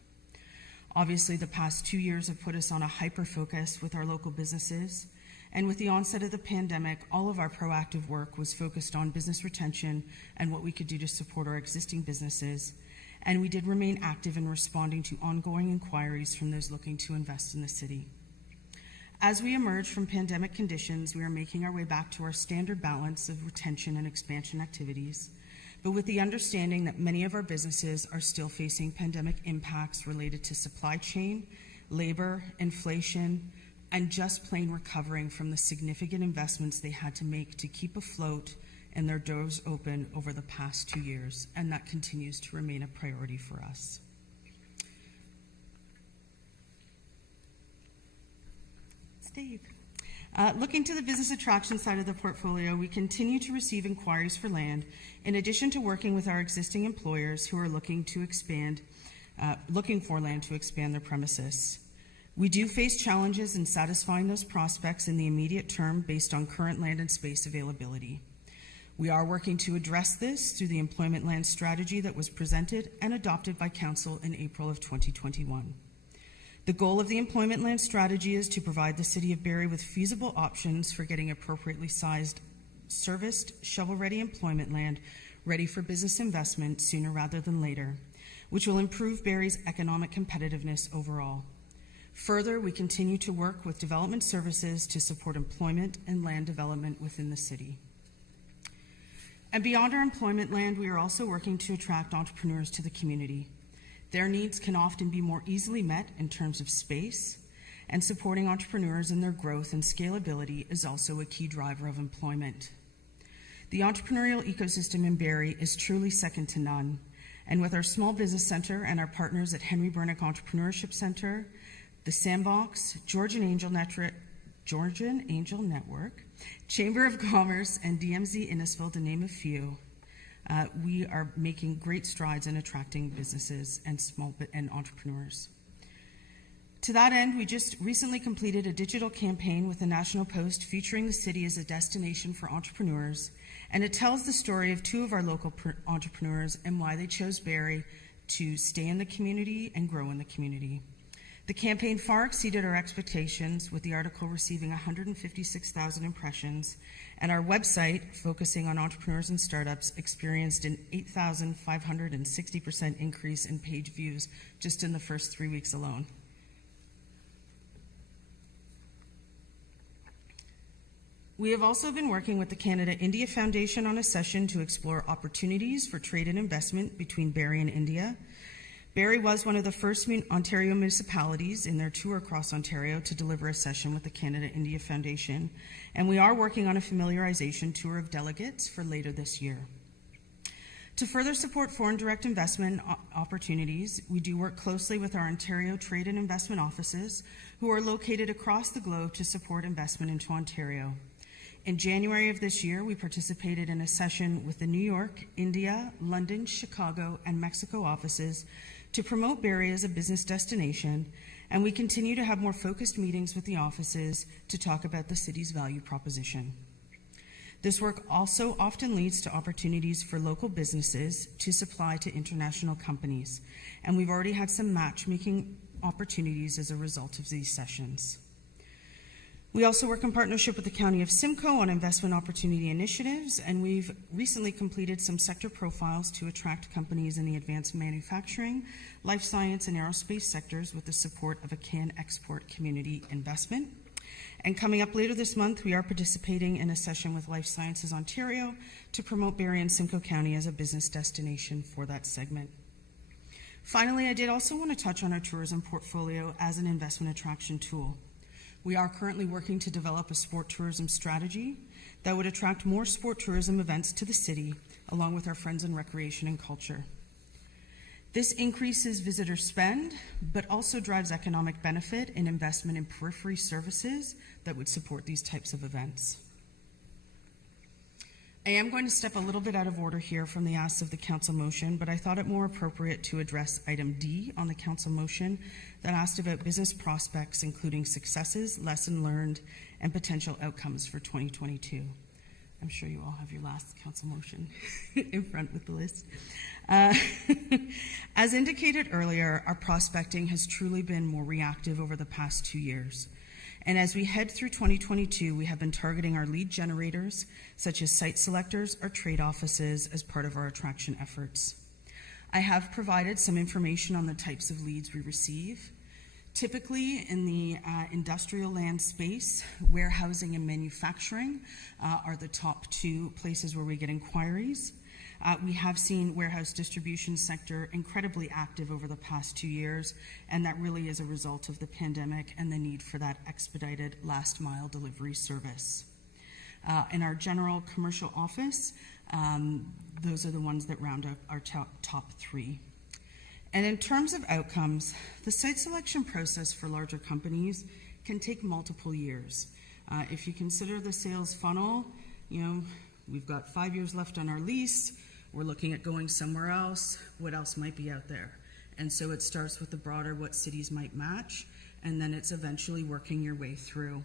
Obviously, the past 2 years have put us on a hyper-focus with our local businesses, and with the onset of the pandemic, all of our proactive work was focused on business retention and what we could do to support our existing businesses, and we did remain active in responding to ongoing inquiries from those looking to invest in the city. As we emerge from pandemic conditions, we are making our way back to our standard balance of retention and expansion activities, but with the understanding that many of our businesses are still facing pandemic impacts related to supply chain, labor, inflation, and just plain recovering from the significant investments they had to make to keep afloat and their doors open over the past 2 years, and that continues to remain a priority for us. Dave. Looking to the business attraction side of the portfolio, we continue to receive inquiries for land, in addition to working with our existing employers who are looking for land to expand their premises. We do face challenges in satisfying those prospects in the immediate term based on current land and space availability. We are working to address this through the employment land strategy that was presented and adopted by Council in April of 2021. The goal of the employment land strategy is to provide the City of Barrie with feasible options for getting appropriately sized, serviced, shovel-ready employment land ready for business investment sooner rather than later, which will improve Barrie's economic competitiveness overall. Further, we continue to work with development services to support employment and land development within the city. And beyond our employment land, we are also working to attract entrepreneurs to the community. Their needs can often be more easily met in terms of space, and supporting entrepreneurs in their growth and scalability is also a key driver of employment. The entrepreneurial ecosystem in Barrie is truly second to none, and with our small business center and our partners at Henry Bernick Entrepreneurship Center, the Sandbox, Georgian Angel Network, Chamber of Commerce, and DMZ Innisfil, to name a few, we are making great strides in attracting businesses and entrepreneurs. To that end, we just recently completed a digital campaign with the National Post featuring the city as a destination for entrepreneurs, and it tells the story of two of our local entrepreneurs and why they chose Barrie to stay in the community and grow in the community. The campaign far exceeded our expectations, with the article receiving 156,000 impressions, and our website, focusing on entrepreneurs and startups, experienced an 8,560% increase in page views just in the first 3 weeks alone. We have also been working with the Canada-India Foundation on a session to explore opportunities for trade and investment between Barrie and India. Barrie was one of the first Ontario municipalities in their tour across Ontario to deliver a session with the Canada-India Foundation, and we are working on a familiarization tour of delegates for later this year. To further support foreign direct investment opportunities, we do work closely with our Ontario Trade and Investment offices, who are located across the globe to support investment into Ontario. In January of this year, we participated in a session with the New York, India, London, Chicago, and Mexico offices to promote Barrie as a business destination, and we continue to have more focused meetings with the offices to talk about the city's value proposition. This work also often leads to opportunities for local businesses to supply to international companies, and we've already had some matchmaking opportunities as a result of these sessions. We also work in partnership with the County of Simcoe on investment opportunity initiatives, and we've recently completed some sector profiles to attract companies in the advanced manufacturing, life science, and aerospace sectors with the support of a CanExport community investment. And coming up later this month, we are participating in a session with Life Sciences Ontario to promote Barrie and Simcoe County as a business destination for that segment. Finally, I did also want to touch on our tourism portfolio as an investment attraction tool. We are currently working to develop a sport tourism strategy that would attract more sport tourism events to the city, along with our friends in recreation and culture. This increases visitor spend, but also drives economic benefit and investment in periphery services that would support these types of events. I am going to step a little bit out of order here from the asks of the council motion, but I thought it more appropriate to address item D on the council motion that asked about business prospects, including successes, lesson learned, and potential outcomes for 2022. I'm sure you all have your last council motion in front with the list. As indicated earlier, our prospecting has truly been more reactive over the past 2 years. And as we head through 2022, we have been targeting our lead generators, such as site selectors or trade offices, as part of our attraction efforts. I have provided some information on the types of leads we receive. Typically in the industrial land space, warehousing and manufacturing are the top 2 places where we get inquiries. We have seen warehouse distribution sector incredibly active over the past 2 years, and that really is a result of the pandemic and the need for that expedited last mile delivery service. In our general commercial office, those are the ones that round up our top 3. And in terms of outcomes, the site selection process for larger companies can take multiple years. If you consider the sales funnel, we've got 5 years left on our lease. We're looking at going somewhere else. What else might be out there? And so it starts with the broader what cities might match, and then it's eventually working your way through.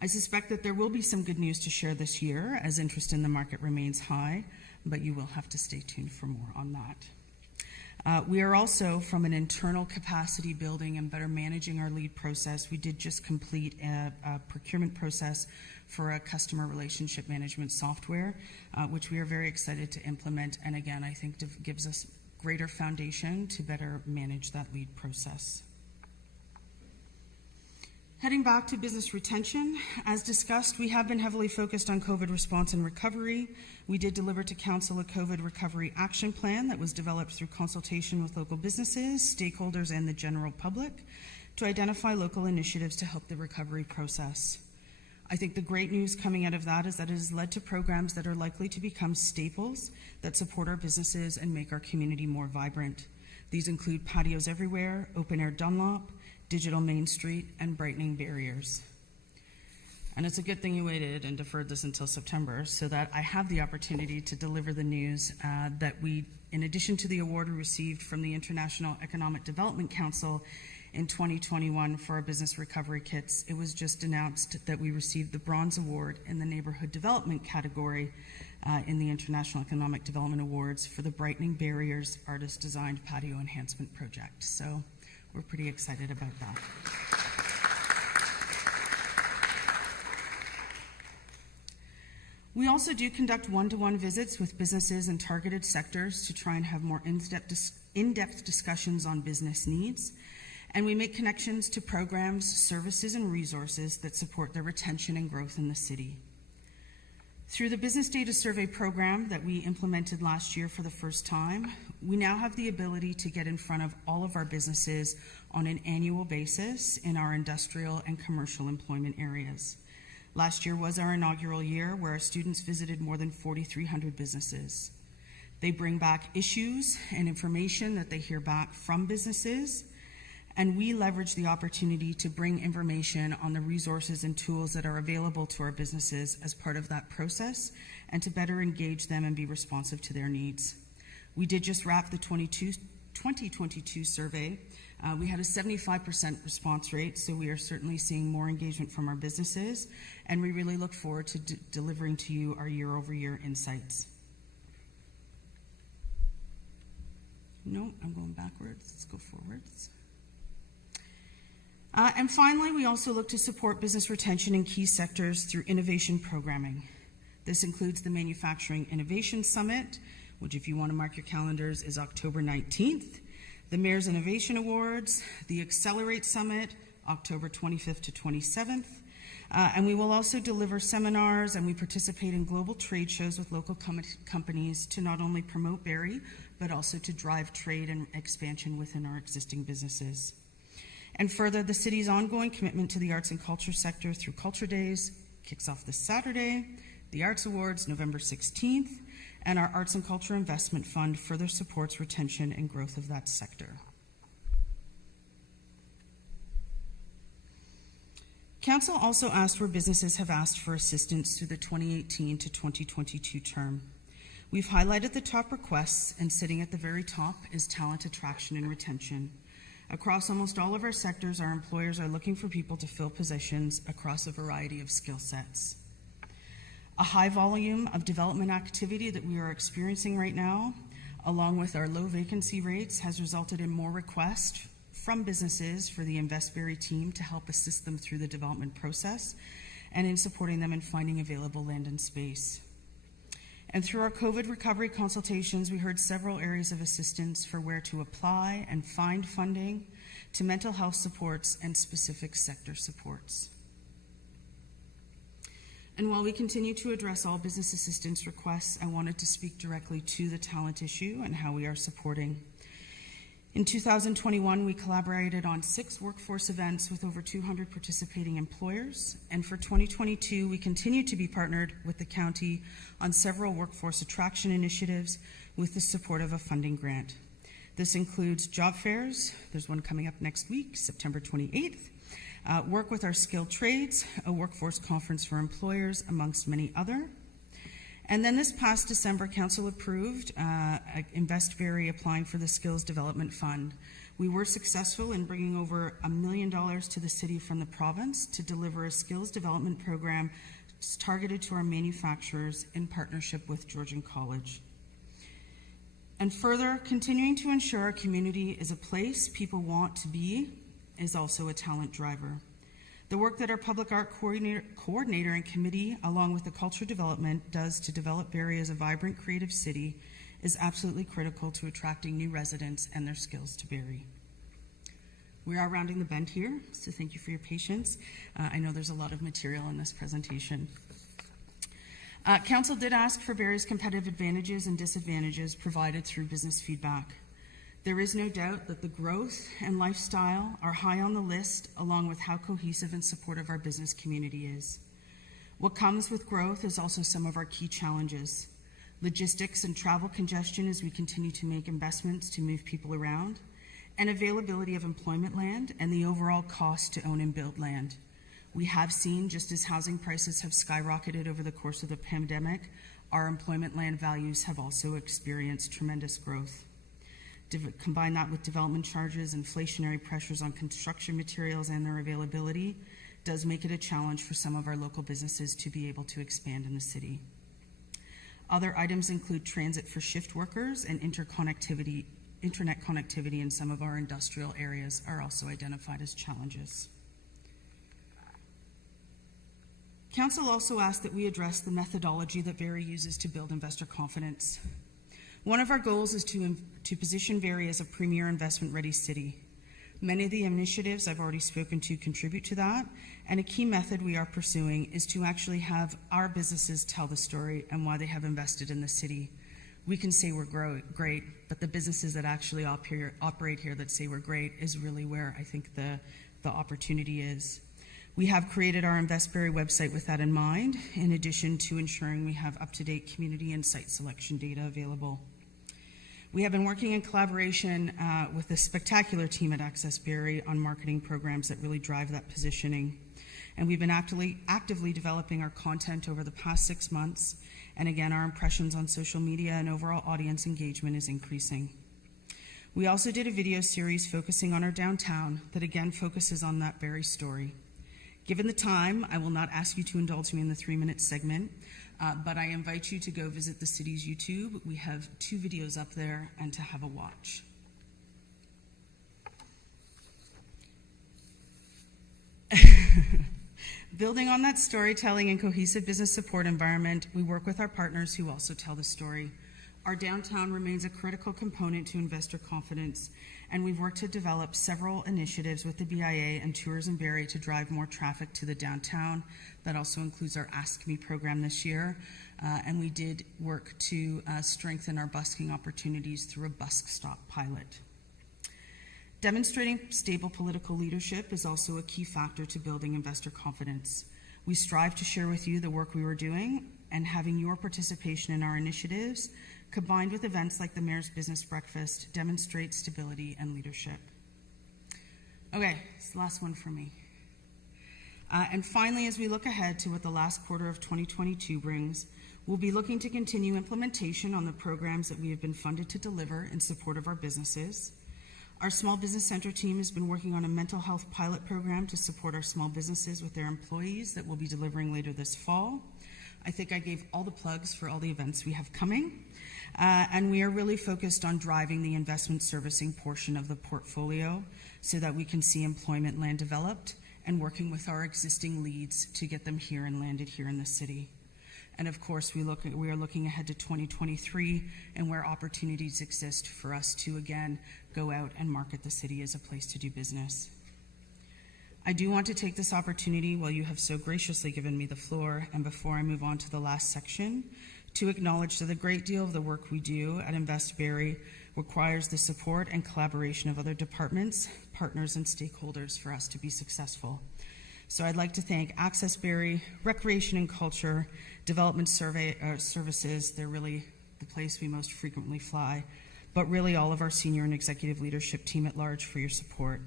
I suspect that there will be some good news to share this year as interest in the market remains high, but you will have to stay tuned for more on that. We are also, from an internal capacity building and better managing our lead process, we did just complete a procurement process for a customer relationship management software, which we are very excited to implement, and again, I think gives us greater foundation to better manage that lead process. Heading back to business retention, as discussed, we have been heavily focused on COVID response and recovery. We did deliver to Council a COVID recovery action plan that was developed through consultation with local businesses, stakeholders, and the general public to identify local initiatives to help the recovery process. I think the great news coming out of that is that it has led to programs that are likely to become staples that support our businesses and make our community more vibrant. These include patios everywhere, open air Dunlop, digital Main Street, and brightening barriers. And it's a good thing you waited and deferred this until September so that I have the opportunity to deliver the news that we, in addition to the award we received from the International Economic Development Council in 2021 for our business recovery kits, it was just announced that we received the Bronze Award in the Neighborhood Development category in the International Economic Development Awards for the Brightening Barriers Artist Designed Patio Enhancement Project. So we're pretty excited about that. We also do conduct one-to-one visits with businesses and targeted sectors to try and have more in-depth discussions on business needs. And we make connections to programs, services, and resources that support their retention and growth in the city. Through the Business Data Survey program that we implemented last year for the first time, we now have the ability to get in front of all of our businesses on an annual basis in our industrial and commercial employment areas. Last year was our inaugural year where our students visited more than 4,300 businesses. They bring back issues and information that they hear back from businesses, and we leverage the opportunity to bring information on the resources and tools that are available to our businesses as part of that process and to better engage them and be responsive to their needs. We did just wrap the 2022 survey. We had a 75% response rate, so we are certainly seeing more engagement from our businesses, and we really look forward to delivering to you our year-over-year insights. No, I'm going backwards. Let's go forwards. And finally, we also look to support business retention in key sectors through innovation programming. This includes the Manufacturing Innovation Summit, which, if you want to mark your calendars, is October 19th, the Mayor's Innovation Awards, the Accelerate Summit, October 25th to 27th, and we will also deliver seminars, and we participate in global trade shows with local companies to not only promote Barrie, but also to drive trade and expansion within our existing businesses. And further, the city's ongoing commitment to the arts and culture sector through Culture Days kicks off this Saturday, the Arts Awards November 16th, and our Arts and Culture Investment Fund further supports retention and growth of that sector. Council also asked where businesses have asked for assistance through the 2018 to 2022 term. We've highlighted the top requests, and sitting at the very top is talent attraction and retention. Across almost all of our sectors, our employers are looking for people to fill positions across a variety of skill sets. A high volume of development activity that we are experiencing right now, along with our low vacancy rates, has resulted in more requests from businesses for the Invest Barrie team to help assist them through the development process and in supporting them in finding available land and space. And through our COVID recovery consultations, we heard several areas of assistance for where to apply and find funding to mental health supports and specific sector supports. And while we continue to address all business assistance requests, I wanted to speak directly to the talent issue and how we are supporting. In 2021, we collaborated on 6 workforce events with over 200 participating employers, and for 2022, we continue to be partnered with the county on several workforce attraction initiatives with the support of a funding grant. This includes job fairs, there's one coming up next week, September 28th, work with our skilled trades, a workforce conference for employers, amongst many other. And then this past December, Council approved Invest Barrie applying for the Skills Development Fund. We were successful in bringing over $1 million to the city from the province to deliver a skills development program targeted to our manufacturers in partnership with Georgian College. And further, continuing to ensure our community is a place people want to be is also a talent driver. The work that our public art coordinator and committee, along with the culture development, does to develop Barrie as a vibrant, creative city is absolutely critical to attracting new residents and their skills to Barrie. We are rounding the bend here, so thank you for your patience. I know there's a lot of material in this presentation. Council did ask for Barrie's competitive advantages and disadvantages provided through business feedback. There is no doubt that the growth and lifestyle are high on the list, along with how cohesive and supportive our business community is. What comes with growth is also some of our key challenges. Logistics and travel congestion as we continue to make investments to move people around, and availability of employment land and the overall cost to own and build land. We have seen, just as housing prices have skyrocketed over the course of the pandemic, our employment land values have also experienced tremendous growth. Combine that with development charges, inflationary pressures on construction materials and their availability does make it a challenge for some of our local businesses to be able to expand in the city. Other items include transit for shift workers and internet connectivity in some of our industrial areas are also identified as challenges. Council also asked that we address the methodology that Barrie uses to build investor confidence. One of our goals is to position Barrie as a premier investment-ready city. Many of the initiatives I've already spoken to contribute to that, and a key method we are pursuing is to actually have our businesses tell the story and why they have invested in the city. We can say we're great, but the businesses that actually operate here that say we're great is really where I think the opportunity is. We have created our Invest Barrie website with that in mind, in addition to ensuring we have up-to-date community and site selection data available. We have been working in collaboration with the spectacular team at Access Barrie on marketing programs that really drive that positioning. And we've been actively developing our content over the past 6 months. And again, our impressions on social media and overall audience engagement is increasing. We also did a video series focusing on our downtown that again focuses on that Barrie story. Given the time, I will not ask you to indulge me in the 3-minute segment, but I invite you to go visit the city's YouTube. We have 2 videos up there and to have a watch. Building on that storytelling and cohesive business support environment, we work with our partners who also tell the story. Our downtown remains a critical component to investor confidence, and we've worked to develop several initiatives with the BIA and Tourism Barrie to drive more traffic to the downtown. That also includes our Ask Me program this year, and we did work to strengthen our busking opportunities through a bus stop pilot. Demonstrating stable political leadership is also a key factor to building investor confidence. We strive to share with you the work we were doing, and having your participation in our initiatives, combined with events like the Mayor's Business Breakfast, demonstrates stability and leadership. Okay, it's the last one for me. And finally, as we look ahead to what the last quarter of 2022 brings, we'll be looking to continue implementation on the programs that we have been funded to deliver in support of our businesses. Our Small Business Center team has been working on a mental health pilot program to support our small businesses with their employees that we'll be delivering later this fall. I think I gave all the plugs for all the events we have coming. And we are really focused on driving the investment servicing portion of the portfolio so that we can see employment land developed, and working with our existing leads to get them here and landed here in the city. And of course, we are looking ahead to 2023 and where opportunities exist for us to again go out and market the city as a place to do business. I do want to take this opportunity, while you have so graciously given me the floor, and before I move on to the last section, to acknowledge that a great deal of the work we do at Invest Barrie requires the support and collaboration of other departments, partners, and stakeholders for us to be successful. So I'd like to thank Access Barrie, Recreation and Culture, Development Services, they're really the place we most frequently fly, but really all of our senior and executive leadership team at large for your support.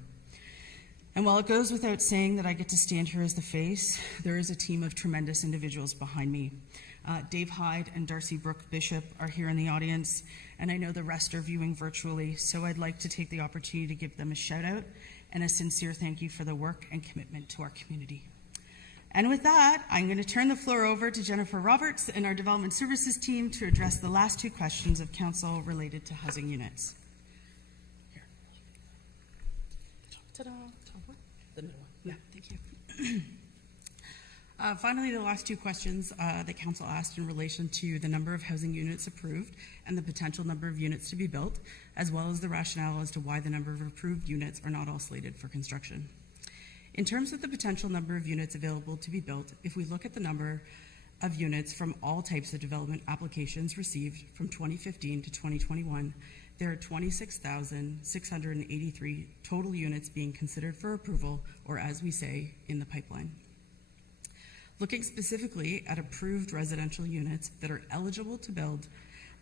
And while it goes without saying that I get to stand here as the face, there is a team of tremendous individuals behind me. Dave Hyde and Darcy Brooke Bishop are here in the audience, and I know the rest are viewing virtually, so I'd like to take the opportunity to give them a shout out and a sincere thank you for the work and commitment to our community. And with that, I'm going to turn the floor over to Jennifer Roberts and our Development Services team to address the last two questions of Council related to housing units. Here. Ta-da. The middle one. Yeah, thank you. Finally, the last two questions that Council asked in relation to the number of housing units approved and the potential number of units to be built, as well as the rationale as to why the number of approved units are not all slated for construction. In terms of the potential number of units available to be built, if we look at the number of units from all types of development applications received from 2015 to 2021, there are 26,683 total units being considered for approval, or as we say, in the pipeline. Looking specifically at approved residential units that are eligible to build,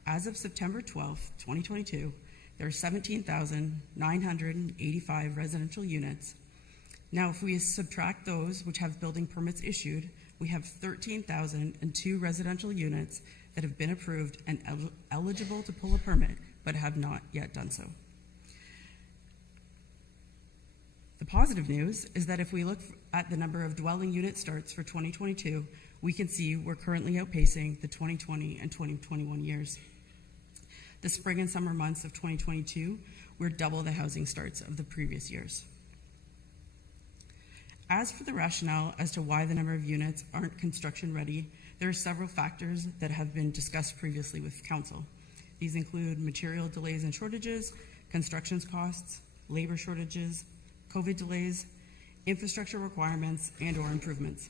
as of September 12, 2022, there are 17,985 residential units. Now, if we subtract those which have building permits issued, we have 13,002 residential units that have been approved and eligible to pull a permit, but have not yet done so. The positive news is that if we look at the number of dwelling unit starts for 2022, we can see we're currently outpacing the 2020 and 2021 years. The spring and summer months of 2022 were double the housing starts of the previous years. As for the rationale as to why the number of units aren't construction ready, there are several factors that have been discussed previously with Council. These include material delays and shortages, construction costs, labor shortages, COVID delays, infrastructure requirements, and/or improvements.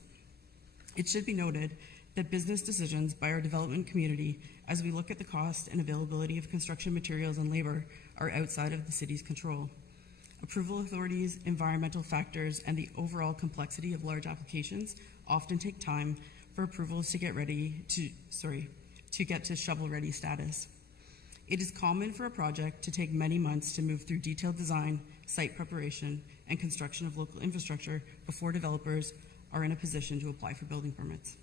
It should be noted that business decisions by our development community, as we look at the cost and availability of construction materials and labor, are outside of the city's control. Approval authorities, environmental factors, and the overall complexity of large applications often take time for approvals to get to shovel-ready status. It is common for a project to take many months to move through detailed design, site preparation, and construction of local infrastructure before developers are in a position to apply for building permits.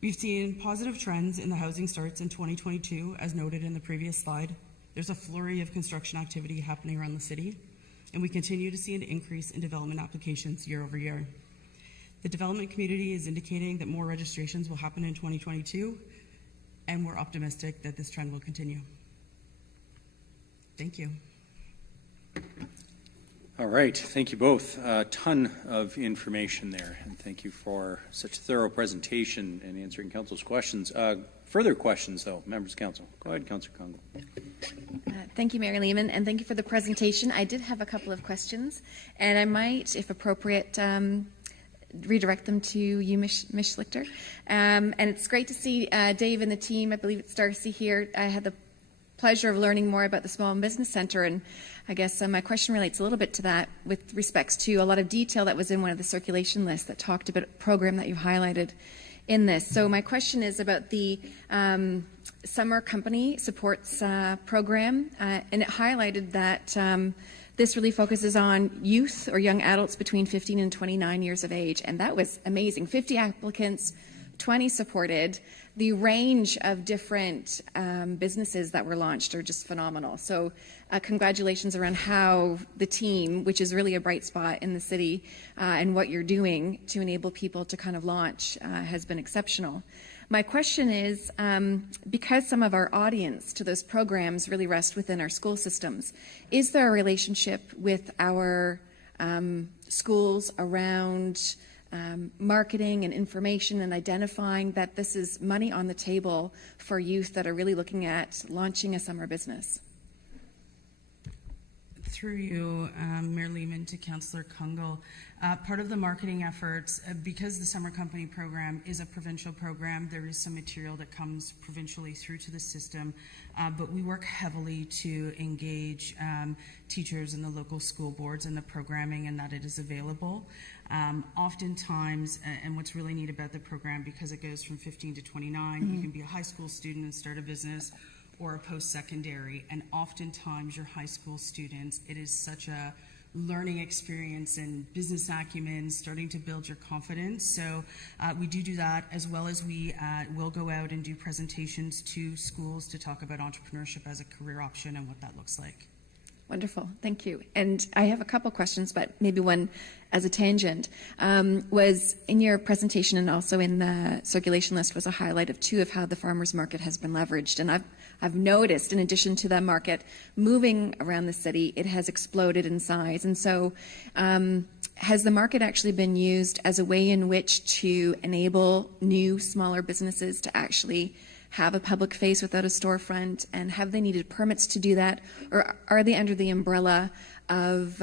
We've seen positive trends in the housing starts in 2022, as noted in the previous slide. There's a flurry of construction activity happening around the city, and we continue to see an increase in development applications year over year. The development community is indicating that more registrations will happen in 2022, and we're optimistic that this trend will continue. Thank you. All right, thank you both. A ton of information there, and thank you for such a thorough presentation and answering Council's questions. Further questions, though, members of Council? Go ahead, Councillor Congo. Thank you, Mayor Lehman, and thank you for the presentation. I did have a couple of questions, and I might, if appropriate, redirect them to you, Ms. Schlichter. And it's great to see Dave and the team. I believe it's Darcy here. I had the pleasure of learning more about the Small Business Center, and I guess my question relates a little bit to that with respects to a lot of detail that was in one of the circulation lists that talked about a program that you highlighted in this. So my question is about the Summer Company Supports program, and it highlighted that This really focuses on youth or young adults between 15 and 29 years of age, and that was amazing. 50 applicants, 20 supported. The range of different businesses that were launched are just phenomenal. So congratulations around how the team, which is really a bright spot in the city, and what you're doing to enable people to kind of launch has been exceptional. My question is, because some of our audience to those programs really rest within our school systems, is there a relationship with our schools around marketing and information and identifying that this is money on the table for youth that are really looking at launching a summer business? Through you, Mayor Lehman, to Councillor Kungle. Part of the marketing efforts, because the Summer Company program is a provincial program, there is some material that comes provincially through to the system, but we work heavily to engage teachers and the local school boards in the programming and that it is available. Oftentimes, and what's really neat about the program, because it goes from 15 to 29, you can be a high school student and start a business, or a post-secondary, and oftentimes your high school students, it is such a learning experience and business acumen, starting to build your confidence. So we do that, as well as we will go out and do presentations to schools to talk about entrepreneurship as a career option and what that looks like. Wonderful, thank you. And I have a couple questions, but maybe one as a tangent. Was in your presentation and also in the circulation list was a highlight of two of how the farmers market has been leveraged. And I've noticed, in addition to the market moving around the city, it has exploded in size. And so has the market actually been used as a way in which to enable new, smaller businesses to actually have a public face without a storefront, and have they needed permits to do that, or are they under the umbrella of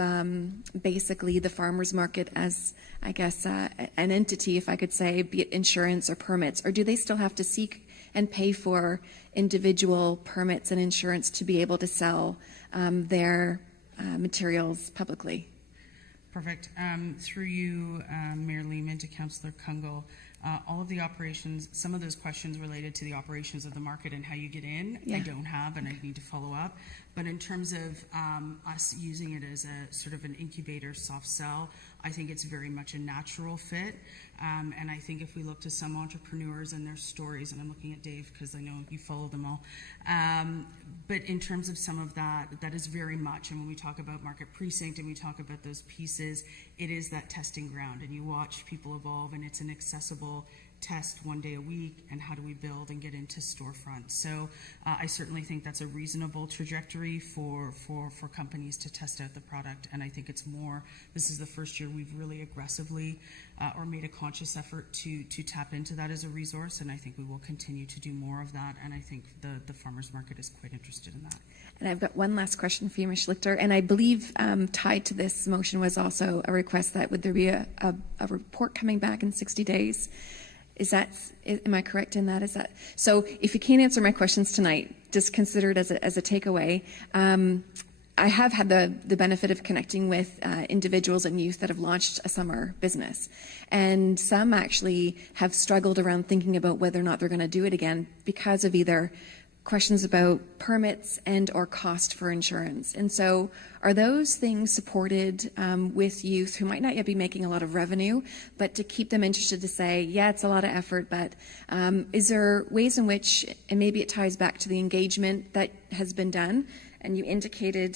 basically the farmers market as, I guess, an entity, if I could say, be it insurance or permits, or do they still have to seek and pay for individual permits and insurance to be able to sell their materials publicly? Perfect. Through you, Mayor Lehman, to Councillor Kungle, all of the operations, some of those questions related to the operations of the market and how you get in, I don't have, and I need to follow up. But in terms of us using it as a sort of an incubator soft sell, I think it's very much a natural fit. And I think if we look to some entrepreneurs and their stories, and I'm looking at Dave because I know you follow them all, but in terms of some of that, that is very much, and when we talk about market precinct and we talk about those pieces, it is that testing ground, and you watch people evolve, and it's an accessible test one day a week, and how do we build and get into storefronts. So I certainly think that's a reasonable trajectory for companies to test out the product, and I think it's more, this is the first year we've really aggressively or made a conscious effort to tap into that as a resource, and I think we will continue to do more of that, and I think the farmers market is quite interested in that. And I've got one last question for you, Ms. Schlichter, and I believe tied to this motion was also a request that would there be a report coming back in 60 days? Am I correct in that? Is that so? If you can't answer my questions tonight, just consider it as a takeaway. I have had the benefit of connecting with individuals and youth that have launched a summer business, and some actually have struggled around thinking about whether or not they're going to do it again because of either questions about permits and or cost for insurance. And so are those things supported with youth who might not yet be making a lot of revenue, but to keep them interested to say, yeah, it's a lot of effort, but is there ways in which, and maybe it ties back to the engagement that has been done, and you indicated,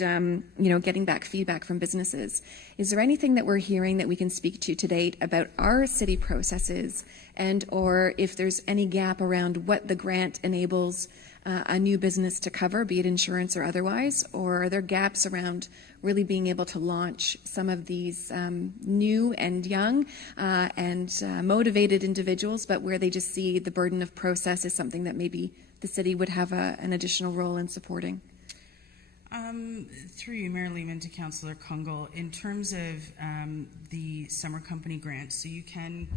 getting back feedback from businesses. Is there anything that we're hearing that we can speak to date about our city processes, and or if there's any gap around what the grant enables a new business to cover, be it insurance or otherwise, or are there gaps around really being able to launch some of these new and young and motivated individuals, but where they just see the burden of process is something that maybe the city would have an additional role in supporting? Through you, Mayor Lehman, to Councillor Kungle, in terms of the summer company grant, so you can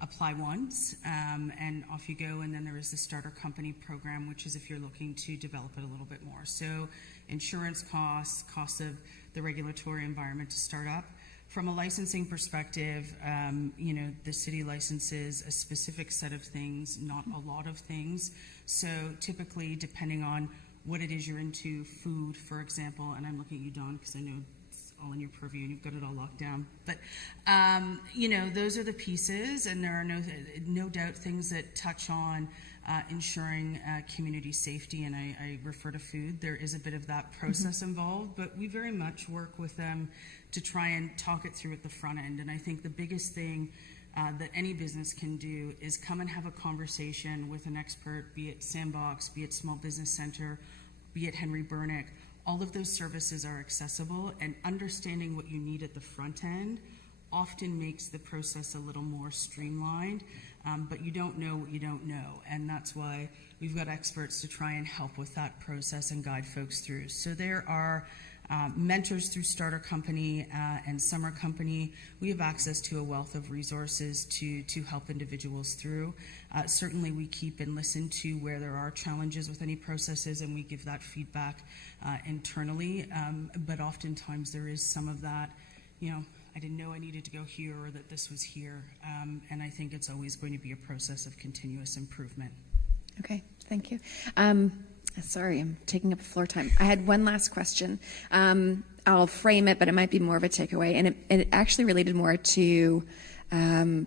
apply once and off you go, and then there is the starter company program, which is if you're looking to develop it a little bit more. So insurance costs of the regulatory environment to start up. From a licensing perspective, the city licenses a specific set of things, not a lot of things. So typically, depending on what it is you're into, food, for example, and I'm looking at you, Don, because I know all in your purview and you've got it all locked down. But, you know, those are the pieces, and there are no doubt things that touch on ensuring community safety, and I refer to food. There is a bit of that process involved, but we very much work with them to try and talk it through at the front end. And I think the biggest thing that any business can do is come and have a conversation with an expert, be it Sandbox, be it Small Business Center, be it Henry Bernick. All of those services are accessible, and understanding what you need at the front end often makes the process a little more streamlined, but you don't know what you don't know, and that's why we've got experts to try and help with that process and guide folks through. So there are mentors through Starter Company and Summer Company. We have access to a wealth of resources to help individuals through. Certainly we keep and listen to where there are challenges with any processes, and we give that feedback internally, but oftentimes there is some of that, you know, I didn't know I needed to go here, or that this was here, and I think it's always going to be a process of continuous improvement. Okay, thank you. Sorry, I'm taking up floor time. I had one last question. I'll frame it, but it might be more of a takeaway, and it actually related more to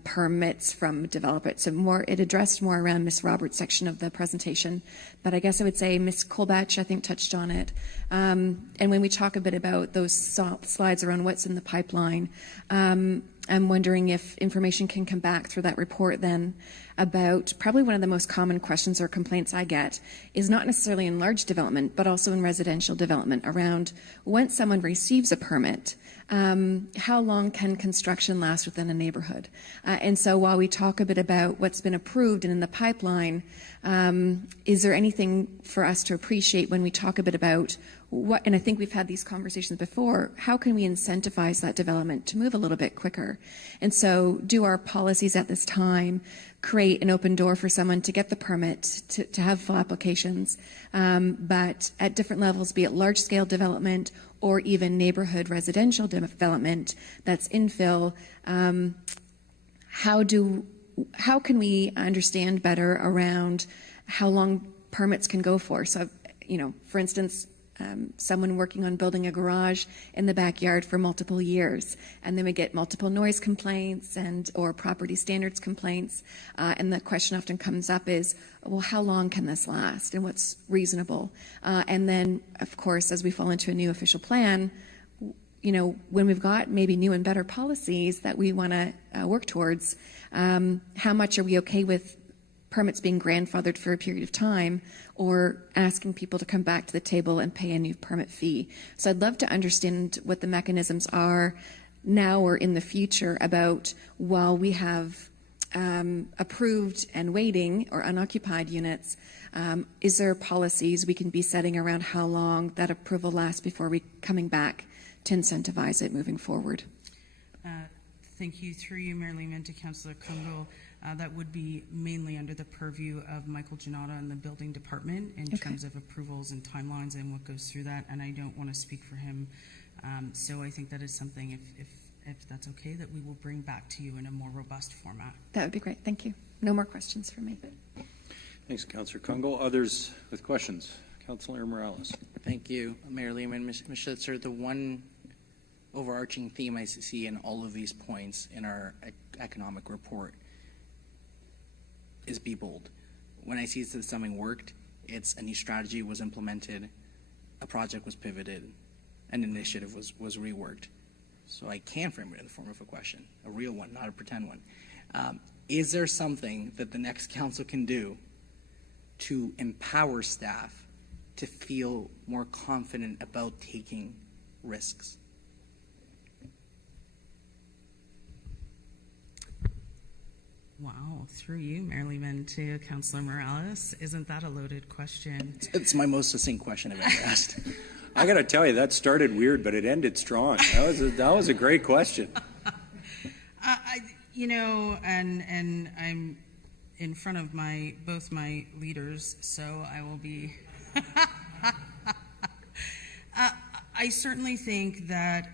permits from developers. So it addressed more around Ms. Roberts' section of the presentation, but I guess I would say Ms. Kolbach, I think, touched on it. And when we talk a bit about those slides around what's in the pipeline, I'm wondering if information can come back through that report then about probably one of the most common questions or complaints I get is not necessarily in large development, but also in residential development around once someone receives a permit, how long can construction last within a neighborhood? And so while we talk a bit about what's been approved and in the pipeline, is there anything for us to appreciate when we talk a bit about what, and I think we've had these conversations before, how can we incentivize that development to move a little bit quicker? And so do our policies at this time create an open door for someone to get the permit, to have full applications, but at different levels, be it large scale development or even neighborhood residential development that's infill, how can we understand better around how long permits can go for? So, you know, for instance, someone working on building a garage in the backyard for multiple years, and then we get multiple noise complaints or property standards complaints, and the question often comes up is, well, how long can this last, and what's reasonable? And then, of course, as we fall into a new official plan, you know, when we've got maybe new and better policies that we want to work towards, how much are we okay with permits being grandfathered for a period of time, or asking people to come back to the table and pay a new permit fee? So I'd love to understand what the mechanisms are now or in the future about, while we have approved and waiting or unoccupied units, is there policies we can be setting around how long that approval lasts before we coming back to incentivize it moving forward? Thank you. Through you, Mayor Lehman, to Councillor Kungl. That would be mainly under the purview of Michael Janata and the building department in terms of approvals and timelines and what goes through that, and I don't want to speak for him. So I think that is something, if that's okay, that we will bring back to you in a more robust format. That would be great. Thank you. No more questions for me. Thanks, Councillor Kungl. Others with questions? Councillor Morales. Thank you, Mayor Lehman. Ms. Schlitzer, the one overarching theme I see in all of these points in our economic report is be bold. When I see that something worked, it's a new strategy was implemented, a project was pivoted, an initiative was reworked. So I can frame it in the form of a question, a real one, not a pretend one. Is there something that the next council can do to empower staff to feel more confident about taking risks? Wow, through you, Mayor Lehman, to Councillor Morales. Isn't that a loaded question? It's my most succinct question I've ever asked. I got to tell you, that started weird, but it ended strong. That was a great question. You know, and I'm in front of both my leaders, so I will be. I certainly think that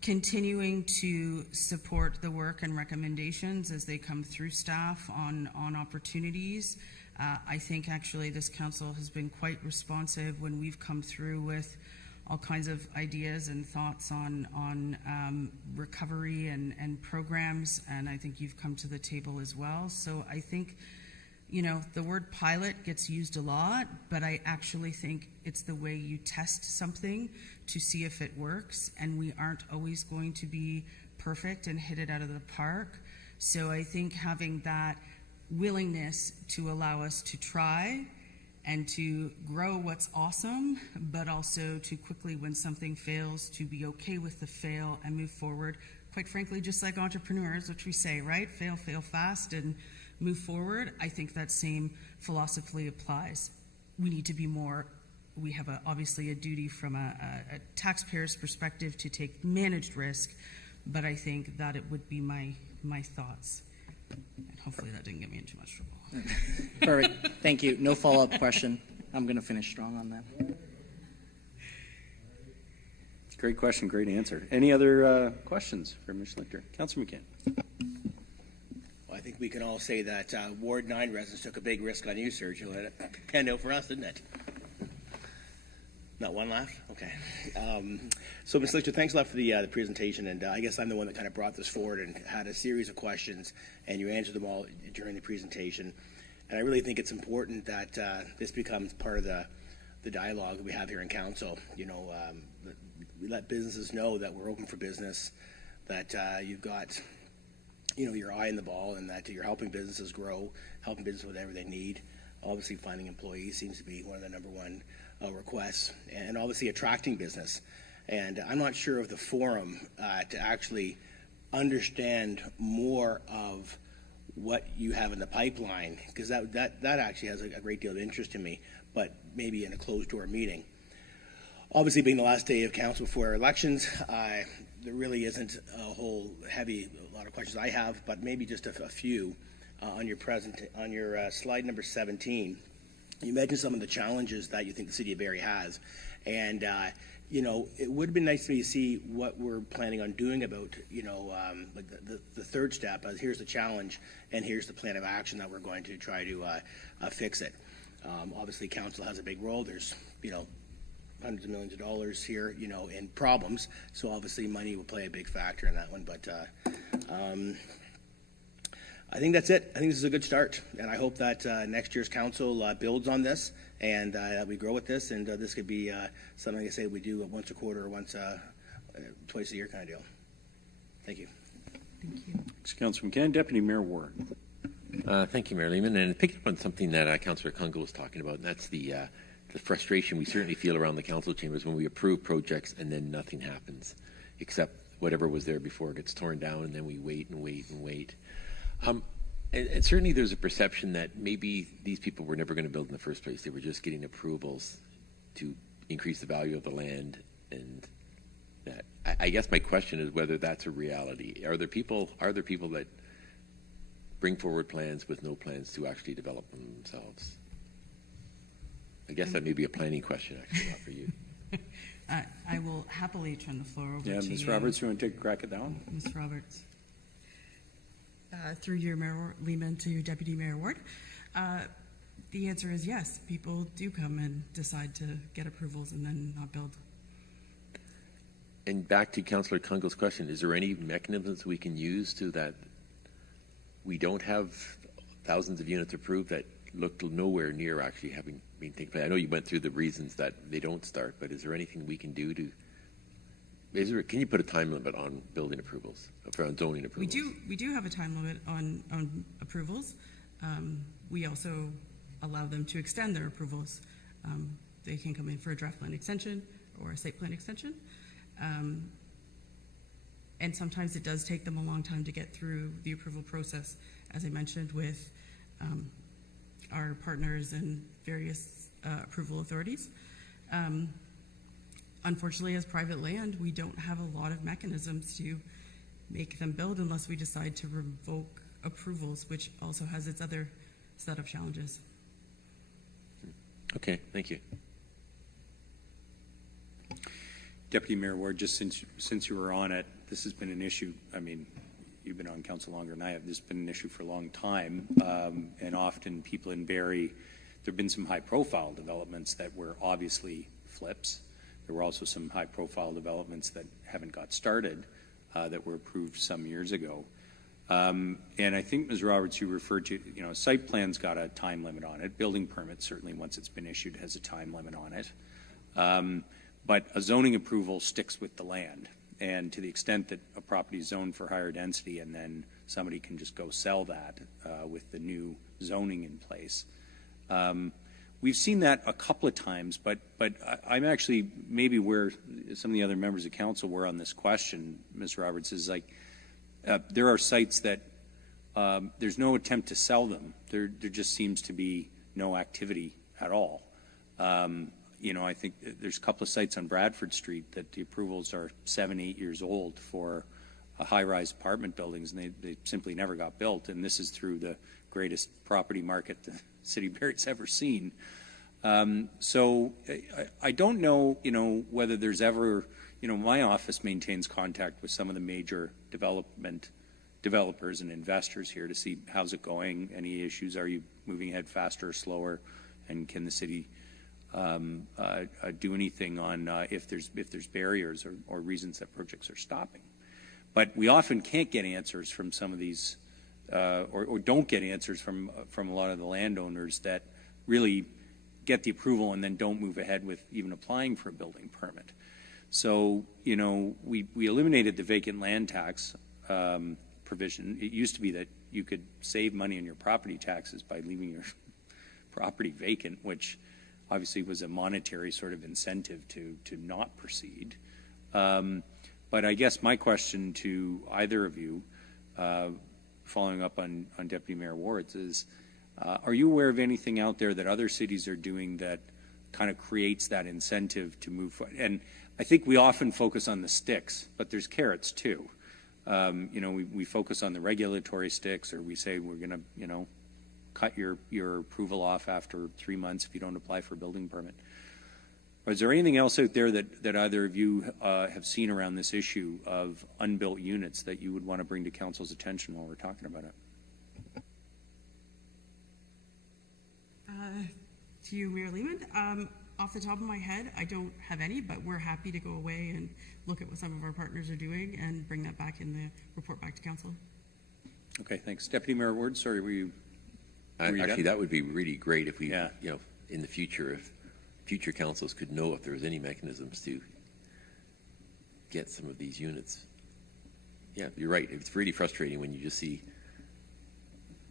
continuing to support the work and recommendations as they come through staff on opportunities. I think actually this council has been quite responsive when we've come through with all kinds of ideas and thoughts on recovery and programs, and I think you've come to the table as well. So I think, the word pilot gets used a lot, but I actually think it's the way you test something to see if it works, and we aren't always going to be perfect and hit it out of the park. So I think having that willingness to allow us to try and to grow what's awesome, but also to quickly, when something fails, to be okay with the fail and move forward. Quite frankly, just like entrepreneurs, which we say, right? Fail fast and move forward. I think that same philosophy applies. We need to be more, we have obviously a duty from a taxpayer's perspective to take managed risk, but I think that it would be my thoughts. And hopefully that didn't get me in too much trouble. Perfect. Thank you. No follow-up question. I'm going to finish strong on that. Great question, great answer. Any other questions for Ms. Schlichter? Councillor McCann. Well, I think we can all say that Ward 9 residents took a big risk on you, Sergio. It panned out for us, didn't it? Not one laugh? Okay. So, Ms. Schlichter, thanks a lot for the presentation, and I guess I'm the one that kind of brought this forward and had a series of questions, and you answered them all during the presentation. And I really think it's important that this becomes part of the dialogue that we have here in council. We let businesses know that we're open for business, that you've got, your eye on the ball, and that you're helping businesses grow, helping businesses with whatever they need. Obviously, finding employees seems to be one of the number one requests, and obviously attracting business. And I'm not sure of the forum to actually understand more of what you have in the pipeline, because that actually has a great deal of interest to me, but maybe in a closed-door meeting. Obviously, being the last day of council before our elections, there really isn't a lot of questions I have, but maybe just a few on your slide number 17. You mentioned some of the challenges that you think the city of Barrie has, and it would have been nice to see what we're planning on doing about like the third step. Here's the challenge, and here's the plan of action that we're going to try to fix it. Obviously, council has a big role. There's hundreds of millions of dollars here, in problems. So obviously money will play a big factor in that one. But I think that's it. I think this is a good start. And I hope that next year's council builds on this and that we grow with this. And this could be something, I say, we do once a quarter or twice a year kind of deal. Thank you. Thank you. Thanks, Councillor McCann. Deputy Mayor Ward. Thank you, Mayor Lehman. And picking up on something that Councillor Kunkel was talking about, and that's the frustration we certainly feel around the council chambers when we approve projects and then nothing happens, except whatever was there before gets torn down, and then we wait and wait and wait. And certainly there's a perception that maybe these people were never going to build in the first place. They were just getting approvals to increase the value of the land. And that, I guess my question is whether that's a reality. Are there people that bring forward plans with no plans to actually develop them themselves? I guess that may be a planning question, actually, not for you. I will happily turn the floor over to you. Ms. Roberts, you want to take a crack at that one? Ms. Roberts. Through your Mayor Lehman to your Deputy Mayor Ward. The answer is yes. People do come and decide to get approvals and then not build. And back to Councillor Kunkel's question, is there any mechanisms we can use to that we don't have thousands of units approved that look nowhere near actually having been taken place? I know you went through the reasons that they don't start, but is there anything we can do to? Can you put a time limit on building approvals, on zoning approvals? We do have a time limit on approvals. We also allow them to extend their approvals. They can come in for a draft plan extension or a site plan extension. And sometimes it does take them a long time to get through the approval process, as I mentioned, with our partners and various approval authorities. Unfortunately, as private land, we don't have a lot of mechanisms to make them build unless we decide to revoke approvals, which also has its other set of challenges. Okay, thank you. Deputy Mayor Ward, just since you were on it, this has been an issue. I mean, you've been on council longer than I have. This has been an issue for a long time, and often people in Barrie, there have been some high-profile developments that were obviously flips, There were also some high-profile developments that haven't got started that were approved some years ago. And I think, Ms. Roberts, you referred to, a site plan's got a time limit on it. Building permit, certainly once it's been issued, has a time limit on it. But a zoning approval sticks with the land. And to the extent that a property is zoned for higher density and then somebody can just go sell that with the new zoning in place. We've seen that a couple of times, but I'm actually maybe where some of the other members of council were on this question, Ms. Roberts, is like there are sites that there's no attempt to sell them. There just seems to be no activity at all. I think there's a couple of sites on Bradford Street that the approvals are 7-8 years old for high-rise apartment buildings, and they simply never got built. And this is through the greatest property market the city of Barrie's ever seen. So I don't know, whether there's ever, my office maintains contact with some of the major developers and investors here to see how's it going, any issues, are you moving ahead faster or slower, and can the city do anything on if there's barriers or reasons that projects are stopping. But we often can't get answers from some of these, or don't get answers from a lot of the landowners that really get the approval and then don't move ahead with even applying for a building permit. So, we eliminated the vacant land tax provision. It used to be that you could save money on your property taxes by leaving your property vacant, which obviously was a monetary sort of incentive to not proceed. But I guess my question to either of you, following up on Deputy Mayor Ward's, is are you aware of anything out there that other cities are doing that kind of creates that incentive to move forward? And I think we often focus on the sticks, but there's carrots too. We focus on the regulatory sticks, or we say we're going to, cut your approval off after 3 months if you don't apply for a building permit. Or is there anything else out there that either of you have seen around this issue of unbuilt units that you would want to bring to council's attention while we're talking about it? To you, Mayor Lehman. Off the top of my head, I don't have any, but we're happy to go away and look at what some of our partners are doing and bring that back in the report back to council. Okay, thanks. Deputy Mayor Ward, sorry, were you Actually, that would be really great if we, in the future, if future councils could know if there was any mechanisms to get some of these units. Yeah, you're right. It's really frustrating when you just see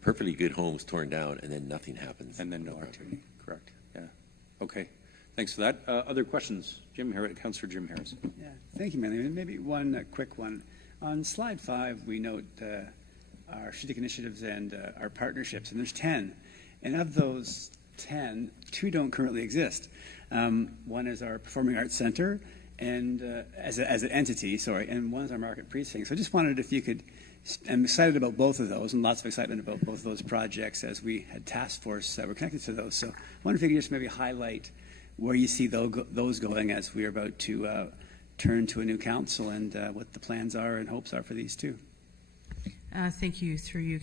perfectly good homes torn down and then nothing happens. And then no activity. Correct. Yeah. Okay. Thanks for that. Other questions? Councillor Jim Harris. Yeah. Thank you, Mayor. Maybe one quick one. On slide 5, we note our strategic initiatives and our partnerships, and there's 10. And of those 10, 2 don't currently exist. One is our Performing Arts Center, and as an entity, and one is our Market Precinct. So I just wondered if you could, I'm excited about both of those, and lots of excitement about both of those projects as we had task force that were connected to those. So I wonder if you could just maybe highlight where you see those going as we're about to turn to a new council, and what the plans are and hopes are for these 2. Thank you, through you,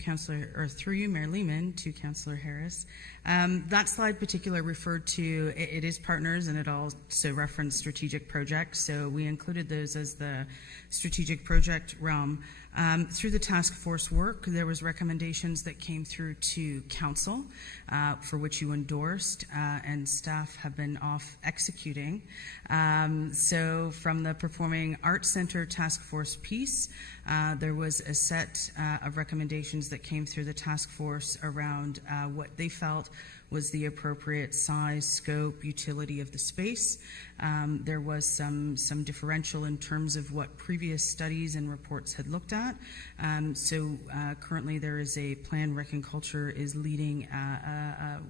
Mayor Lehman, to Councillor Harris. That slide particular referred to, it is partners, and it also referenced strategic projects. So we included those as the strategic project realm. Through the task force work, there was recommendations that came through to council, for which you endorsed, and staff have been off executing. So from the Performing Arts Center task force piece, there was a set of recommendations that came through the task force around what they felt was the appropriate size, scope, utility of the space. There was some differential in terms of what previous studies and reports had looked at. So currently there is a plan. Rec and Culture is leading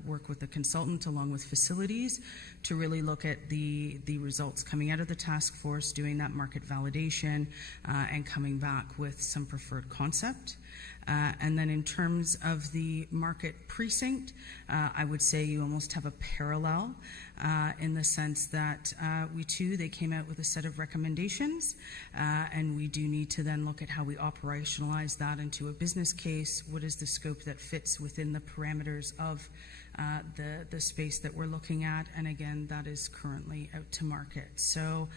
work with a consultant along with facilities to really look at the results coming out of the task force, doing that market validation, and coming back with some preferred concept. And then in terms of the Market Precinct, I would say you almost have a parallel. in the sense that they came out with a set of recommendations, and we do need to then look at how we operationalize that into a business case. What is the scope that fits within the parameters of the space that we're looking at? And again, that is currently out to market. So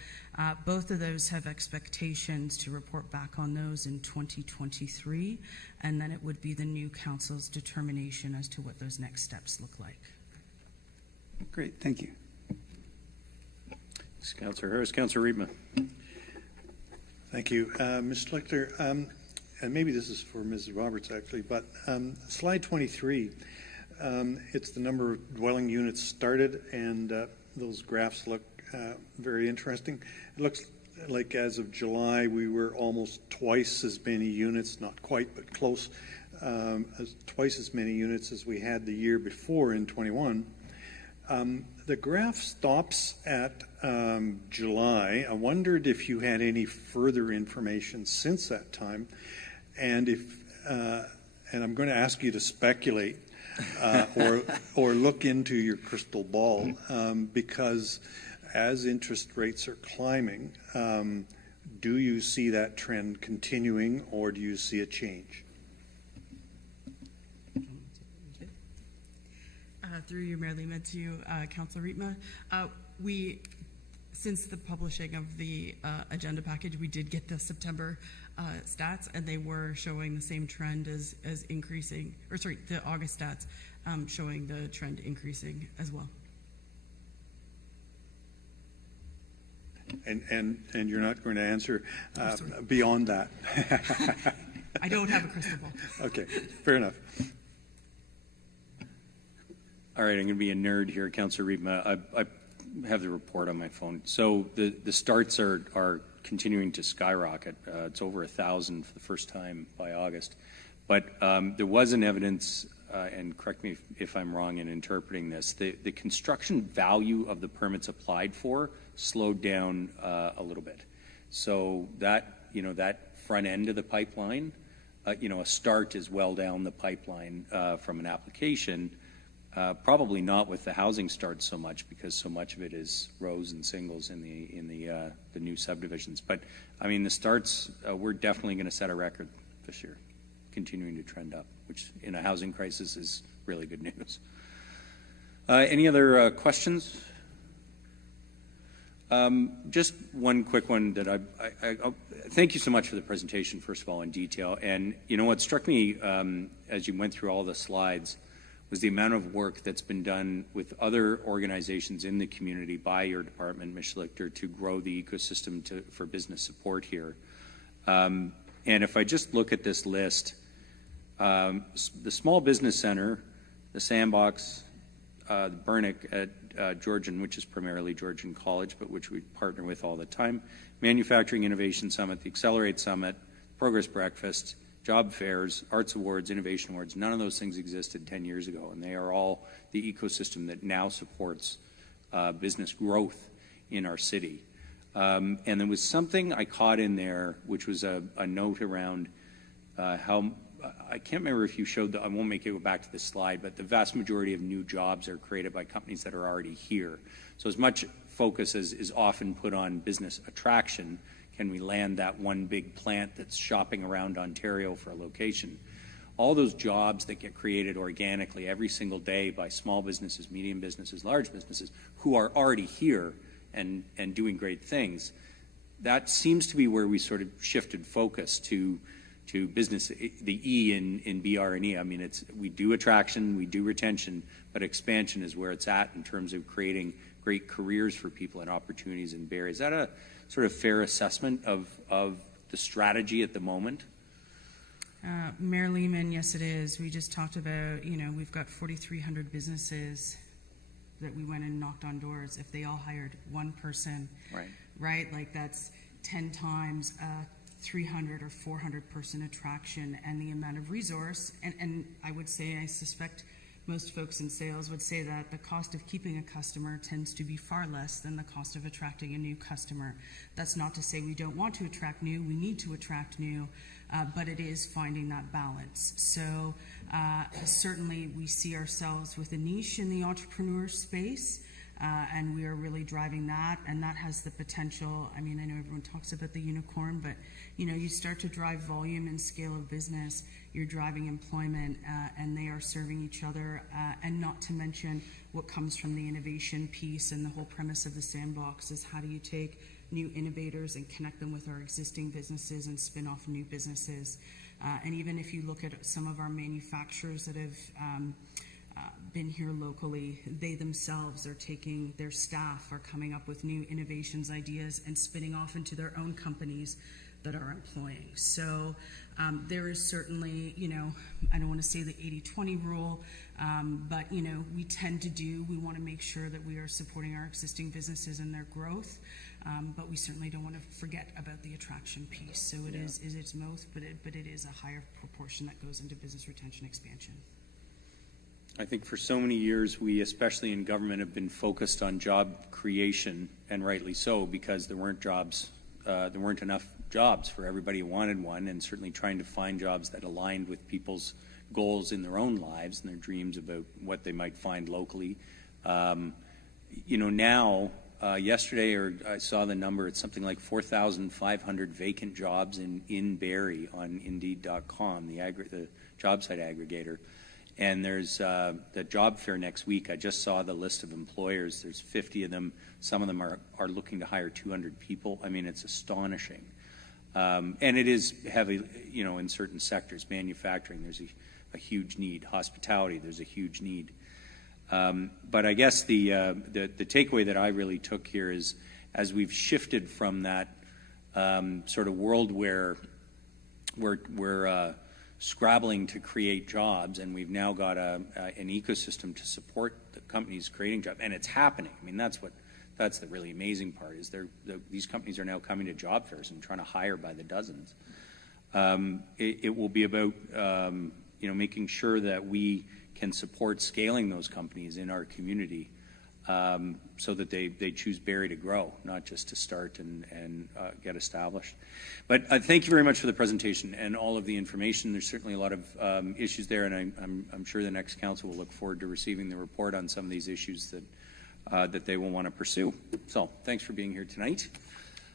both of those have expectations to report back on those in 2023, and then it would be the new council's determination as to what those next steps look like. Great, thank you. Thanks, Councillor Harris. Councillor Riepma. Thank you. Mr. Lichter, and maybe this is for Mrs. Roberts actually, but slide 23, it's the number of dwelling units started, and those graphs look very interesting. It looks like as of July we were almost twice as many units, not quite but close, twice as many units as we had the year before in 21. The graph stops at July. I wondered if you had any further information since that time, and and I'm going to ask you to speculate or look into your crystal ball, because as interest rates are climbing, do you see that trend continuing, or do you see a change? Through you, Mayor Lehman, to Councillor Riepma. Since the publishing of the agenda package, we did get the September stats, and they were showing the same trend as increasing, or sorry, the August stats showing the trend increasing as well. And you're not going to answer beyond that? I don't have a crystal ball. Okay, fair enough. All right, I'm going to be a nerd here, Councillor Riepma. I have the report on my phone. So the starts are continuing to skyrocket. It's over 1,000 for the first time by August. But there was an evidence, and correct me if I'm wrong in interpreting this, the construction value of the permits applied for slowed down a little bit. So that front end of the pipeline, a start is well down the pipeline from an application. Probably not with the housing starts so much, because so much of it is rows and singles in the new subdivisions. But I mean, the starts, we're definitely going to set a record this year, continuing to trend up, which in a housing crisis is really good news. Any other questions? Just one quick one that I thank you so much for the presentation, first of all, in detail. And what struck me as you went through all the slides was the amount of work that's been done with other organizations in the community by your department, Ms. Lichter, to grow the ecosystem for business support here. And if I just look at this list, the Small Business Center, the Sandbox, the Burnick at Georgian, which is primarily Georgian College, but which we partner with all the time, Manufacturing Innovation Summit, the Accelerate Summit, Progress Breakfast, job fairs, arts awards, innovation awards, none of those things existed 10 years ago, and they are all the ecosystem that now supports business growth in our city. And there was something I caught in there, which was a note around how, I can't remember if you showed I won't make it go back to this slide, but the vast majority of new jobs are created by companies that are already here. So as much focus as is often put on business attraction, can we land that one big plant that's shopping around Ontario for a location? All those jobs that get created organically every single day by small businesses, medium businesses, large businesses who are already here and doing great things, that seems to be where we sort of shifted focus to business, the E in BR&E. I mean, we do attraction, we do retention, but expansion is where it's at in terms of creating great careers for people and opportunities in Barrie. Is that a sort of fair assessment of the strategy at the moment? Mayor Lehman, yes, it is. We just talked about, we've got 4,300 businesses that we went and knocked on doors. If they all hired one person, right? Like that's 10 times 300 or 400 person attraction, and the amount of resource. And I would say, I suspect most folks in sales would say that the cost of keeping a customer tends to be far less than the cost of attracting a new customer. That's not to say we don't want to attract new, we need to attract new, but it is finding that balance. So certainly we see ourselves with a niche in the entrepreneur space, and we are really driving that, and that has the potential. I mean, I know everyone talks about the unicorn, but you start to drive volume and scale of business, you're driving employment, and they are serving each other, and not to mention what comes from the innovation piece. And the whole premise of the sandbox is, how do you take new innovators and connect them with our existing businesses and spin off new businesses. And even if you look at some of our manufacturers that have been here locally, they themselves are taking, their staff are coming up with new innovations, ideas, and spinning off into their own companies that are employing. So there is certainly, I don't want to say the 80-20 rule, but we tend to we want to make sure that we are supporting our existing businesses and their growth, but we certainly don't want to forget about the attraction piece. So it is its most, but it is a higher proportion that goes into business retention expansion. I think for so many years, we, especially in government, have been focused on job creation, and rightly so, because there weren't jobs, there weren't enough jobs for everybody who wanted one, and certainly trying to find jobs that aligned with people's goals in their own lives and their dreams about what they might find locally. Now, yesterday, or I saw the number, it's something like 4,500 vacant jobs in Barrie on Indeed.com, the job site aggregator. And there's the job fair next week. I just saw the list of employers. There's 50 of them. Some of them are looking to hire 200 people. I mean, it's astonishing. And it is heavy, in certain sectors. Manufacturing, there's a huge need. Hospitality, there's a huge need. But I guess the takeaway that I really took here is, as we've shifted from that sort of world where we're scrabbling to create jobs, and we've now got an ecosystem to support the companies creating jobs, and it's happening. I mean, that's the really amazing part, is these companies are now coming to job fairs and trying to hire by the dozens. It will be about making sure that we can support scaling those companies in our community, so that they choose Barrie to grow, not just to start and get established. But thank you very much for the presentation and all of the information. There's certainly a lot of issues there, and I'm sure the next council will look forward to receiving the report on some of these issues that they will want to pursue. So thanks for being here tonight.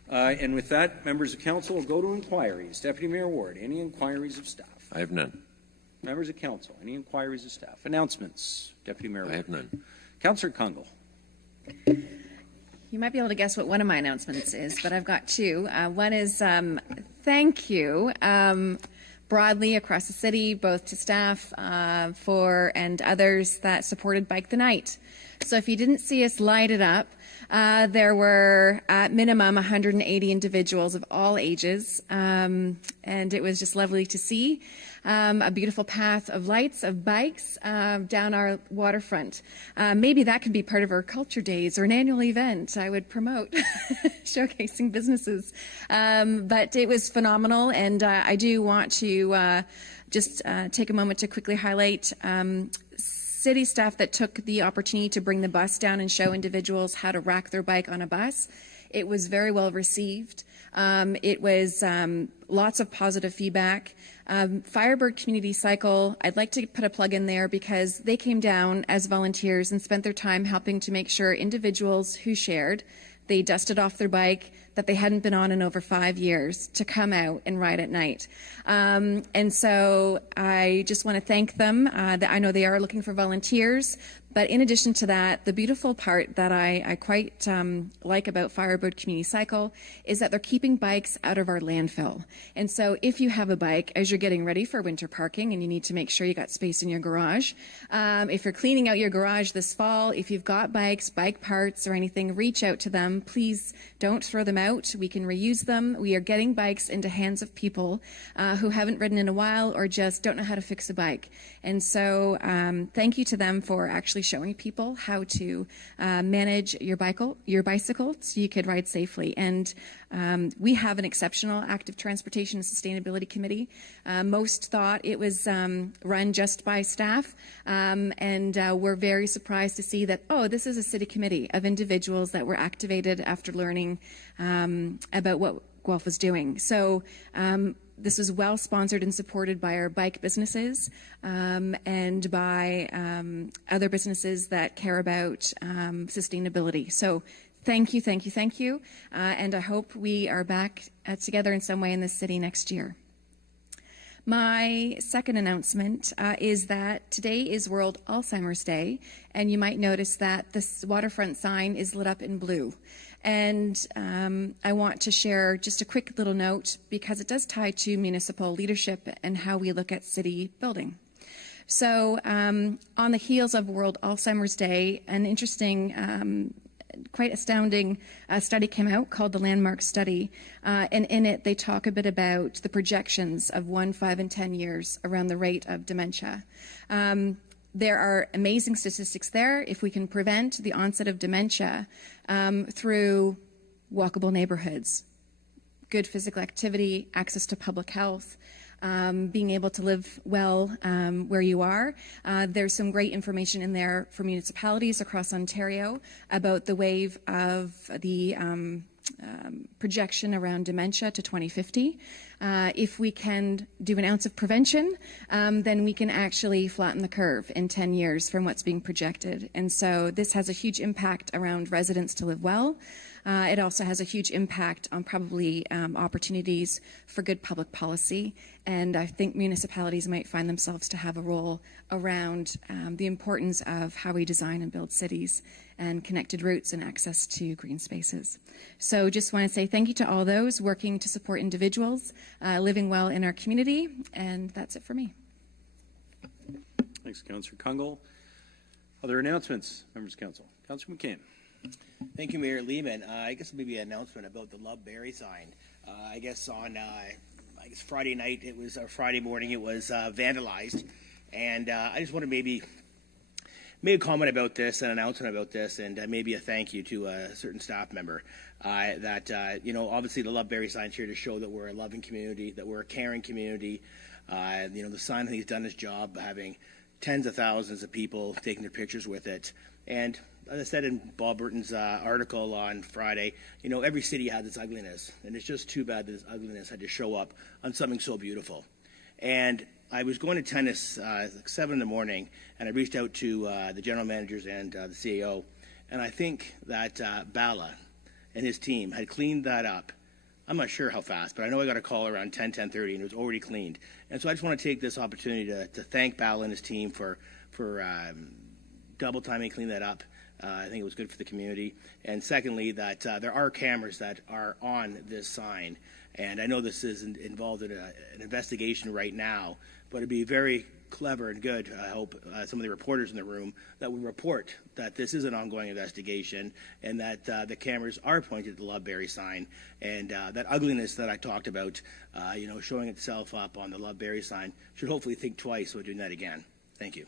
And with that, members of council will go to inquiries. Deputy Mayor Ward, any inquiries of staff? I have none. Members of council, any inquiries of staff? Announcements, Deputy Mayor Ward. I have none. Councillor Kungle. You might be able to guess what one of my announcements is, but I've got two. One is thank you broadly across the city, both to staff and others that supported Bike the Night. So if you didn't see us light it up, there were at minimum 180 individuals of all ages, and it was just lovely to see a beautiful path of lights, of bikes down our waterfront. Maybe that could be part of our culture days or an annual event I would promote, showcasing businesses. But it was phenomenal, and I do want to just take a moment to quickly highlight city staff that took the opportunity to bring the bus down and show individuals how to rack their bike on a bus. It was very well received. It was lots of positive feedback. Firebird Community Cycle, I'd like to put a plug in there because they came down as volunteers and spent their time helping to make sure individuals who shared, they dusted off their bike that they hadn't been on in over 5 years to come out and ride at night. And so I just want to thank them. I know they are looking for volunteers. But in addition to that, the beautiful part that I quite like about Firebird Community Cycle is that they're keeping bikes out of our landfill. And so if you have a bike, as you're getting ready for winter parking and you need to make sure you got space in your garage, if you're cleaning out your garage this fall, if you've got bikes, bike parts or anything, reach out to them. Please don't throw them out. We can reuse them. We are getting bikes into hands of people who haven't ridden in a while or just don't know how to fix a bike. And so thank you to them for actually showing people how to manage your bicycle so you could ride safely. And we have an exceptional active transportation and sustainability committee. Most thought it was run just by staff, and we're very surprised to see that, oh, this is a city committee of individuals that were activated after learning about what Guelph was doing. So This was well sponsored and supported by our bike businesses and by other businesses that care about sustainability. So thank you, thank you, thank you. And I hope we are back together in some way in this city next year. My second announcement is that today is World Alzheimer's Day, and you might notice that this waterfront sign is lit up in blue. And I want to share just a quick little note because it does tie to municipal leadership and how we look at city building. So on the heels of World Alzheimer's Day, an interesting quite astounding study came out called the Landmark Study, and in it they talk a bit about the projections of 1, 5, and 10 years around the rate of dementia. There are amazing statistics there. If we can prevent the onset of dementia through walkable neighborhoods, good physical activity, access to public health, being able to live well where you are. There's some great information in there for municipalities across Ontario about the wave of the projection around dementia to 2050. If we can do an ounce of prevention, then we can actually flatten the curve in 10 years from what's being projected. And so this has a huge impact around residents to live well. It also has a huge impact on probably opportunities for good public policy. And I think municipalities might find themselves to have a role around the importance of how we design and build cities and connected routes and access to green spaces. So just want to say thank you to all those working to support individuals living well in our community. And that's it for me. Thanks, Councillor Kungl. Other announcements, members of council? Councillor McCain. Thank you, Mayor Lehman. I guess maybe an announcement about the Love Barrie sign. I guess on Friday night, Friday morning, it was vandalized. And I just want to maybe make a comment about this, an announcement about this, and maybe a thank you to a certain staff member. Obviously the Love Barrie sign's here to show that we're a loving community, that we're a caring community. The sign, I think, he's done his job, having tens of thousands of people taking their pictures with it. And as I said in Bob Burton's article on Friday, every city has its ugliness, and it's just too bad that this ugliness had to show up on something so beautiful. And I was going to tennis at 7 in the morning, and I reached out to the general managers and the CAO, and I think that Bala and his team had cleaned that up. I'm not sure how fast, but I know I got a call around 10:30, and it was already cleaned. And so I just want to take this opportunity to thank Bala and his team for double timing, clean that up. I think it was good for the community. And secondly, that there are cameras that are on this sign. And I know this is involved in an investigation right now, but it'd be very clever and good, I hope, some of the reporters in the room that would report that this is an ongoing investigation and that the cameras are pointed at the Love Barrie sign, and that ugliness that I talked about, showing itself up on the Love Barrie sign, should hopefully think twice about doing that again. Thank you.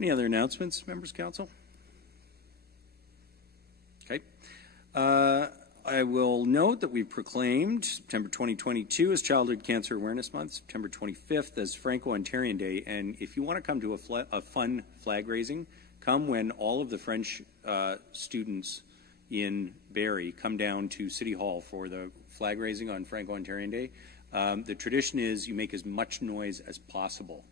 Any other announcements, members of council? Okay. I will note that we proclaimed September 2022 as Childhood Cancer Awareness Month, September 25th as Franco-Ontarian Day, and if you want to come to a fun flag raising, come when all of the French students in Barrie come down to City Hall for the flag raising on Franco-Ontarian Day. The tradition is you make as much noise as possible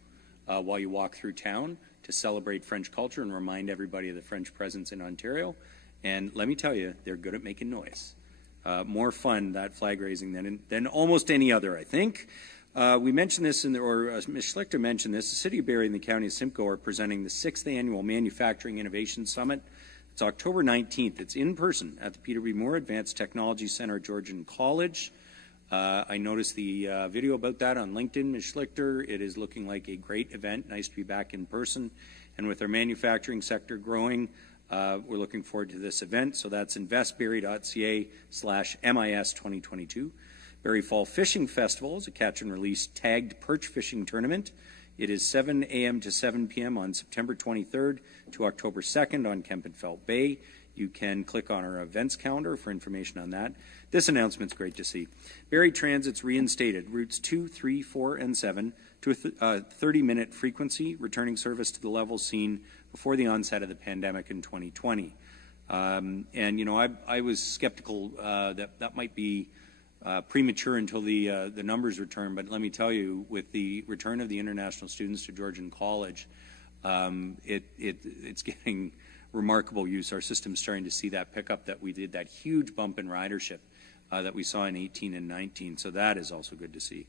while you walk through town to celebrate French culture and remind everybody of the French presence in Ontario. And let me tell you, they're good at making noise. More fun, that flag raising, than almost any other, I think. We mentioned this, Ms. Schlichter mentioned this, the City of Barrie and the County of Simcoe are presenting the 6th Annual Manufacturing Innovation Summit. It's October 19th. It's in person at the Peter B. Moore Advanced Technology Center at Georgian College. I noticed the video about that on LinkedIn, Ms. Schlichter. It is looking like a great event. Nice to be back in person. And with our manufacturing sector growing, we're looking forward to this event. So that's investbarrie.ca/MIS 2022. Barrie Fall Fishing Festival is a catch and release tagged perch fishing tournament. It is 7 a.m. to 7 p.m. on September 23rd to October 2nd on Kempenfelt Bay. You can click on our events calendar for information on that. This announcement's great to see. Barrie Transit's reinstated routes 2, 3, 4, and 7 to a 30-minute frequency, returning service to the levels seen before the onset of the pandemic in 2020. And, you know, I was skeptical that might be premature until the numbers return, but let me tell you, with the return of the international students to Georgian College, it's getting remarkable use. Our system's starting to see that pickup that we did, that huge bump in ridership that we saw in 18 and 19. So that is also good to see.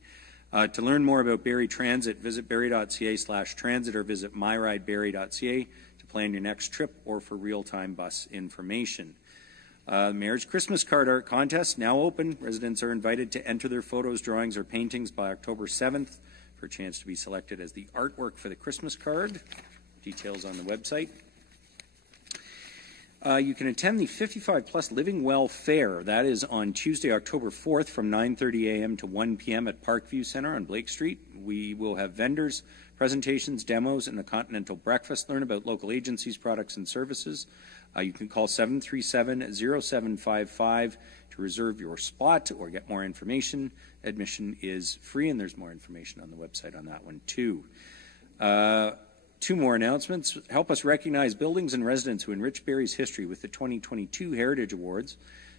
To learn more about Barrie Transit, visit barrie.ca/transit or visit myridebarrie.ca to plan your next trip or for real-time bus information. Mayor's Christmas card art contest now open. Residents are invited to enter their photos, drawings, or paintings by October 7th for a chance to be selected as the artwork for the Christmas card. Details on the website. You can attend the 55 Plus Living Well Fair. That is on Tuesday, October 4th from 9:30 a.m. to 1 p.m. at Parkview Center on Blake Street. We will have vendors, presentations, demos, and a continental breakfast. Learn about local agencies, products, and services. You can call 737-0755 to reserve your spot or get more information. Admission is free, and there's more information on the website on that one, too. Two more announcements. Help us recognize buildings and residents who enrich Barrie's history with the 2022 Heritage Awards.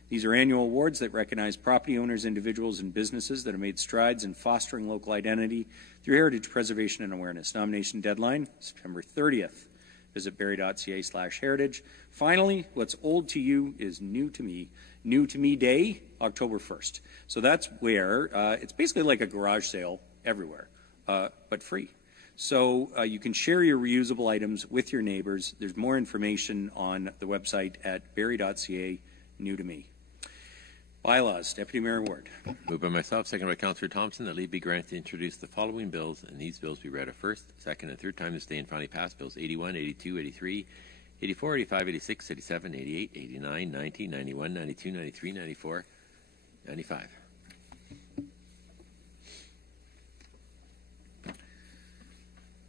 These are annual awards that recognize property owners, individuals, and businesses that have made strides in fostering local identity through heritage preservation and awareness. Nomination deadline, September 30th. Visit barrie.ca/heritage. Finally, what's old to you is new to me. New to Me Day, October 1st. So that's where it's basically like a garage sale everywhere, but free. So you can share your reusable items with your neighbors. There's more information on the website at barrie.ca, new to me. Bylaws, Deputy Mayor Ward. Moved by myself, second by Councillor Thompson, that leave be granted to introduce the following bills, and these bills be read a first, second, and third time this day and finally passed. Bills 81, 82, 83, 84, 85, 86, 87, 88, 89, 90, 91, 92, 93, 94, 95.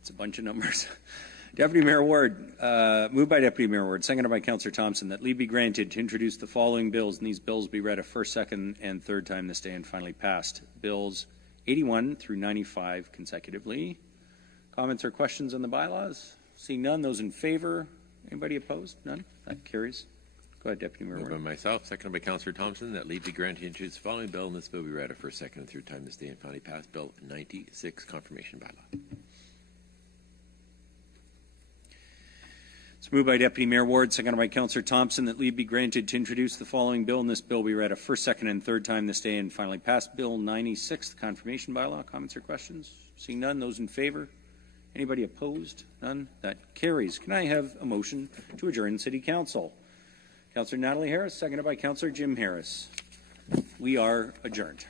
It's a bunch of numbers. Deputy Mayor Ward, moved by Deputy Mayor Ward, seconded by Councillor Thompson, that leave be granted to introduce the following bills, and these bills be read a first, second, and third time this day and finally passed. Bills 81 through 95 consecutively. Comments or questions on the bylaws? Seeing none, those in favor? Anybody opposed? None? That carries. Go ahead, Deputy Mayor Ward. Moved by myself, seconded by Councillor Thompson, that leave be granted to introduce the following bill, and this bill be read a first, second, and third time this day and finally passed. Bill 96, confirmation bylaw. It's moved by Deputy Mayor Ward, seconded by Councillor Thompson, that leave be granted to introduce the following bill, and this bill be read a first, second, and third time this day and finally passed. Bill 96, the confirmation bylaw. Comments or questions? Seeing none, those in favor? Anybody opposed? None? That carries. Can I have a motion to adjourn City Council? Councillor Natalie Harris, seconded by Councillor Jim Harris. We are adjourned.